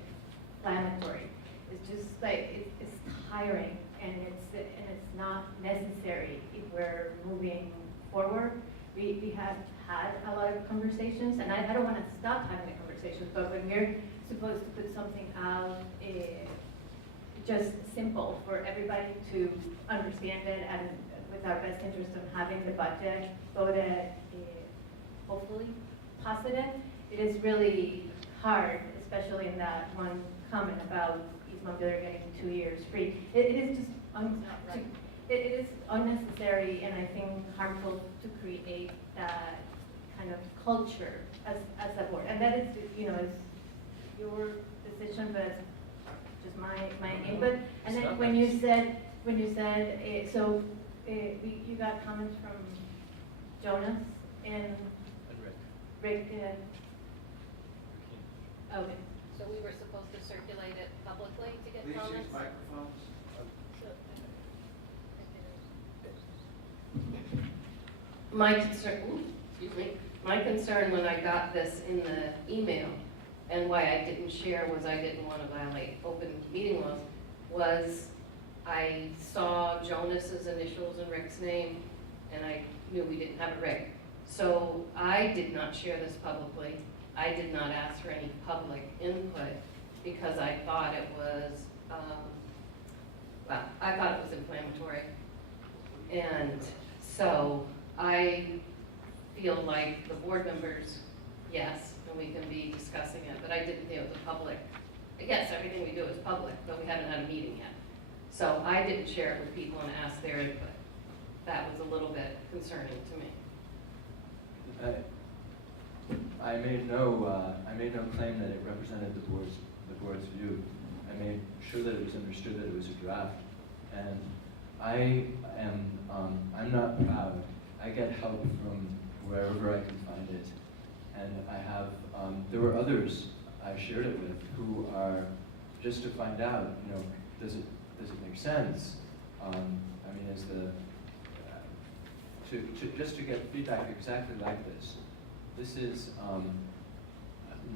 inflammatory. It's just like, it's tiring, and it's not necessary if we're moving forward. We have had a lot of conversations, and I don't want to stop having the conversations, but when we're supposed to put something out, just simple for everybody to understand it, and with our best interest of having the budget voted, hopefully positive, it is really hard, especially in that one comment about East Montpelier getting 2 years free. It is just it is unnecessary, and I think harmful to create that kind of culture as a board. And that is, is your decision, but just my input. And then when you said, so you got comments from Jonas and Rick. Okay. So we were supposed to circulate it publicly to get Please comments? use microphones. My concern when I got this in the email, and why I didn't share was I didn't want to violate open meeting laws, was I saw Jonas's initials and Rick's name, and I knew we didn't have a Rick. So I did not share this publicly. I did not ask for any public input because I thought it was, I thought it was inflammatory. And so I feel like the board members, yes, and we can be discussing it, but I didn't think it was a public yes, everything we do is public, but we haven't had a meeting yet. So I didn't share it with people and ask their input. That was a little bit concerning to me. I made no claim that it represented the board's view. I made sure that it was understood that it was a draft, and I'm not proud. I get help from wherever I can find it, and I have. There were others I shared it with who are just to find out. Does it make sense? I mean, is the just to get feedback exactly like this. This is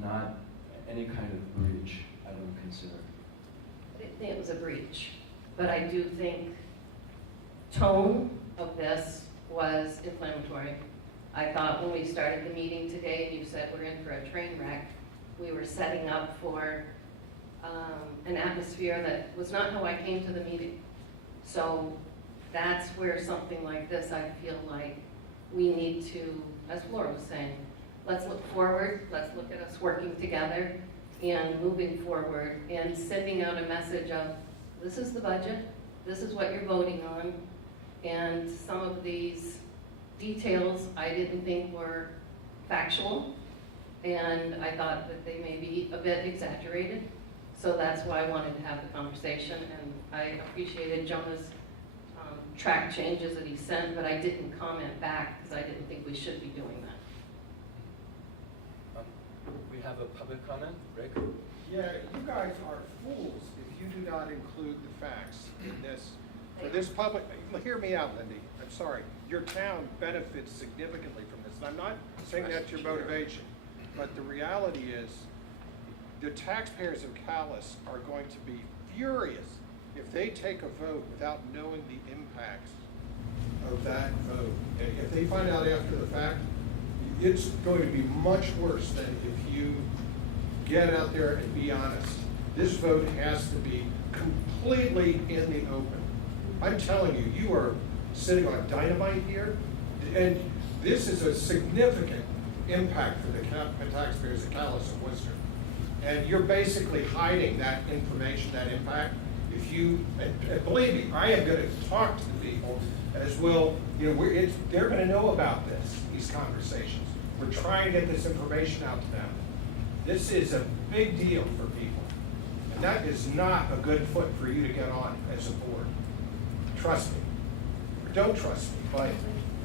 not any kind of breach, I don't consider. I didn't think it was a breach, but I do think tone of this was inflammatory. I thought when we started the meeting today and you said we're in for a train wreck, we were setting up for an atmosphere that was not how I came to the meeting. So that's where something like this, I feel like we need to, as Flora was saying, let's look forward, let's look at us working together and moving forward and sending out a message of, this is the budget, this is what you're voting on, and some of these details I didn't think were factual, and I thought that they may be a bit exaggerated. So that's why I wanted to have the conversation, and I appreciated Jonah's track changes that he sent, but I didn't comment back because I didn't think we should be doing that. We have a public comment, Rick? Yeah, you guys are fools if you do not include the facts in this. For this public, hear me out, Lindy, I'm sorry. Your town benefits significantly from this, and I'm not saying that's your motivation, but the reality is the taxpayers of Calais are going to be furious if they take a vote without knowing the impacts of that vote. If they find out after the fact, it's going to be much worse than if you get out there and be honest. This vote has to be completely in the open. I'm telling you, you are sitting on dynamite here, and this is a significant impact for the taxpayers of Calais and Worcester. And you're basically hiding that information, that impact. If you, and believe me, I am going to talk to the people as well. They're going to know about these conversations. We're trying to get this information out to them. This is a big deal for people. And that is not a good foot for you to get on as a board. Trust me. Or don't trust me, but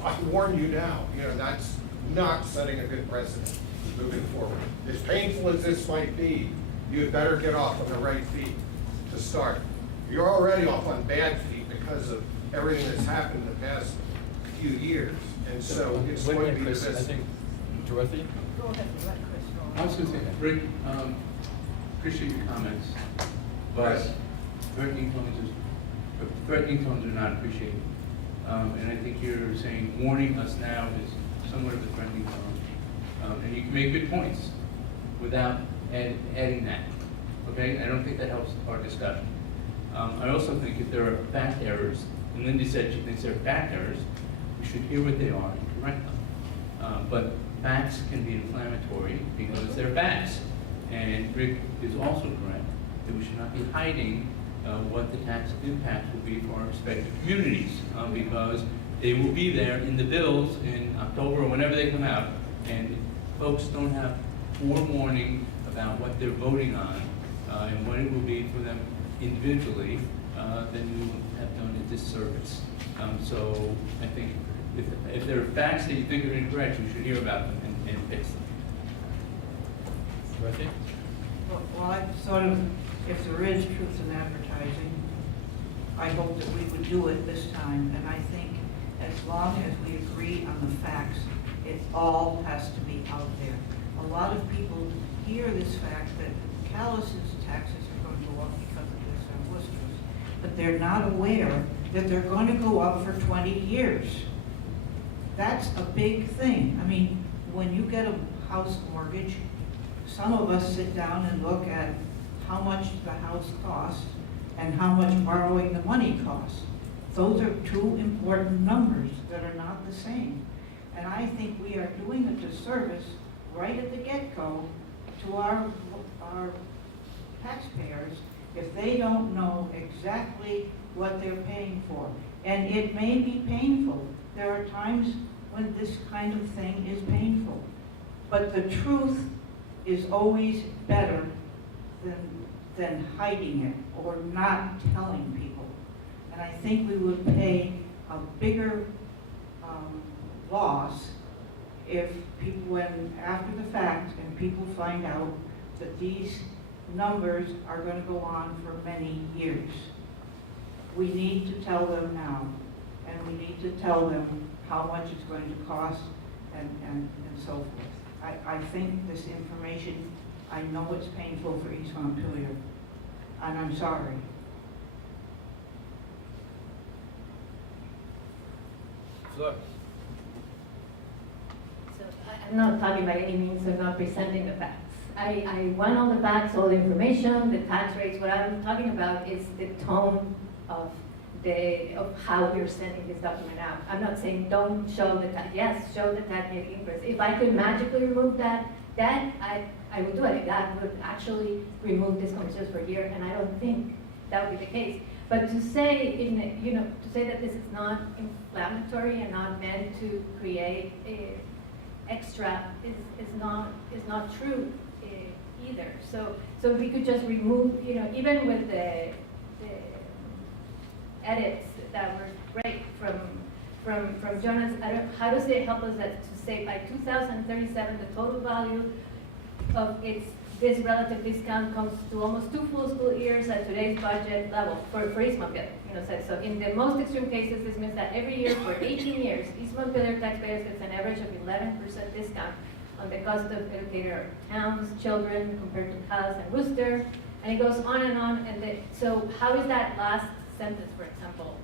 I warn you now, that's not setting a good precedent moving forward. As painful as this might be, you had better get off on the right feet to start. You're already off on bad feet because of everything that's happened in the past few years. And so it's going to be Chris, I think, Dorothy? Go ahead, let Chris go. I was going to say, Rick, appreciate your comments, but threatening tones are not appreciated. And I think you're saying warning us now is somewhat of a threatening tone. And you can make good points without adding that. Okay? I don't think that helps our discussion. I also think if there are fact errors, and Lindy said she thinks there are fact errors, we should hear what they are and correct them. But facts can be inflammatory because they're facts. And Rick is also correct that we should not be hiding what the tax impacts will be for our respective communities, because they will be there in the bills in October or whenever they come out, and folks don't have forewarning about what they're voting on and what it will be for them individually, then you have done a disservice. So I think if there are facts that you think are incorrect, you should hear about them and fix them. Dorothy? Well, I sort of, if there is truth in advertising, I hope that we would do it this time. And I think as long as we agree on the facts, it all has to be out there. A lot of people hear this fact that Calais' taxes are going to go up because of this and Worcester's, but they're not aware that they're going to go up for 20 years. That's a big thing. I mean, when you get a house mortgage, some of us sit down and look at how much the house costs and how much borrowing the money costs. Those are two important numbers that are not the same. And I think we are doing a disservice right at the get-go to our taxpayers if they don't know exactly what they're paying for. And it may be painful. There are times when this kind of thing is painful. But the truth is always better than hiding it or not telling people. And I think we would pay a bigger loss if people, when after the fact, and people find out that these numbers are going to go on for many years. We need to tell them now, and we need to tell them how much it's going to cost and so forth. I think this information, I know it's painful for East Montpelier, and I'm sorry. Look. So I'm not talking by any means of not presenting the facts. I want all the facts, all the information, the tax rates. What I'm talking about is the tone of how we're sending this document out. I'm not saying don't show the tax. Yes, show the tax rate increase. If I could magically remove that I would do it. That would actually remove this conversation for a year, and I don't think that would be the case. But to say, to say that this is not inflammatory and not meant to create extra is not true either. So we could just remove, even with the edits that were great from Jonas. How does it help us to say by 2037 the total value of this relative discount comes to almost 2 full school years at today's budget level for East Montpelier. So in the most extreme cases, this means that every year for 18 years, East Montpelier taxpayers gets an average of 11% discount on the cost of educator towns, children, compared to Calais and Worcester, and it goes on and on. So how is that last sentence, for example,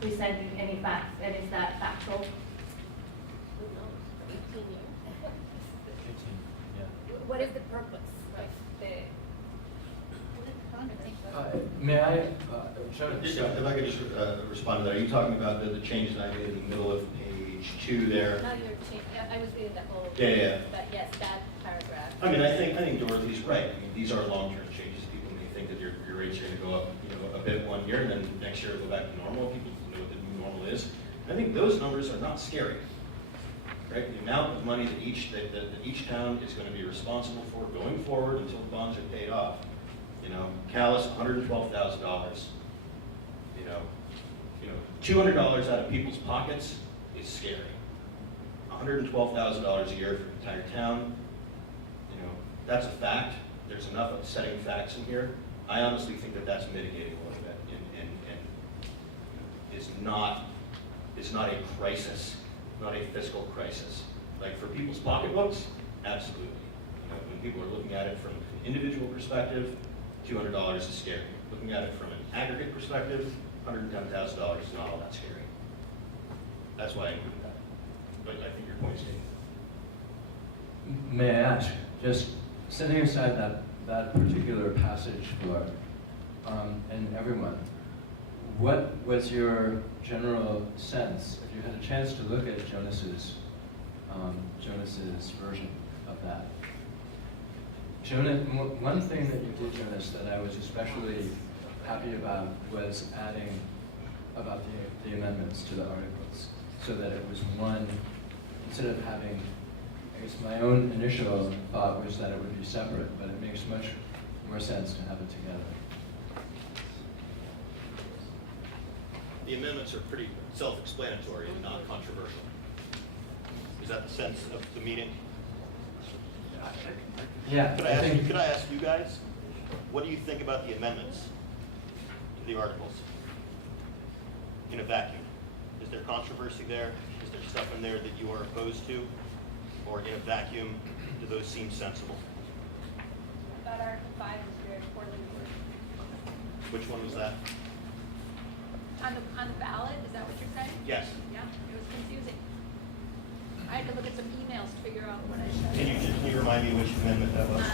presenting any facts, and is that factual? What is the purpose of May I, If I could just respond to that. Are you talking about the changes I made in the middle of page 2 there? Not your change. I was reading the whole. Yeah. But yes, that paragraph. I mean, I think Dorothy's right. I mean, these are long-term changes. People may think that your rates are going to go up, a bit one year, and then next year it'll go back to normal. People know what the new normal is. I think those numbers are not scary. Right? The amount of money that each town is going to be responsible for going forward until the bonds are paid off. Calais, $112,000. $200 out of people's pockets is scary. $112,000 a year for the entire town. That's a fact. There's enough upsetting facts in here. I honestly think that that's mitigating a little bit, and is not a crisis. Not a fiscal crisis. Like for people's pocketbooks, absolutely. When people are looking at it from an individual perspective, $200 is scary. Looking at it from an aggregate perspective, $110,000 is not all that scary. That's why I included that. But I think your point is taken. May I ask, just setting aside that particular passage for and everyone, what was your general sense, if you had a chance to look at Jonas's version of that? One thing that you did, Jonas, that I was especially happy about was adding about the amendments to the articles, so that it was one, instead of having, I guess my own initial thought was that it would be separate, but it makes much more sense to have it together. The amendments are pretty self-explanatory and not controversial. Is that the sense of the meeting? Yeah. Could I ask you guys, what do you think about the amendments to the articles in a vacuum? Is there controversy there? Is there stuff in there that you are opposed to? Or in a vacuum, do those seem sensible? About Article 5 is very poorly worded. Which one was that? On the ballot, is that what you're saying? Yes. Yeah, it was confusing. I had to look at some emails to figure out what I should. Can you remind me which amendment that was?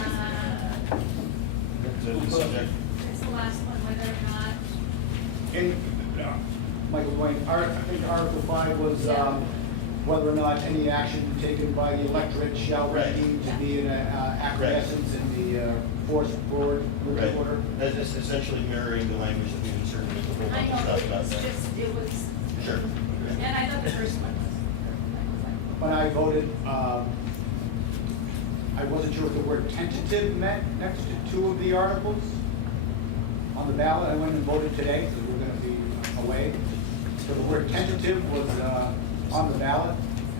The subject? It's the last one, whether or not. Michael Dwayne, I think Article 5 was whether or not any action taken by the electorate shall be deemed to be an acquiescence in the force forward Right. order. That's essentially mirroring the language that we've inserted with the whole I bunch of know, stuff it about was that. just, it was, Sure. and I thought the first one was. When I voted, I wasn't sure if the word tentative meant next to two of the articles on the ballot. I went and voted today, because we're going to be away. So the word tentative was on the ballot.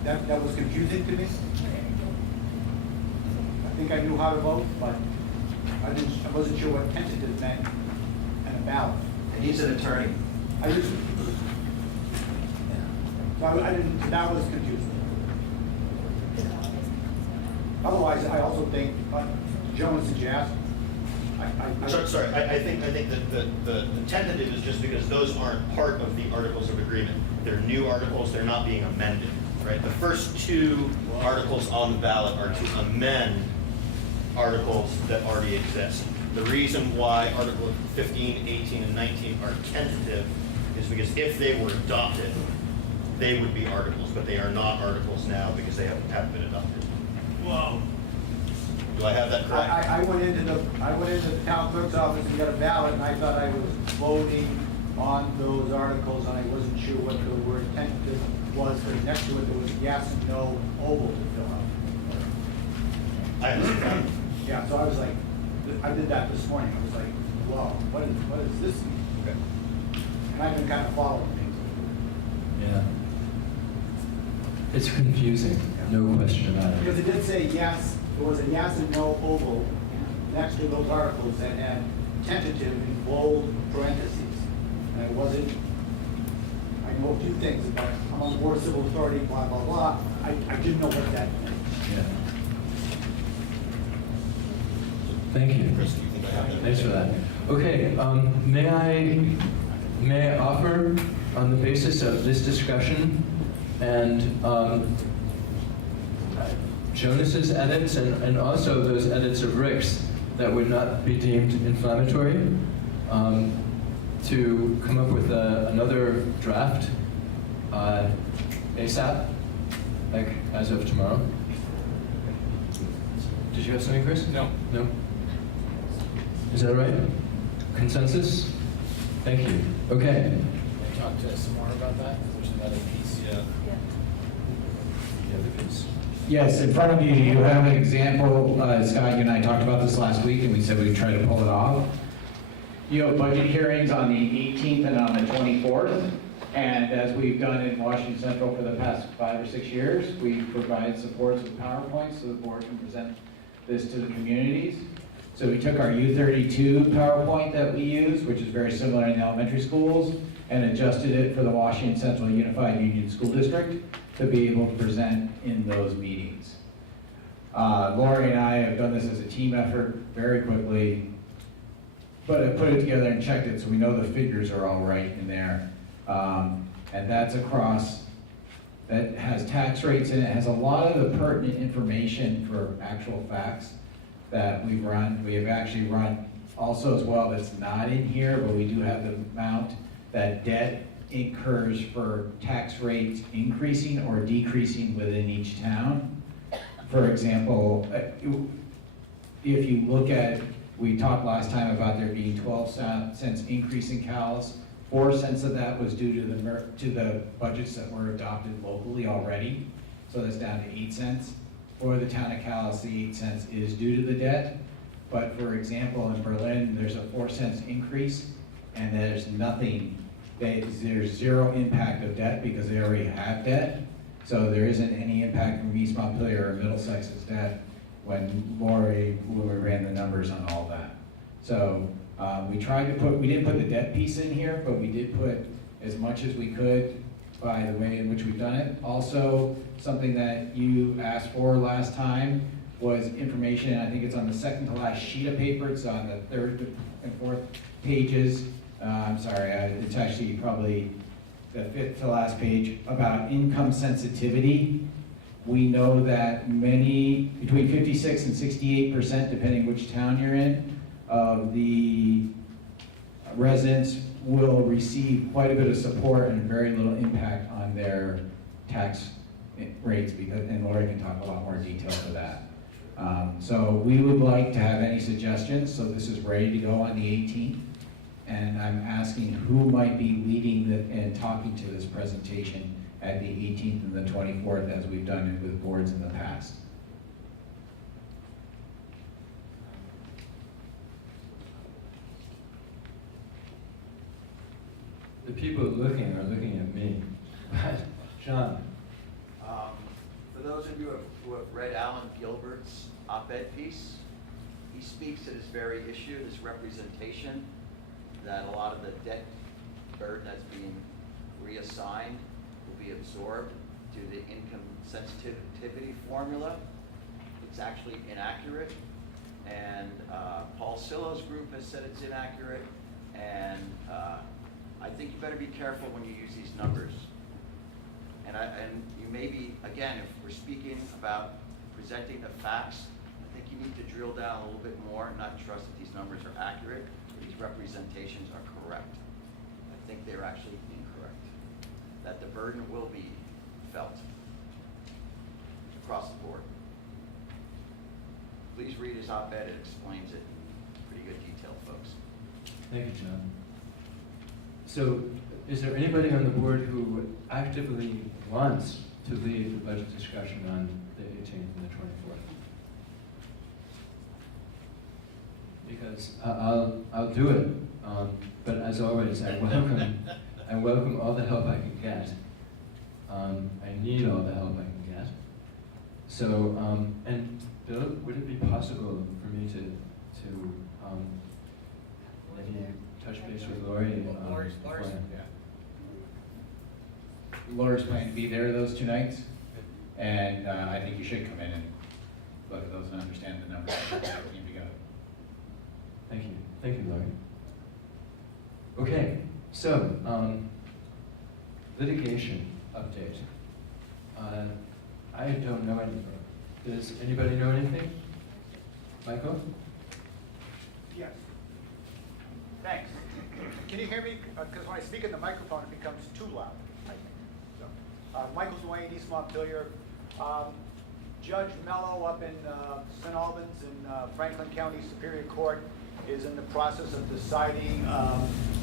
That was confusing to me. I think I knew how to vote, but I wasn't sure what tentative meant in a ballot. And he's an attorney. I just, so I didn't, that was confusing. Otherwise, I also think, Jonas and Jas, Sorry, I think that the tentative is just because those aren't part of the Articles of Agreement. They're new articles, they're not being amended, right? The first two articles on the ballot are to amend articles that already exist. The reason why Article 15, 18, and 19 are tentative is because if they were adopted, they would be articles, but they are not articles now because they haven't been adopted. Whoa. Do I have that correct? I went into the town clerk's office and got a ballot, and I thought I was voting on those articles, and I wasn't sure what the word tentative was, because next to it, there was yes and no oval to fill out. I understand. Yeah, so I was like, I did that this morning, I was like, wow, what is this? Okay. And I've been kind of following things. Yeah. It's confusing, no question about it. Because it did say yes, there was a yes and no oval next to those articles that had tentative in bold parentheses. And I wasn't, I know a few things about, I'm on the Board of Civil Authority, blah, blah, blah. I didn't know what that meant. Yeah. Thank you. Thanks for that. Okay, may I offer, on the basis of this discussion and Jonas's edits and also those edits of Rick's that would not be deemed inflammatory, to come up with another draft ASAP, like as of tomorrow. Did you have something, Chris? No. No? Is that right? Consensus? Thank you. Okay. Talk to us some more about that, there's another piece. Yeah. The other piece. Yes, in front of you, you have an example. Scott, you and I talked about this last week, and we said we'd try to pull it off. You have budget hearings on the 18th and on the 24th. And as we've done in Washington Central for the past 5 or 6 years, we provide supports with PowerPoints so the board can present this to the communities. So we took our U32 PowerPoint that we use, which is very similar in the elementary schools, and adjusted it for the Washington Central Unified Union School District to be able to present in those meetings. Lori and I have done this as a team effort very quickly, but I put it together and checked it so we know the figures are all right in there. And that's across, that has tax rates in it, has a lot of the pertinent information for actual facts that we've run. We have actually run also as well that's not in here, but we do have the amount that debt incurs for tax rates increasing or decreasing within each town. For example, if you look at, we talked last time about there being 12 cents increase in CALS. 4 cents of that was due to the budgets that were adopted locally already. So that's down to 8 cents. For the town of Calais, the 8 cents is due to the debt. But for example, in Berlin, there's a 4 cents increase, and there's nothing, there's zero impact of debt because they already have debt. So there isn't any impact from East Montpelier or Middlesex's debt when Lori ran the numbers on all that. So we tried to put, we didn't put the debt piece in here, but we did put as much as we could by the way in which we've done it. Also, something that you asked for last time was information, and I think it's on the second to last sheet of paper. It's on the 3rd and 4th pages. I'm sorry, it's actually probably the 5th to last page about income sensitivity. We know that many, between 56 and 68%, depending which town you're in, of the residents will receive quite a bit of support and very little impact on their tax rates, because, and Lori can talk a lot more detail to that. So we would like to have any suggestions, so this is ready to go on the 18th. And I'm asking who might be leading and talking to this presentation at the 18th and the 24th, as we've done it with boards in the past. The people looking are looking at me. John. For those of you who have read Alan Gilbert's op-ed piece, he speaks to this very issue, this representation, that a lot of the debt burden that's being reassigned will be absorbed to the income sensitivity formula. It's actually inaccurate, and Paul Sillo's group has said it's inaccurate, and I think you better be careful when you use these numbers. And you may be, again, if we're speaking about presenting the facts, I think you need to drill down a little bit more and not trust that these numbers are accurate, or these representations are correct. I think they're actually incorrect. That the burden will be felt across the board. Please read his op-ed, it explains it in pretty good detail, folks. Thank you, John. So, is there anybody on the board who actively wants to lead the budget discussion on the 18th and the 24th? Because I'll do it, but as always, I welcome all the help I can get. I need all the help I can get. So, and Bill, would it be possible for me to maybe touch base with Lori? Lori's, beforehand? yeah. Laura's planning to be there those 2 nights, and I think you should come in and look at those and understand the numbers that came together. Thank you. Thank you, Lori. Okay, so, litigation update. I don't know anything. Does anybody know anything? Michael? Yes. Thanks. Can you hear me? Because when I speak in the microphone, it becomes too loud, I think. So, Michael Dwayne, East Montpelier. Judge Mello up in St. Albans in Franklin County Superior Court is in the process of deciding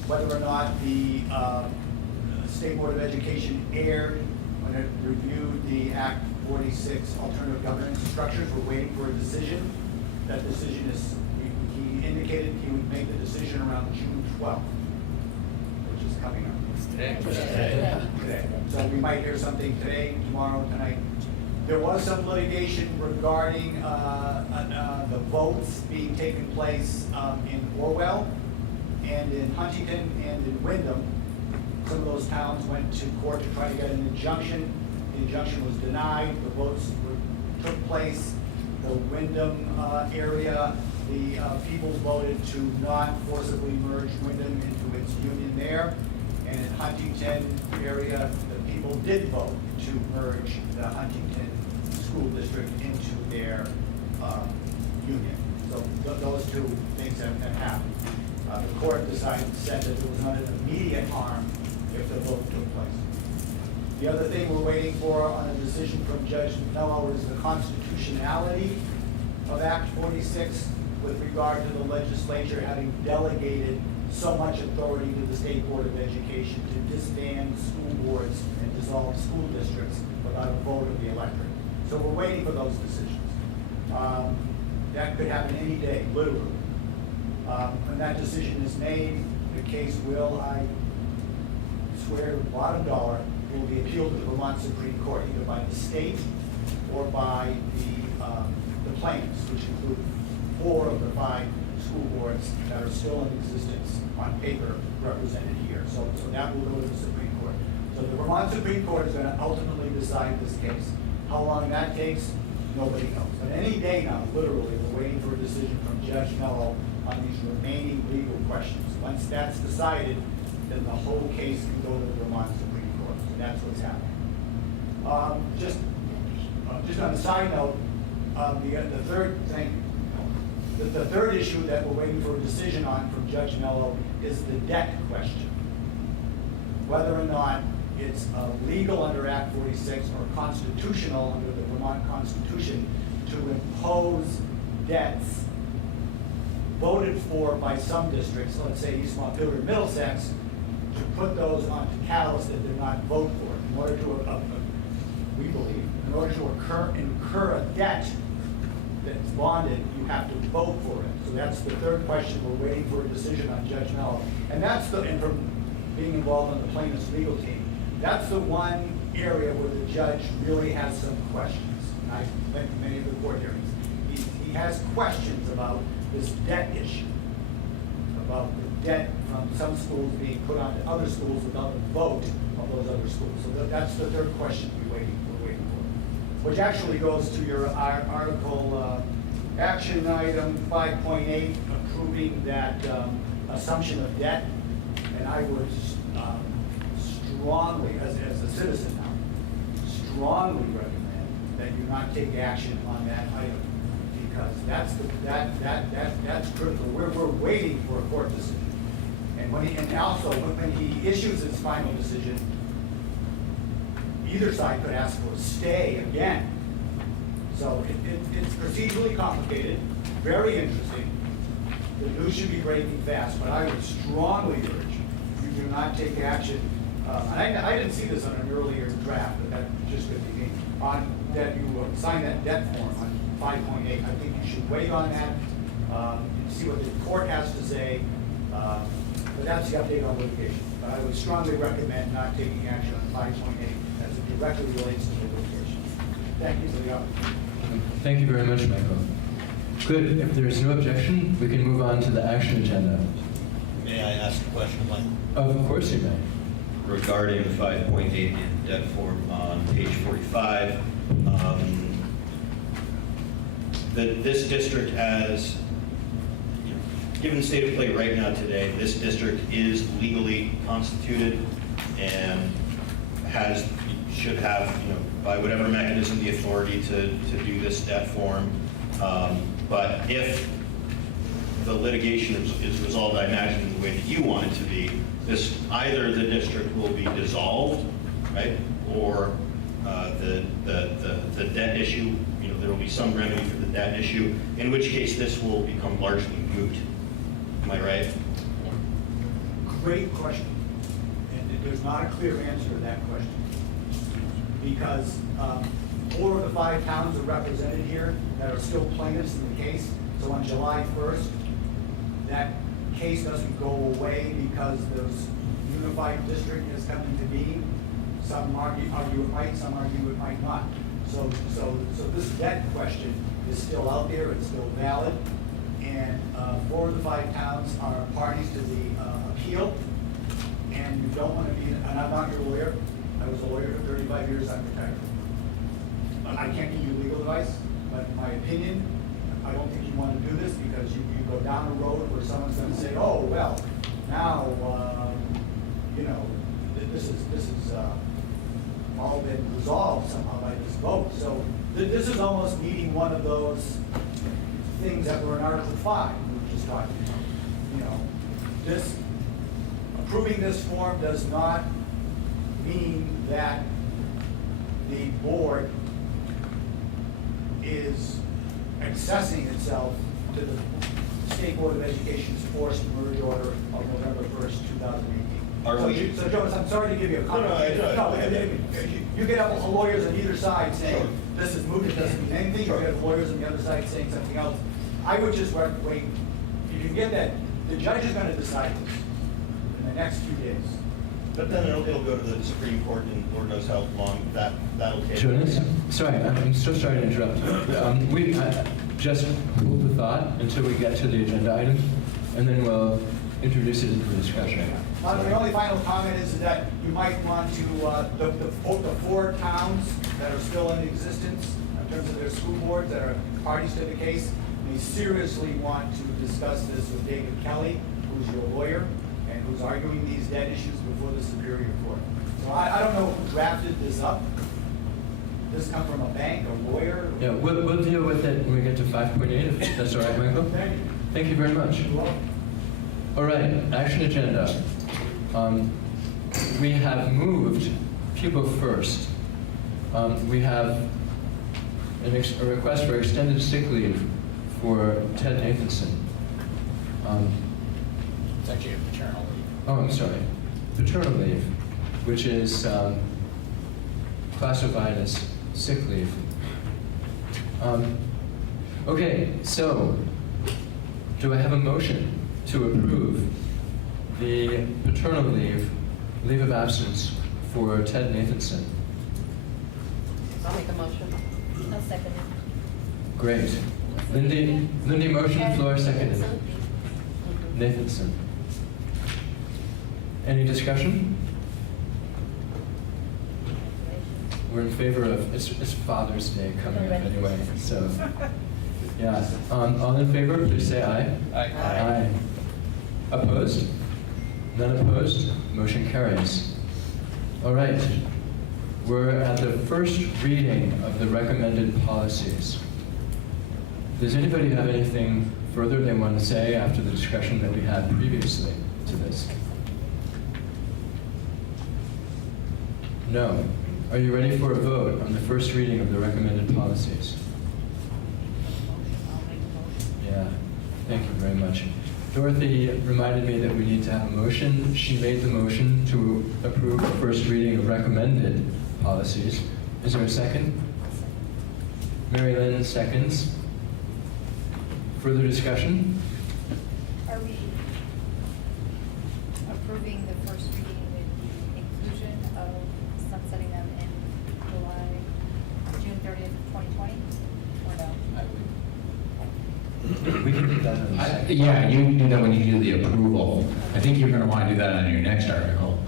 whether or not the State Board of Education erred when it reviewed the Act 46 alternative governance structures. We're waiting for a decision. That decision is, he indicated he would make the decision around June 12th, which is coming up. Today. So we might hear something today, tomorrow, tonight. There was some litigation regarding the votes being taken place in Orwell and in Huntington and in Wyndham. Some of those towns went to court to try to get an injunction. The injunction was denied. The votes took place. The Wyndham area, the people voted to not forcibly merge Wyndham into its union there. And in Huntington area, the people did vote to merge the Huntington School District into their union. So those two things have happened. The court said that there was not an immediate harm if the vote took place. The other thing we're waiting for on a decision from Judge Mello is the constitutionality of Act 46 with regard to the legislature having delegated so much authority to the State Board of Education to disband school boards and dissolve school districts without a vote of the electorate. So we're waiting for those decisions. That could happen any day, literally. When that decision is made, the case will, I swear to the bottom dollar, will be appealed to the Vermont Supreme Court, either by the state or by the plaintiffs, which include 4 of the 5 school boards that are still in existence on paper represented here. So that will go to the Supreme Court. So the Vermont Supreme Court is going to ultimately decide this case. How long that takes, nobody knows. But any day now, literally, we're waiting for a decision from Judge Mello on these remaining legal questions. Once that's decided, then the whole case can go to the Vermont Supreme Court. So that's what's happening. Just on a side note, the third thing, the third issue that we're waiting for a decision on from Judge Mello is the debt question. Whether or not it's legal under Act 46 or constitutional under the Vermont Constitution to impose debts voted for by some districts, let's say East Montpelier, Middlesex, to put those onto Calais that did not vote for it. In order to, we believe, in order to incur a debt that's bonded, you have to vote for it. So that's the third question. We're waiting for a decision on Judge Mello. And that's the, and from being involved on the plaintiff's legal team, that's the one area where the judge really has some questions. And I've been to many of the court hearings. He has questions about this debt issue, about the debt from some schools being put onto other schools without the vote of those other schools. So that's the third question we're waiting for, which actually goes to your article action item 5.8, approving that assumption of debt. And I would strongly, as a citizen now, strongly recommend that you not take action on that item, because that's critical. We're waiting for a court decision. And when he issues his final decision, either side could ask for a stay again. So it's procedurally complicated, very interesting. The news should be breaking fast, but I would strongly urge you do not take action. And I didn't see this on an earlier draft, but that just could be me, on that you sign that debt form on 5.8. I think you should wait on that and see what the court has to say. But that's the update on litigation. But I would strongly recommend not taking action on 5.8 as it directly relates to the litigation. Thank you for the opportunity. Thank you very much, Michael. Good. If there's no objection, we can move on to the action agenda. May I ask a question, Mike? Of course you may. Regarding 5.8 in debt form on page 45, that this district has, given the state of play right now today, this district is legally constituted and should have, by whatever mechanism, the authority to do this debt form. But if the litigation is resolved, I imagine, in the way that you want it to be, either the district will be dissolved, right, or the debt issue, there will be some remedy for the debt issue, in which case this will become largely moot. Am I right? Great question. And there's not a clear answer to that question. Because 4 of the 5 towns are represented here that are still plaintiffs in the case. So on July 1st, that case doesn't go away because the unified district is coming to be. Some argue it might, some argue it might not. So this debt question is still out there, it's still valid. And 4 of the 5 towns are parties to the appeal. And you don't want to be, and I'm not your lawyer, I was a lawyer for 35 years, I'm retired. I can't give you legal advice, but in my opinion, I don't think you want to do this because you go down a road where someone's going to say, oh, well, now, this is all been resolved somehow by this vote. So this is almost meeting one of those things that were in Article 5 we were just talking about. Approving this form does not mean that the board is accessing itself to the State Board of Education's forced merge order of November 1st, 2018. So Jonas, I'm sorry to give you a comment. You get lawyers on either side saying this is moot, it doesn't mean anything. You get lawyers on the other side saying something else. I would just wait. If you can get that, the judge is going to decide this in the next few days. But then it'll go to the Supreme Court, and Lord knows how long that'll take. Jonas, sorry, I'm so sorry to interrupt. We just hold the thought until we get to the agenda item, and then we'll introduce it into the discussion. The only final comment is that you might want to, the 4 towns that are still in existence in terms of their school boards that are parties to the case, may seriously want to discuss this with David Kelly, who's your lawyer, and who's arguing these debt issues before the Superior Court. So I don't know who drafted this up. Did this come from a bank, a lawyer? Yeah, we'll deal with it when we get to 5.8, if that's all right, Michael? Thank you very much. All right, action agenda. We have moved Cubo first. We have a request for extended sick leave for Ted Nathanson. It's actually a paternal leave. Oh, I'm sorry. Paternal leave, which is classified as sick leave. Okay, so do I have a motion to approve the paternal leave of absence for Ted Nathanson? I'll make a motion. I'll second it. Great. Lindy motion, Flora seconded. Nathanson. Any discussion? We're in favor of, it's Father's Day coming up anyway, so, yeah. All in favor, please say aye. Aye. Aye. Opposed? None opposed? Motion carries. All right. We're at the first reading of the recommended policies. Does anybody have anything further they want to say after the discussion that we had previously to this? No. Are you ready for a vote on the first reading of the recommended policies? Yeah, thank you very much. Dorothy reminded me that we need to have a motion. She made the motion to approve the first reading of recommended policies. Is there a second? Mary Lynn seconds. Further discussion? Are we approving the first reading with the inclusion of sunsetting them in June 30th, 2020? Or no? We can do that in a second. Yeah, you can do that when you do the approval. I think you're going to want to do that on your next article,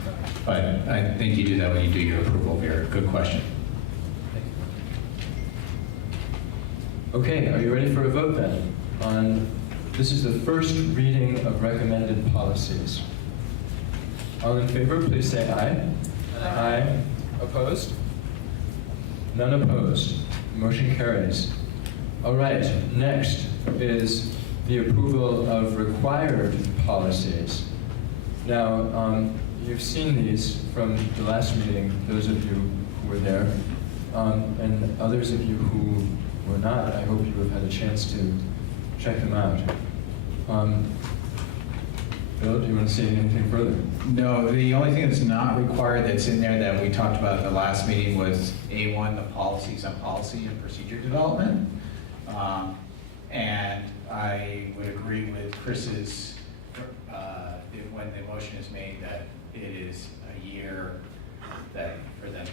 but I think you do that when you do your approval here. Good question. Okay, are you ready for a vote then? This is the first reading of recommended policies. All in favor, please say aye. Aye. Opposed? None opposed. Motion carries. All right, next is the approval of required policies. Now, you've seen these from the last meeting, those of you who were there, and others of you who were not. I hope you have had a chance to check them out. Bill, do you want to say anything further? No, the only thing that's not required that's in there that we talked about in the last meeting was A1, the policies on policy and procedure development. And I would agree with Chris's, when the motion is made, that it is a year that for them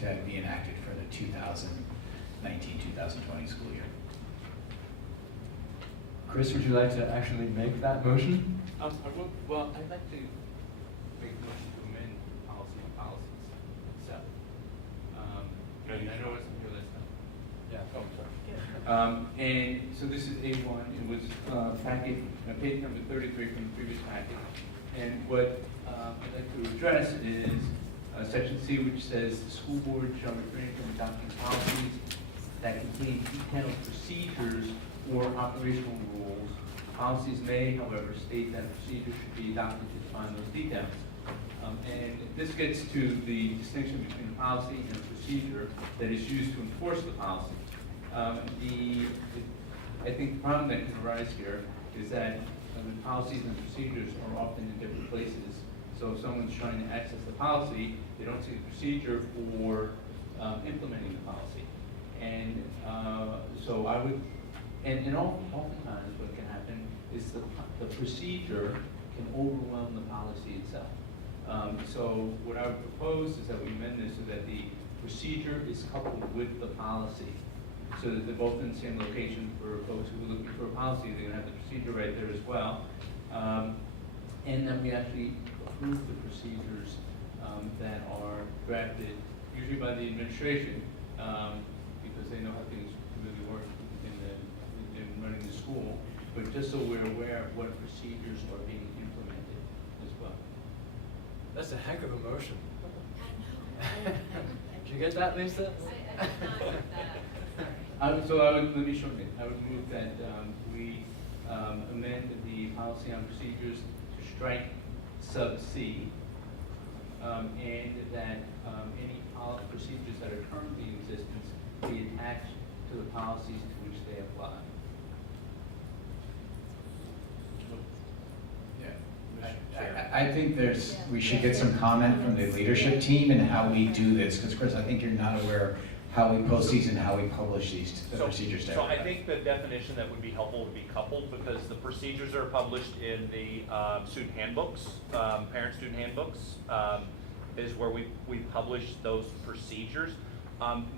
to be enacted for the 2019-2020 school year. Chris, would you like to actually make that motion? Well, I'd like to make a motion to amend policy on policies itself. I know it's on your list now. Yeah. Oh, sorry. And so this is A1. It was packet, page number 33 from the previous packet. And what I'd like to address is section C, which says the school board shall refrain from adopting policies that contain detailed procedures or operational rules. Policies may, however, state that a procedure should be adopted to define those details. And this gets to the distinction between a policy and a procedure that is used to enforce the policy. I think the problem that can arise here is that the policies and procedures are often in different places. So if someone's trying to access the policy, they don't see the procedure for implementing the policy. And so I would, and oftentimes what can happen is the procedure can overwhelm the policy itself. So what I would propose is that we amend this so that the procedure is coupled with the policy, so that they're both in the same location. For folks who are looking for a policy, they're going to have the procedure right there as well. And then we actually approve the procedures that are drafted, usually by the administration, because they know how things really work in running the school. But just so we're aware of what procedures are being implemented as well. That's a heck of a motion. Did you get that, Lisa? I did not get that. Let me show you. I would move that we amend the policy on procedures to strike sub C and that any procedures that are currently in existence be attached to the policies to which they apply. I think we should get some comment from the leadership team and how we do this, because Chris, I think you're not aware how we post these and how we publish these, the procedures to So I everybody. think the definition that would be helpful would be coupled, because the procedures are published in the student handbooks, parent-student handbooks, is where we publish those procedures.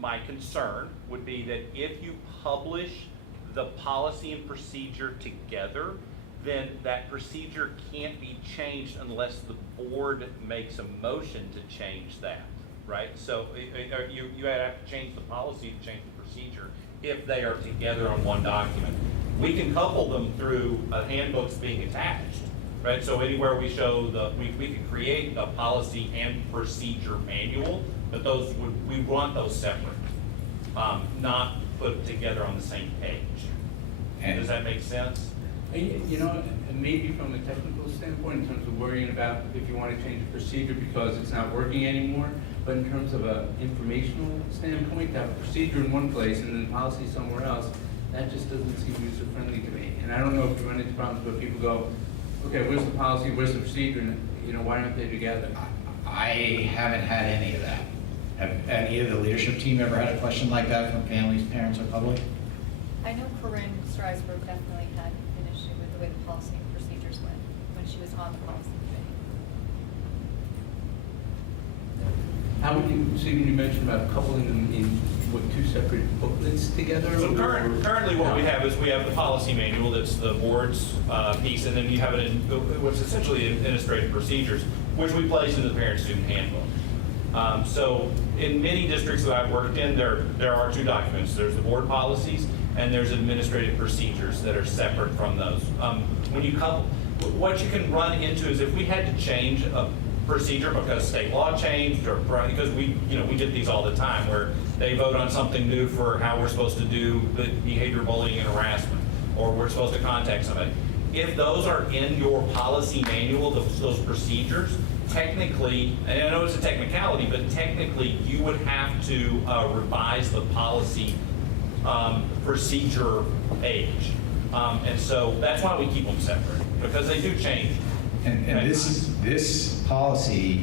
My concern would be that if you publish the policy and procedure together, then that procedure can't be changed unless the board makes a motion to change that, right? So you have to change the policy to change the procedure if they are together on one document. We can couple them through handbooks being attached, right? So anywhere we show we could create a policy and procedure manual, but we want those separate, not put together on the same page. Does that make sense? You know, maybe from a technical standpoint, in terms of worrying about if you want to change the procedure because it's not working anymore, but in terms of an informational standpoint, to have a procedure in one place and then policy somewhere else, that just doesn't seem user-friendly to me. And I don't know if you run into problems where people go, okay, where's the policy, where's the procedure, and why aren't they together? I haven't had any of that. Have any of the leadership team ever had a question like that from families, parents, or public? I know Corinne Strasberg definitely had an issue with the way the policy and procedures went when she was on the policy committee. How would you, Stephen, you mentioned about coupling them in, what, two separate booklets together? So currently what we have is we have the policy manual, that's the board's piece, and then you have it in what's essentially administrative procedures, which we place in the parent-student handbook. So in many districts that I've worked in, there are two documents. There's the board policies and there's administrative procedures that are separate from those. When you couple, what you can run into is if we had to change a procedure because state law changed, or because we did these all the time, where they vote on something new for how we're supposed to do the behavior, bullying, and harassment, or we're supposed to contact somebody. If those are in your policy manual, those procedures, technically, and I know it's a technicality, but technically you would have to revise the policy procedure page. And so that's why we keep them separate, because they do change. And this policy,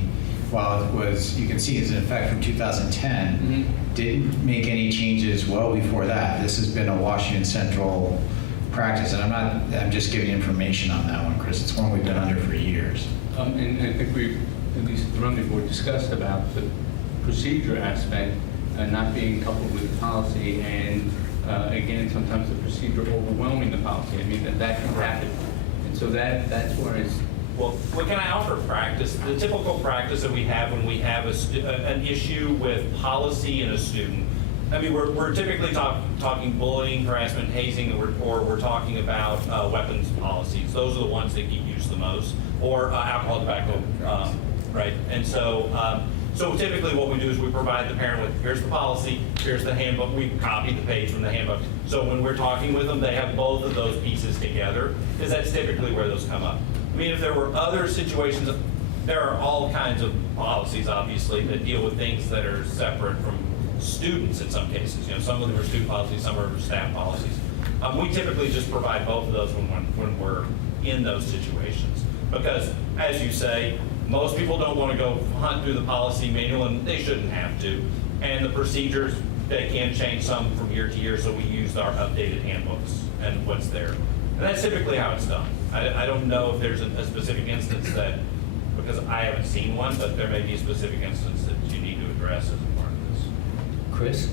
while it was, you can see it's in effect from 2010, didn't make any changes well before that. This has been a Washington Central practice, and I'm just giving information on that one, Chris. It's one we've been under for years. And I think we've, at least the Running Board, discussed about the procedure aspect not being coupled with the policy, and again, sometimes the procedure overwhelming the policy. I mean, that can happen. And so that's where it's... Well, what can I offer practice? The typical practice that we have when we have an issue with policy in a student, I mean, we're typically talking bullying, harassment, hazing, or we're talking about weapons policies. Those are the ones that get used the most, or alcohol, tobacco, right? And so, so typically what we do is we provide the parent with, here's the policy, here's the handbook, we copy the page from the handbook. So when we're talking with them, they have both of those pieces together, because that's typically where those come up. I mean, if there were other situations, there are all kinds of policies, obviously, that deal with things that are separate from students in some cases. Some of them are student policies, some are staff policies. We typically just provide both of those when we're in those situations. Because, as you say, most people don't want to go hunt through the policy manual, and they shouldn't have to. And the procedures, they can change some from year to year, so we use our updated handbooks and what's there. And that's typically how it's done. I don't know if there's a specific instance that, because I haven't seen one, but there may be a specific instance that you need to address as a part of this. Chris,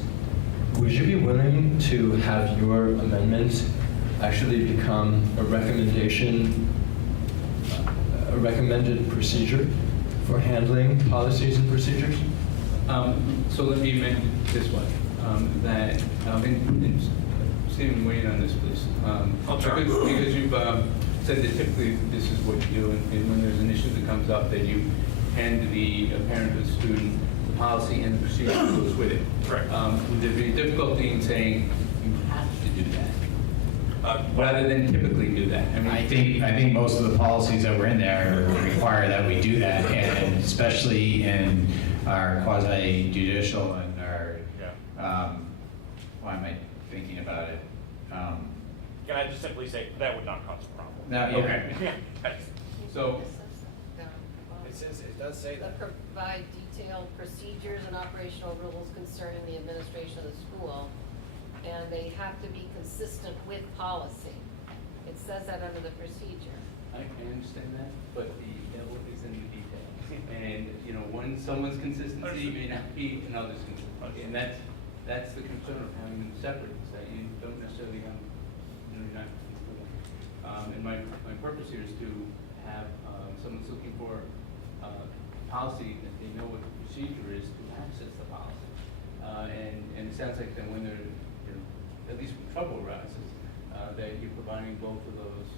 would you be willing to have your amendment actually become a recommendation, a recommended procedure for handling policies and procedures? So let me amend it this way, that, and Stephen, weigh in on this, please. Because you've said that typically this is what you do, and when there's an issue that comes up, that you hand the parent or the student the policy and the procedure that goes with it. Correct. Would there be a difficulty in saying you have to do that, rather than typically do that? I think most of the policies that were in there require that we do that, and especially in our quasi judicial and our, why am I thinking about it? Can I just simply say, that would not cause a problem? Now, yeah. Okay. So, It does say that. Provide detailed procedures and operational rules concerning the administration of the school, and they have to be consistent with policy. It says that under the procedure. I understand that, but the devil is in the details. And, you know, someone's consistency may not be another's consistency. And that's the concern of having them separate, is that you don't necessarily have, you know, you're not consistent. And my purpose here is to have, someone's looking for policy, that they know what the procedure is to access the policy. And it sounds like that when there, you know, at least when trouble arises, that you're providing both of those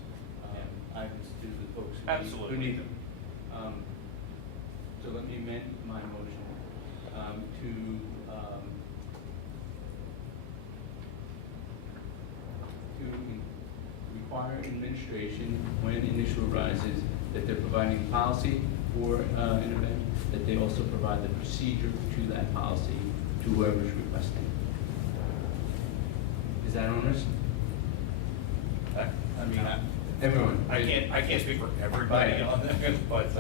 items to the folks who need them. So let me amend my motion to require administration, when an issue arises, that they're providing policy for an event, that they also provide the procedure to that policy to whoever's requesting. Is that onerous? I mean, Everyone. I can't speak for everybody on that, but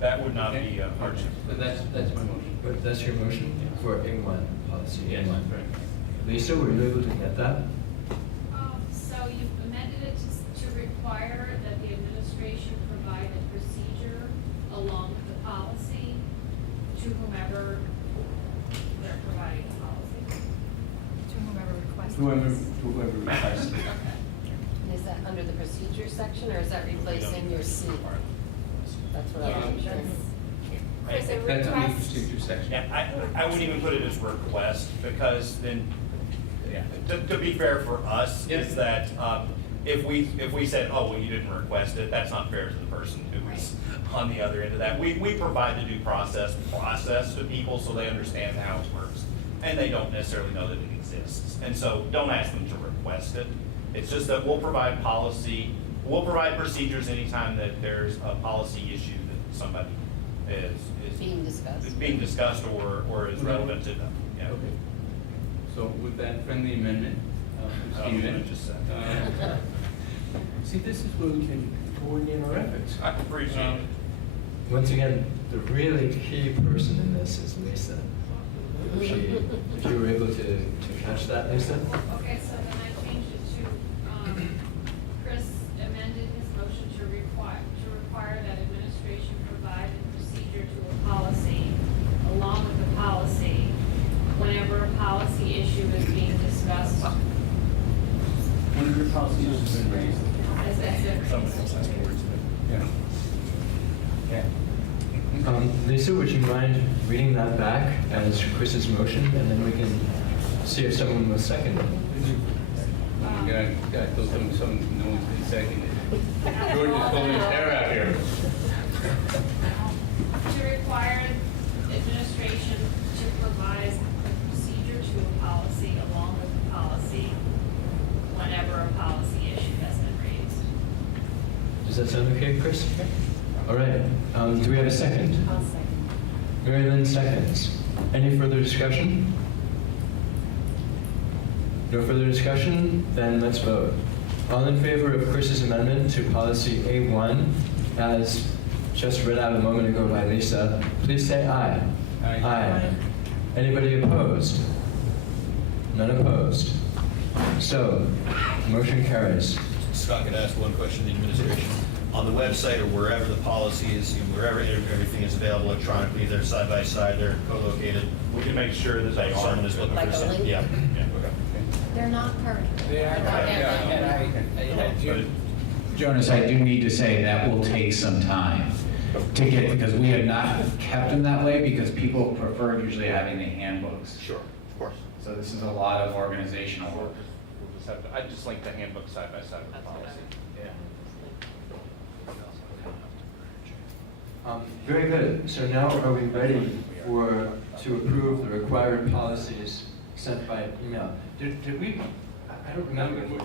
that would not be a hardship. But that's my motion. But that's your motion for A1 policy? Yes, A1. right. Lisa, were you able to get that? So you've amended it to require that the administration provide a procedure along with the policy to whomever they're providing the policy. To whomever requests. Whoever requests. Is that under the procedure section, or is that replacing your C? That's what I was sure. Chris, a That's on the request, procedure section. Yeah, I wouldn't even put it as request, because then, to be fair for us, is that, if we said, oh, well, you didn't request it, that's not fair to the person who is on the other end of that. We provide the due process to people so they understand how it works, and they don't necessarily know that it exists. And so don't ask them to request it. It's just that we'll provide policy, we'll provide procedures anytime that there's a policy issue that somebody is being discussed or is relevant to them. Yeah. Okay. So with that friendly amendment, Stephen, see, this is where we can coordinate our efforts. I appreciate it. Once again, the really key person in this is Lisa. If you were able to catch that, Lisa? okay, so then I changed it to, Chris amended his motion to require that administration provide a procedure to a policy, along with the policy, whenever a policy issue is being discussed. Whenever policy has been raised. As it. Somebody else has to words to it. Yeah. Lisa, would you mind reading that back as Chris's motion, and then we can see if someone will second it? Gotta tell someone no one's been seconded. George is pulling his hair out here. To require administration to provide a procedure to a policy along with the policy whenever a policy issue has been raised. Does that sound okay, Chris? All right. Do we have a second? I'll second. Mary Lynn seconds. Any further discussion? No further discussion? Then let's vote. All in favor of Chris's amendment to policy A1, as just read out a moment ago by Lisa, please say aye. Aye. Aye. Anybody opposed? None opposed. So, motion carries. Scott could ask one question to the administration. On the website or wherever the policy is, wherever everything is available electronically, they're side by side, they're co-located. We can make sure that they are. Someone is looking for something. Yeah. Okay. They're not current. Jonas, I do need to say that will take some time to get, because we have not kept them that way, because people prefer usually having the handbooks. Sure, of course. So this is a lot of organizational work. We'll just have to, I'd just like the handbook side by side with the policy. Very good. So now are we ready to approve the required policies sent by email? Did we, I don't remember.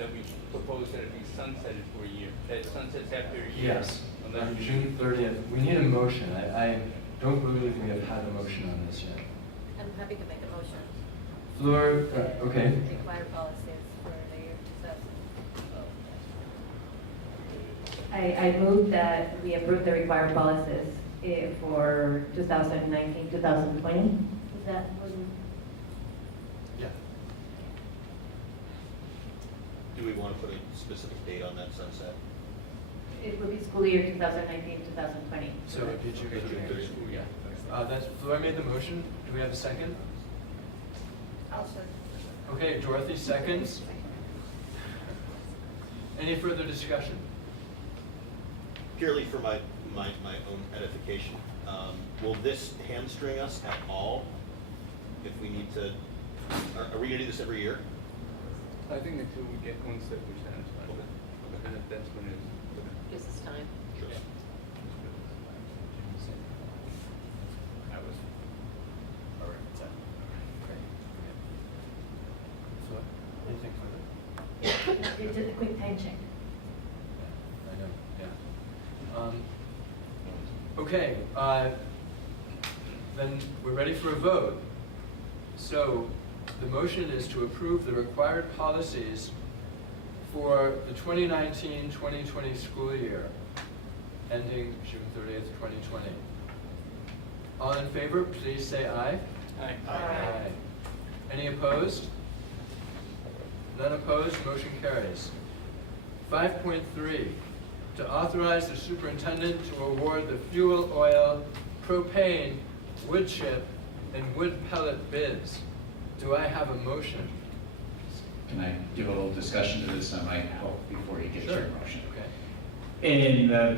that we propose that it be sunsetted for a year, that it sunsets after a year. Yes, unless on we- June 30th. We need a motion. I don't believe we have had a motion on this yet. I'm happy to make a motion. Fleur, okay. Require policies for the year 2012. I move that we approve the required policies for 2019, 2020. Is that what you? Yeah. Do we want to put a specific date on that sunset? It would be school year 2019, 2020. So it'd be June 30th. Yeah. That's, Fleur made the motion. Do we have a second? I'll second. Okay, Dorothy seconds. Any further discussion? Purely for my own edification, will this hamstring us at all if we need to, are we gonna do this every year? I think until we get one step we're satisfied with, and if that's when it's. Gives us time. Sure. That was, all right, that's it. Great. Fleur, anything further? It's just a quick time check. I know, yeah. Okay, then we're ready for a vote. So the motion is to approve the required policies for the 2019-2020 school year, ending June 30th, 2020. All in favor, please say aye. Aye. Aye. Any opposed? None opposed, motion carries. 5.3, to authorize the superintendent to award the fuel oil, propane, wood chip, and wood pellet bids. Do I have a motion? Can I give a little discussion to this? I might help before you get to your motion. Okay. In the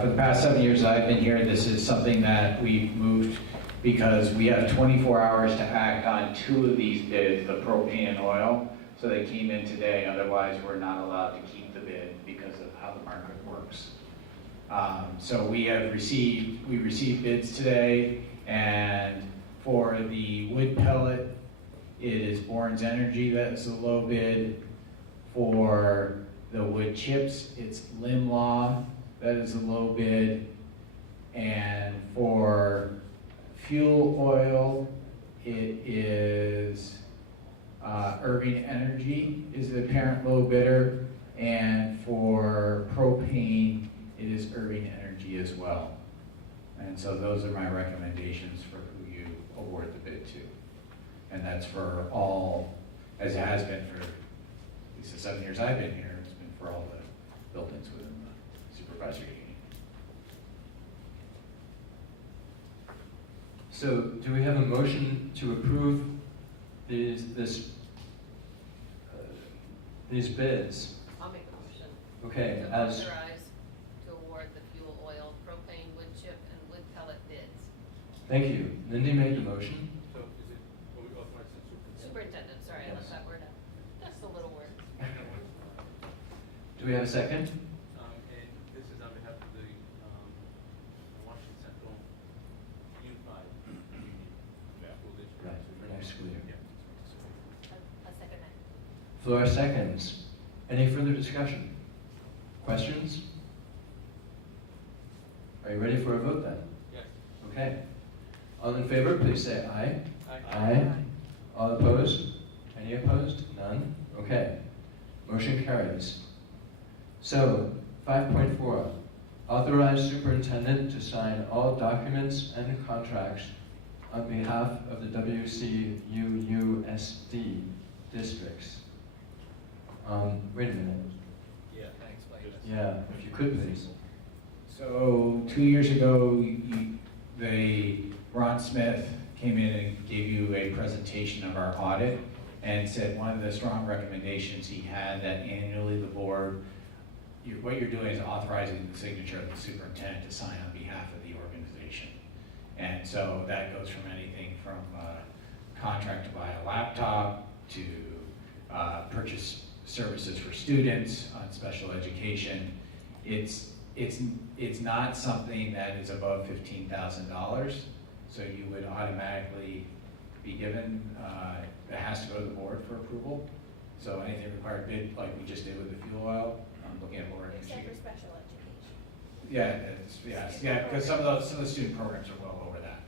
for the past 7 years I've been here, this is something that we've moved because we have 24 hours to act on 2 of these bids, the propane and oil. So they came in today, otherwise we're not allowed to keep the bid because of how the market works. So we received bids today, and for the wood pellet, it is Bourne's Energy that's the low bid. For the wood chips, it's Limlaw that is the low bid. And for fuel oil, it is Irving Energy is the apparent low bidder. And for propane, it is Irving Energy as well. And so those are my recommendations for who you award the bid to. And that's for all, as it has been for at least the 7 years I've been here, it's been for all the buildings within the supervisory union. So do we have a motion to approve these bids? I'll make a motion. Okay, To as, authorize to award the fuel oil, propane, wood chip, and wood pellet bids. thank you. Lindy made the motion. So is it, will we authorize the superintendent? Superintendent, sorry, I left that word out. Just a little word. Do we have a second? And this is on behalf of the Washington Central Unified Union School District. Right, for next school year. A second that. Fleur seconds. Any further discussion? Questions? Are you ready for a vote then? Yes. Okay. All in favor, please say aye. Aye. Aye. All opposed? Any opposed? None? Okay. Motion carries. So, 5.4, authorize superintendent to sign all documents and contracts on behalf of the WCUUSD districts. Wait a minute. Yeah. Can I explain this? Yeah, if you could please. So 2 years ago, Ron Smith came in and gave you a presentation of our audit and said one of the strong recommendations he had that annually the board, what you're doing is authorizing the signature of the superintendent to sign on behalf of the organization. And so that goes from anything from contract to buy a laptop to purchase services for students on special education. It's not something that is above $15,000, so you would automatically be given, it has to go to the board for approval. So anything required bid, like we just did with the fuel oil, looking at lowering the Except for sheet. special education. Yeah, because some of the student programs are well over that.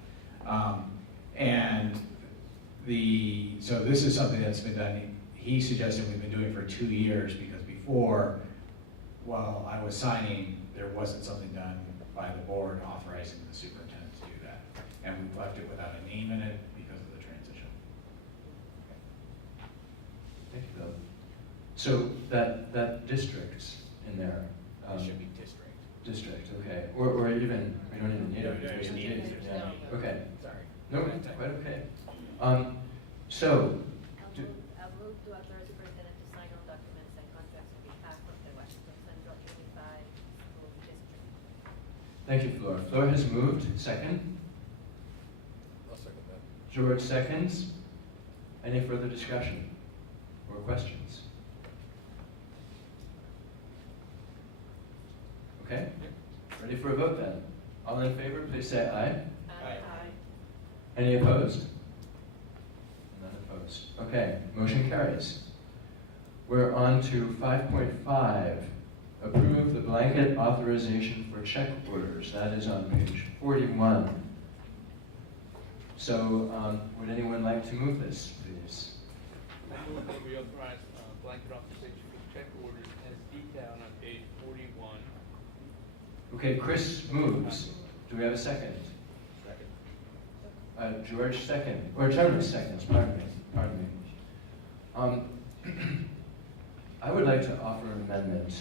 So this is something that's been done, he suggested we've been doing for 2 years, because before, while I was signing, there wasn't something done by the board authorizing the superintendent to do that. And we've left it without a name in it because of the transition. Thank you, Bill. So that district in there. It should be district. District, okay. Or even, we don't even need No, it. no, because you need it's- it. yeah. No. Okay. Sorry. No, quite okay. So, I'll move to authorize the superintendent to sign all documents and contracts on behalf of the Washington Central Unified School District. thank you, Flor. Flor has moved, second. I'll second that. George seconds. Any further discussion or questions? Okay, ready for a vote then? All in favor, please say aye. Aye. Any opposed? None opposed. Okay, motion carries. We're on to 5.5, approve the blanket authorization for check orders. That is on page 41. So, would anyone like to move this, please? I move that we authorize blanket authorization for check orders as detailed on page 41. Okay, Chris moves. Do we have a second? Second. George second, or Jonas seconds, pardon me. I would like to offer an amendment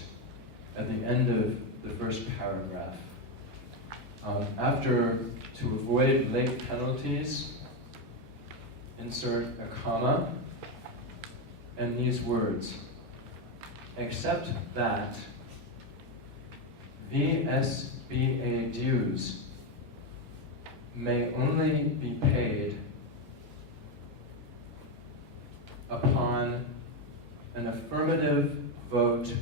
at the end of the first paragraph. After, to avoid late penalties, insert a comma, and these words, except that VSBA dues may only be paid upon an affirmative vote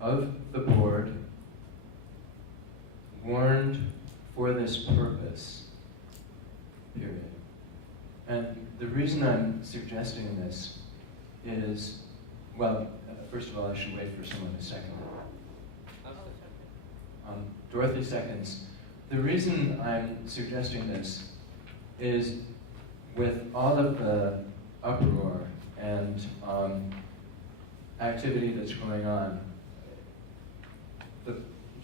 of the board warned for this purpose, period. And the reason I'm suggesting this is, well, first of all, I should wait for someone to second it. Dorothy seconds. The reason I'm suggesting this is with all of the uproar and activity that's going on,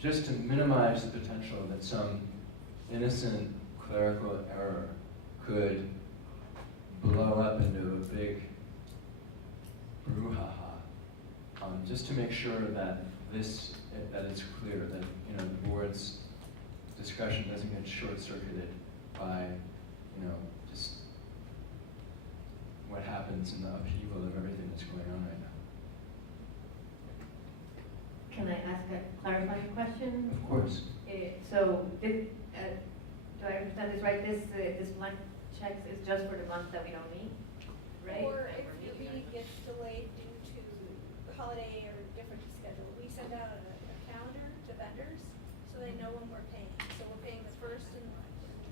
just to minimize the potential that some innocent clerical error could blow up into a big brouhaha, just to make sure that that it's clear that the board's discussion doesn't get short-circuited by just what happens in the upheaval of everything that's going on right now. Can I ask a clarifying question? Of course. So, do I understand this right? This blank checks is just for the month that we don't meet, right? Or if the meeting gets delayed due to holiday or different schedule, we send out a calendar to vendors so they know when we're paying. So we're paying the first and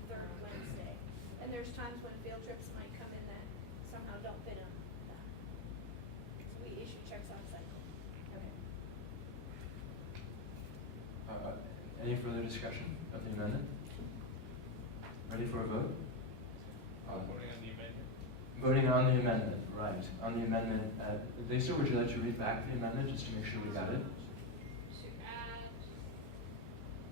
third Wednesday. And there's times when field trips might come in that somehow don't fit on that. So we issue checks on cycle. Okay. Any further discussion of the amendment? Ready for a vote? Voting on the amendment. Voting on the amendment, right. On the amendment, Lisa, would you like to read back the amendment just to make sure we got it? To add,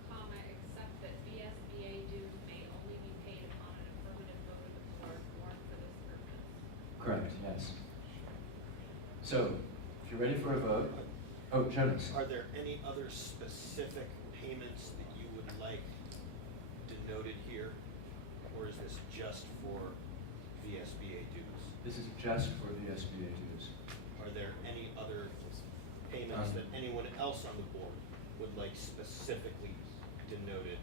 comma, except that VSBA dues may only be paid upon an affirmative vote of the board warned for this purpose. Correct, yes. So, if you're ready for a vote, oh, Jonas. Are there any other specific payments that you would like denoted here? Or is this just for VSBA dues? This is just for the SBA dues. Are there any other payments that anyone else on the board would like specifically denoted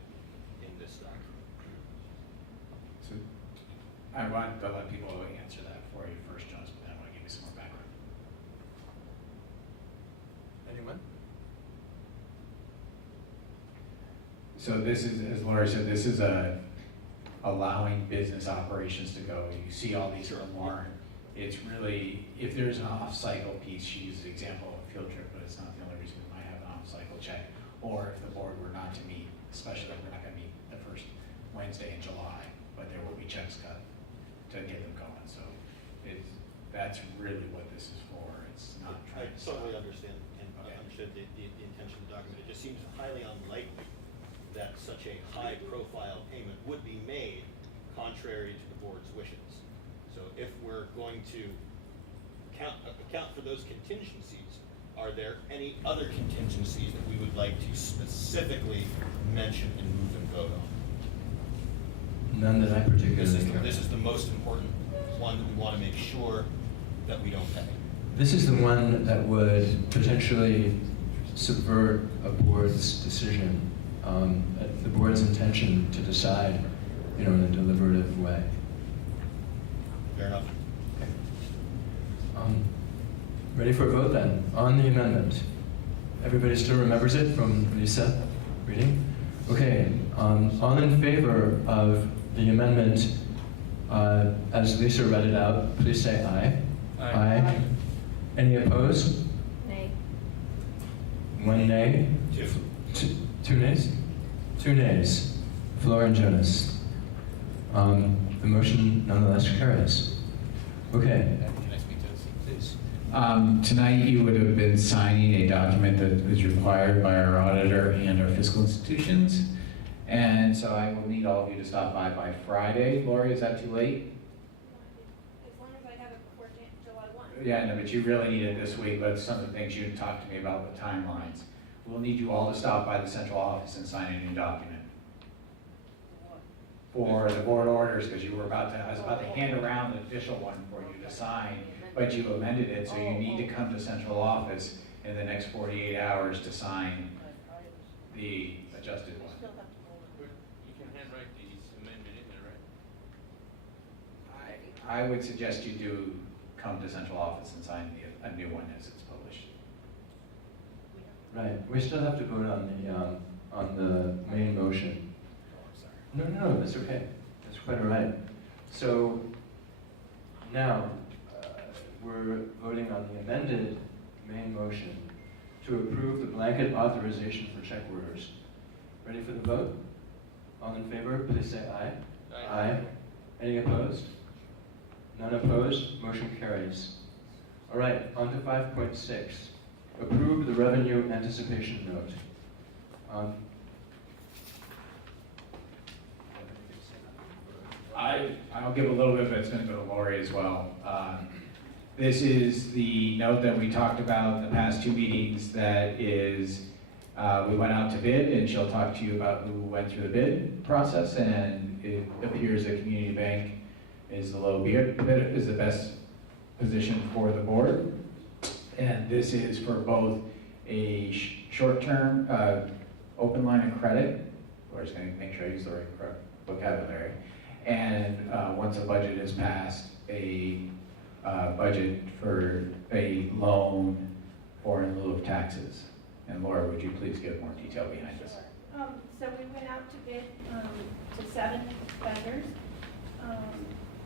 in this document? So I want to let people answer that for you first, Jonas, but then I want to give you some more background. Anyone? So this is, as Lori said, this is allowing business operations to go. You see all these are more it's really, if there's an off-cycle piece, she uses the example of a field trip, but it's not the only reason we might have an off-cycle check. Or if the board were not to meet, especially if we're not gonna meet the first Wednesday in July, but there will be checks cut to get them going. So that's really what this is for. It's not I trying to. totally understand and understood the intention of the document. It just seems highly unlikely that such a high-profile payment would be made contrary to the board's wishes. So if we're going to account for those contingencies, are there any other contingencies that we would like to specifically mention and move and vote on? None that I particularly care. This is the most important one that we want to make sure that we don't pay. This is the one that would potentially subvert a board's decision, the board's intention to decide, in a deliberative way. Fair enough. Ready for a vote then, on the amendment. Everybody still remembers it from Lisa reading? Okay, all in favor of the amendment as Lisa read it out, please say aye. Aye. Any opposed? Nay. One nay? Two nays? Two nays. Flora and Jonas. The motion nonetheless carries. Okay. Can I speak to this? Please. Tonight, you would have been signing a document that is required by our auditor and our fiscal institutions. And so I will need all of you to stop by Friday. Lori, is that too late? As long as I have it before July 1. Yeah, no, but you really need it this week. But some of the things you talked to me about, the timelines. We'll need you all to stop by the central office and sign a new document. For the board orders, because I was about to hand around the official one for you to sign, but you amended it, so you need to come to central office in the next 48 hours to sign the adjusted one. You can handwrite the amendment in there, right? I would suggest you do come to central office and sign a new one as it's published. Right, we still have to vote on the main motion. No, that's okay. That's quite all right. So now we're voting on the amended main motion to approve the blanket authorization for check orders. Ready for the vote? All in favor, please say aye. Aye. Any opposed? None opposed? Motion carries. All right, on to 5.6. Approve the revenue anticipation note. I'll give a little bit, but it's going to go to Lori as well. This is the note that we talked about in the past two meetings that is, we went out to bid, and she'll talk to you about who went through the bid process, and it appears that Community Bank is the best position for the board. And this is for both a short-term open line of credit, Lori's going to make sure I use the right vocabulary, and once a budget is passed, a budget for a loan or in lieu of taxes. And Laura, would you please give more detail behind this? So we went out to bid to 7 vendors.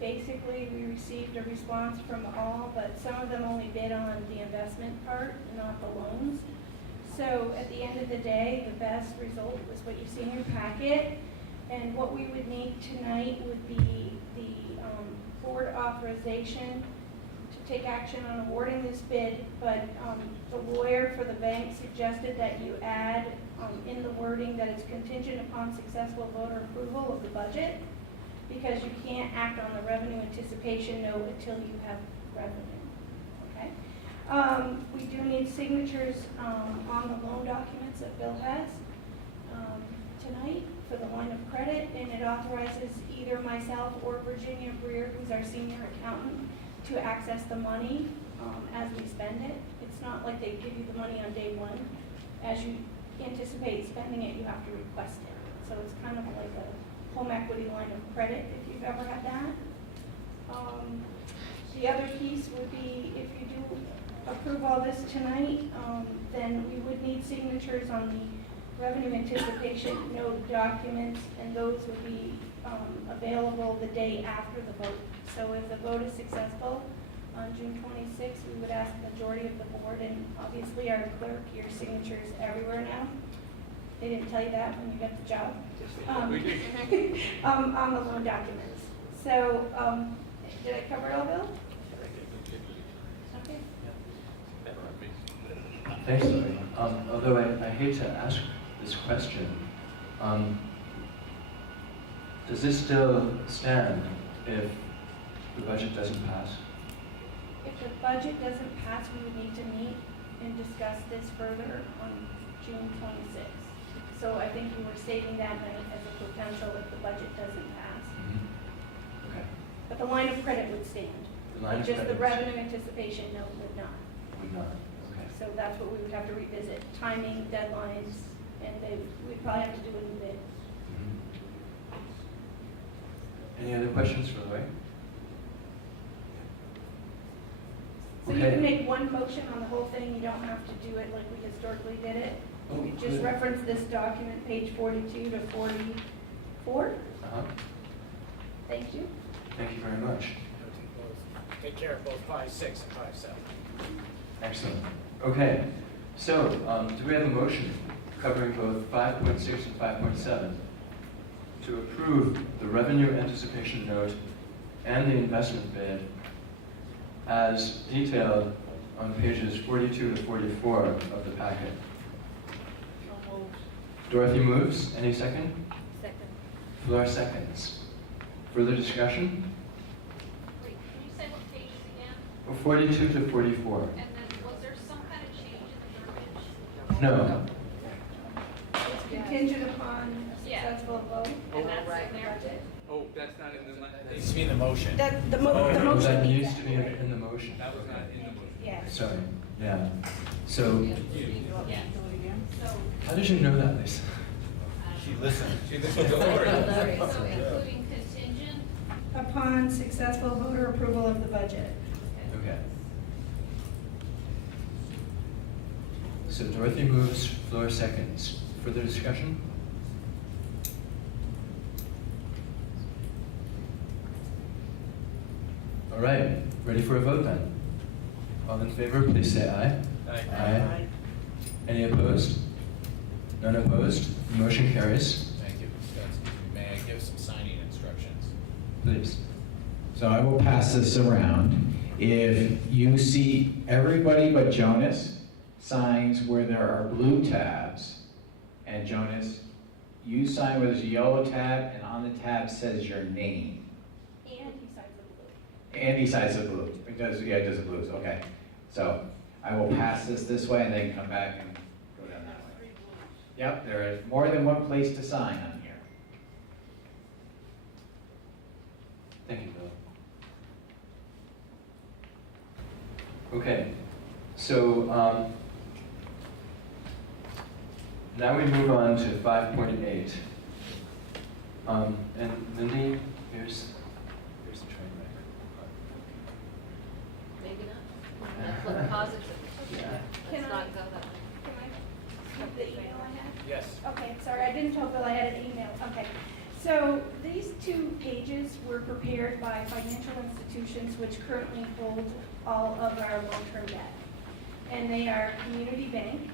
Basically, we received a response from all, but some of them only bid on the investment part, not the loans. So at the end of the day, the best result was what you see in your packet. And what we would need tonight would be the board authorization to take action on awarding this bid, but the lawyer for the bank suggested that you add in the wording that it's contingent upon successful voter approval of the budget, because you can't act on the revenue anticipation note until you have revenue, okay? We do need signatures on the loan documents that Bill has tonight for the line of credit, and it authorizes either myself or Virginia Breer, who's our senior accountant, to access the money as we spend it. It's not like they give you the money on day one. As you anticipate spending it, you have to request it. So it's kind of like a home equity line of credit, if you've ever had that. The other piece would be, if you do approve all this tonight, then we would need signatures on the revenue anticipation note documents, and those would be available the day after the vote. So if the vote is successful, on June 26th, we would ask the majority of the board, and obviously our clerk, your signatures everywhere now. They didn't tell you that when you got the job. On the loan documents. So, did I cover it all, Bill? Okay. Thanks, Lori. Although I hate to ask this question, does this still stand if the budget doesn't pass? If the budget doesn't pass, we would need to meet and discuss this further on June 26th. So I think you were stating that night as a potential if the budget doesn't pass. Okay. But the line of credit would stand. The line of Just the credit revenue anticipation note would not. would not. Okay. So that's what we would have to revisit, timing, deadlines, and we'd probably have to do a new bid. Any other questions for Lori? So you can make one motion on the whole thing, you don't have to do it like we historically did it. You could just reference this document, page 42 to 44. Thank you. Thank you very much. Take care of both 5.6 and 5.7. Excellent. Okay, so do we have a motion covering both 5.6 and 5.7 to approve the revenue anticipation note and the investment bid as detailed on pages 42 to 44 of the packet? Dorothy moves. Any second? Second. Fleur seconds. Further discussion? Wait, can you say what pages again? 42 to 44. And then was there some kind of change in the verbiage? No. It's contingent upon a successful vote. And that's in there? Oh, that's not in the. It needs to be in the motion. The motion. That needs to be in the motion. That was not in the motion. Yeah. Sorry. Yeah. So, Yeah. So, how did you know that, Lisa? She listened. She listened to Lori. so including contingent? Upon successful voter approval of the budget. Okay. So Dorothy moves, Fleur seconds. Further discussion? All right, ready for a vote then? All in favor, please say aye. Aye. Any opposed? None opposed? The motion carries. Thank you. May I give some signing instructions? Please. So I will pass this around. If you see everybody but Jonas signs where there are blue tabs, and Jonas, you sign where there's a yellow tab, and on the tab says your name. And he signs the blue. And he signs the blue. It does, yeah, it does the blues, okay. So I will pass this way and then come back and go down that way. Yep, there is more than one place to sign on here. Thank you, Bill. Okay, so now we move on to 5.8. And Mindy, here's the train wreck. Maybe not. Let's look positive. Yeah. Let's not go that way. Can I keep the email I have? Yes. Okay, sorry, I didn't tell Bill I had an email. Okay. So these 2 pages were prepared by financial institutions which currently hold all of our long-term debt. And they are Community Bank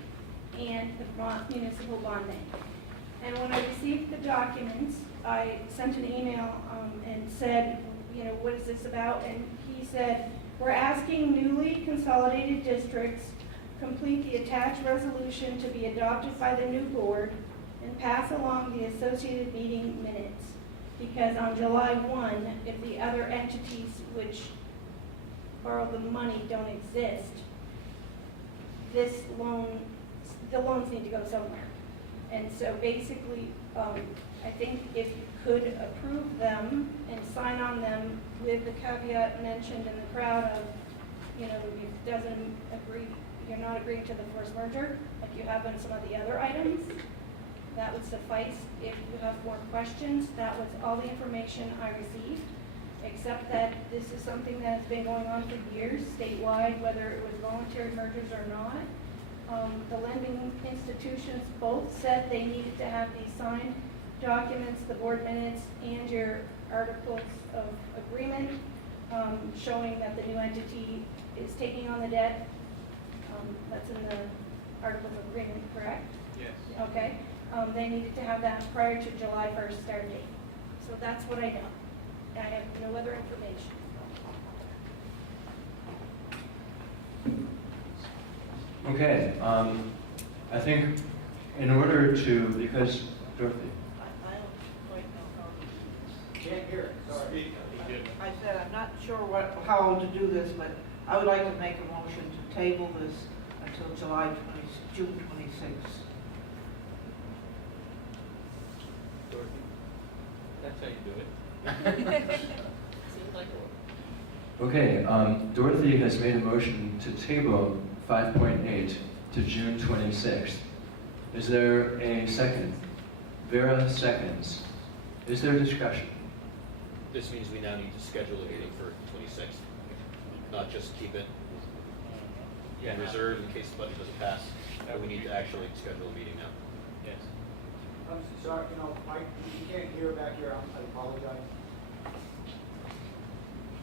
and the Vermont Municipal Bond Bank. And when I received the documents, I sent an email and said, you know, what is this about? And he said, we're asking newly consolidated districts complete the attached resolution to be adopted by the new board and pass along the associated meeting minutes. Because on July 1, if the other entities which borrow the money don't exist, the loans need to go somewhere. And so basically, I think if you could approve them and sign on them with the caveat mentioned in the crowd of, you know, if doesn't agree, you're not agreeing to the forced merger, like you have on some of the other items, that would suffice. If you have more questions, that was all the information I received, except that this is something that has been going on for years statewide, whether it was voluntary mergers or not. The lending institutions both said they needed to have these signed documents, the board minutes, and your articles of agreement. showing that the new entity is taking on the debt. That's in the Articles of Agreement, correct? Yes. Okay. They needed to have that prior to July 1st start date. So that's what I know. I have no other information. Okay, I think in order to, because Dorothy, Can't hear it, sorry. I said, I'm not sure how to do this, but I would like to make a motion to table this until June 26th. Dorothy? That's how you do it. Seems like okay, Dorothy has made a motion to table 5.8 to June 26th. Is there a second? Vera seconds. Is there discussion? This means we now need to schedule a meeting for 26th, not just keep it in reserve in case the budget doesn't pass, but we need to actually schedule a meeting now. Yes. I'm sorry, Mike, you can't hear back here, I apologize.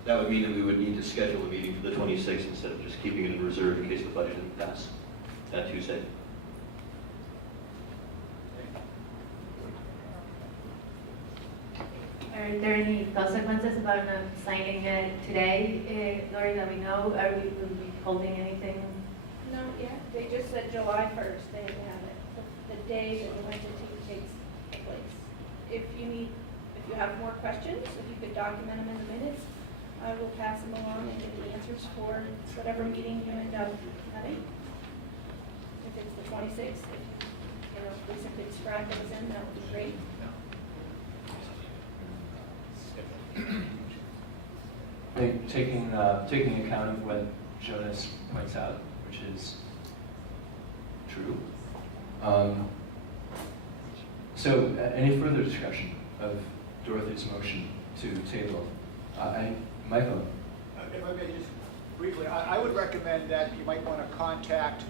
That would mean that we would need to schedule a meeting for the 26th instead of just keeping it in reserve in case the budget didn't pass that Tuesday. Are there any consequences about not signing it today, Lori, that we know? Are we will be holding anything? No, yeah, they just said July 1st, they have it, the day that the entity takes place. If you have more questions, if you could document them in the minutes, I will pass them along and get the answers for whatever meeting you end up having. If it's the 26th, if Lisa could scribe those in, that would be great. I think taking account of what Jonas points out, which is true. So, any further discussion of Dorothy's motion to table? Michael? If I may just briefly, I would recommend that you might want to contact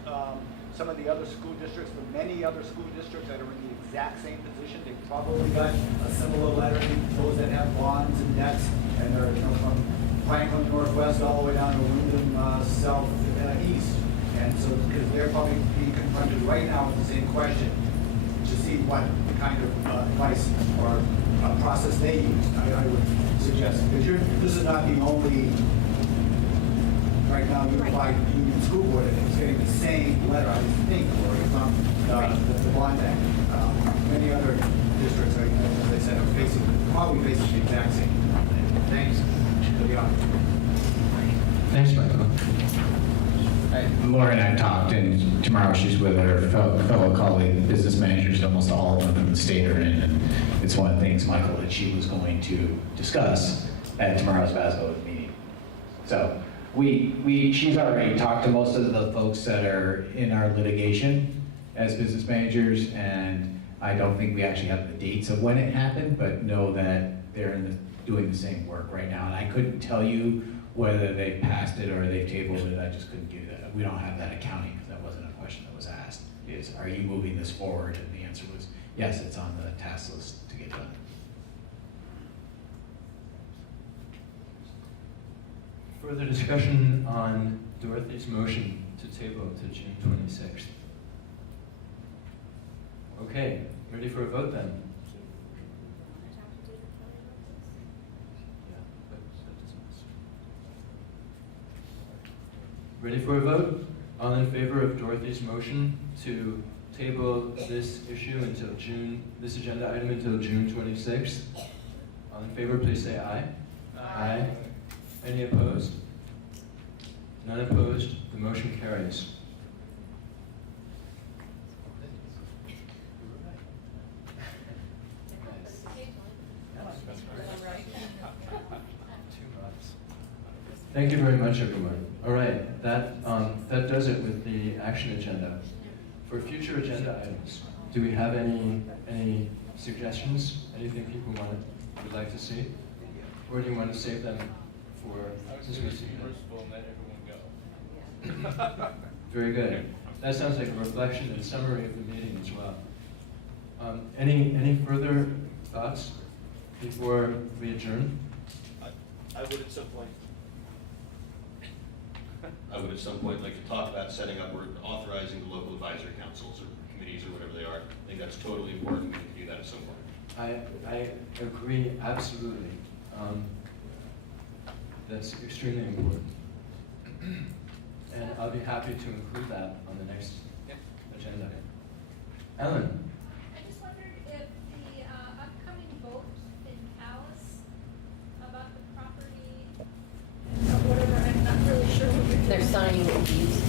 some of the other school districts, the many other school districts that are in the exact same position. They've probably got a similar letter, those that have bonds and debts, and they're from Franklin Northwest all the way down to Wyndham South East. And so, because they're probably being confronted right now with the same question, to see what kind of advice or process they use, I would suggest. Because this is not the only, right now, unified union school board, it's getting the same letter, I think, or from the bond bank. Many other districts, as I said, are probably facing the exact same thing. Thanks for the opportunity. Thanks, Michael. Laura and I talked, and tomorrow she's with her fellow colleague, business managers, almost all of them from the state are in, and it's one of the things, Michael, that she was going to discuss at tomorrow's VASBO meeting. So she's already talked to most of the folks that are in our litigation as business managers, and I don't think we actually have the dates of when it happened, but know that they're doing the same work right now. And I couldn't tell you whether they passed it or they tabled it. I just couldn't give you that. We don't have that accounting because that wasn't a question that was asked. Are you moving this forward? And the answer was yes, it's on the task list to get done. Further discussion on Dorothy's motion to table to June 26th. Okay, ready for a vote then? Ready for a vote? All in favor of Dorothy's motion to table this issue until this agenda item until June 26th? All in favor, please say aye. Aye. Any opposed? None opposed. The motion carries. Thank you very much, everyone. All right, that does it with the action agenda. For future agenda items, do we have any suggestions? Anything people would like to see? Or do you want to save them for this meeting? merciful and let everyone go. Very good. That sounds like a reflection and summary of the meeting as well. Any further thoughts before we adjourn? I would at some point I would at some point like to talk about setting up or authorizing the local advisory councils or committees or whatever they are. I think that's totally important. We can do that at some point. I agree absolutely. That's extremely important. And I'll be happy to include that on the next agenda. Ellen? I just wondered if the upcoming vote in Calais about the property, or whatever, I'm not really sure what you're doing. They're signing the deeds.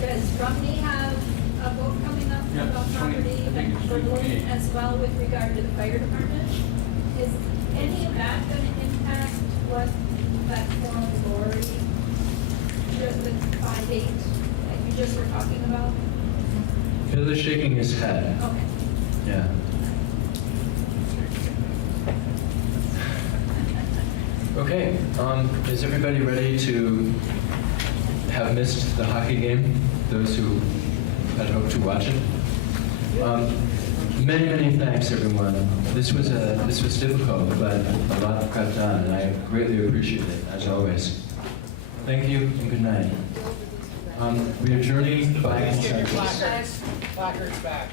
Does Rumney have a vote coming up Yeah, about 20 property I think and it's Berlin 28. as well with regard to the fire department? Is any of that gonna impact what that form of glory, just the 5/8, like you just were talking about? Phil is shaking his head. Okay. Yeah. Okay, is everybody ready to have missed the hockey game? Those who had hoped to watch it? Many thanks, everyone. This was difficult, but a lot got done, and I greatly appreciate it, as always. Thank you, and good night. We are adjourning by Please give your consensus. placards back.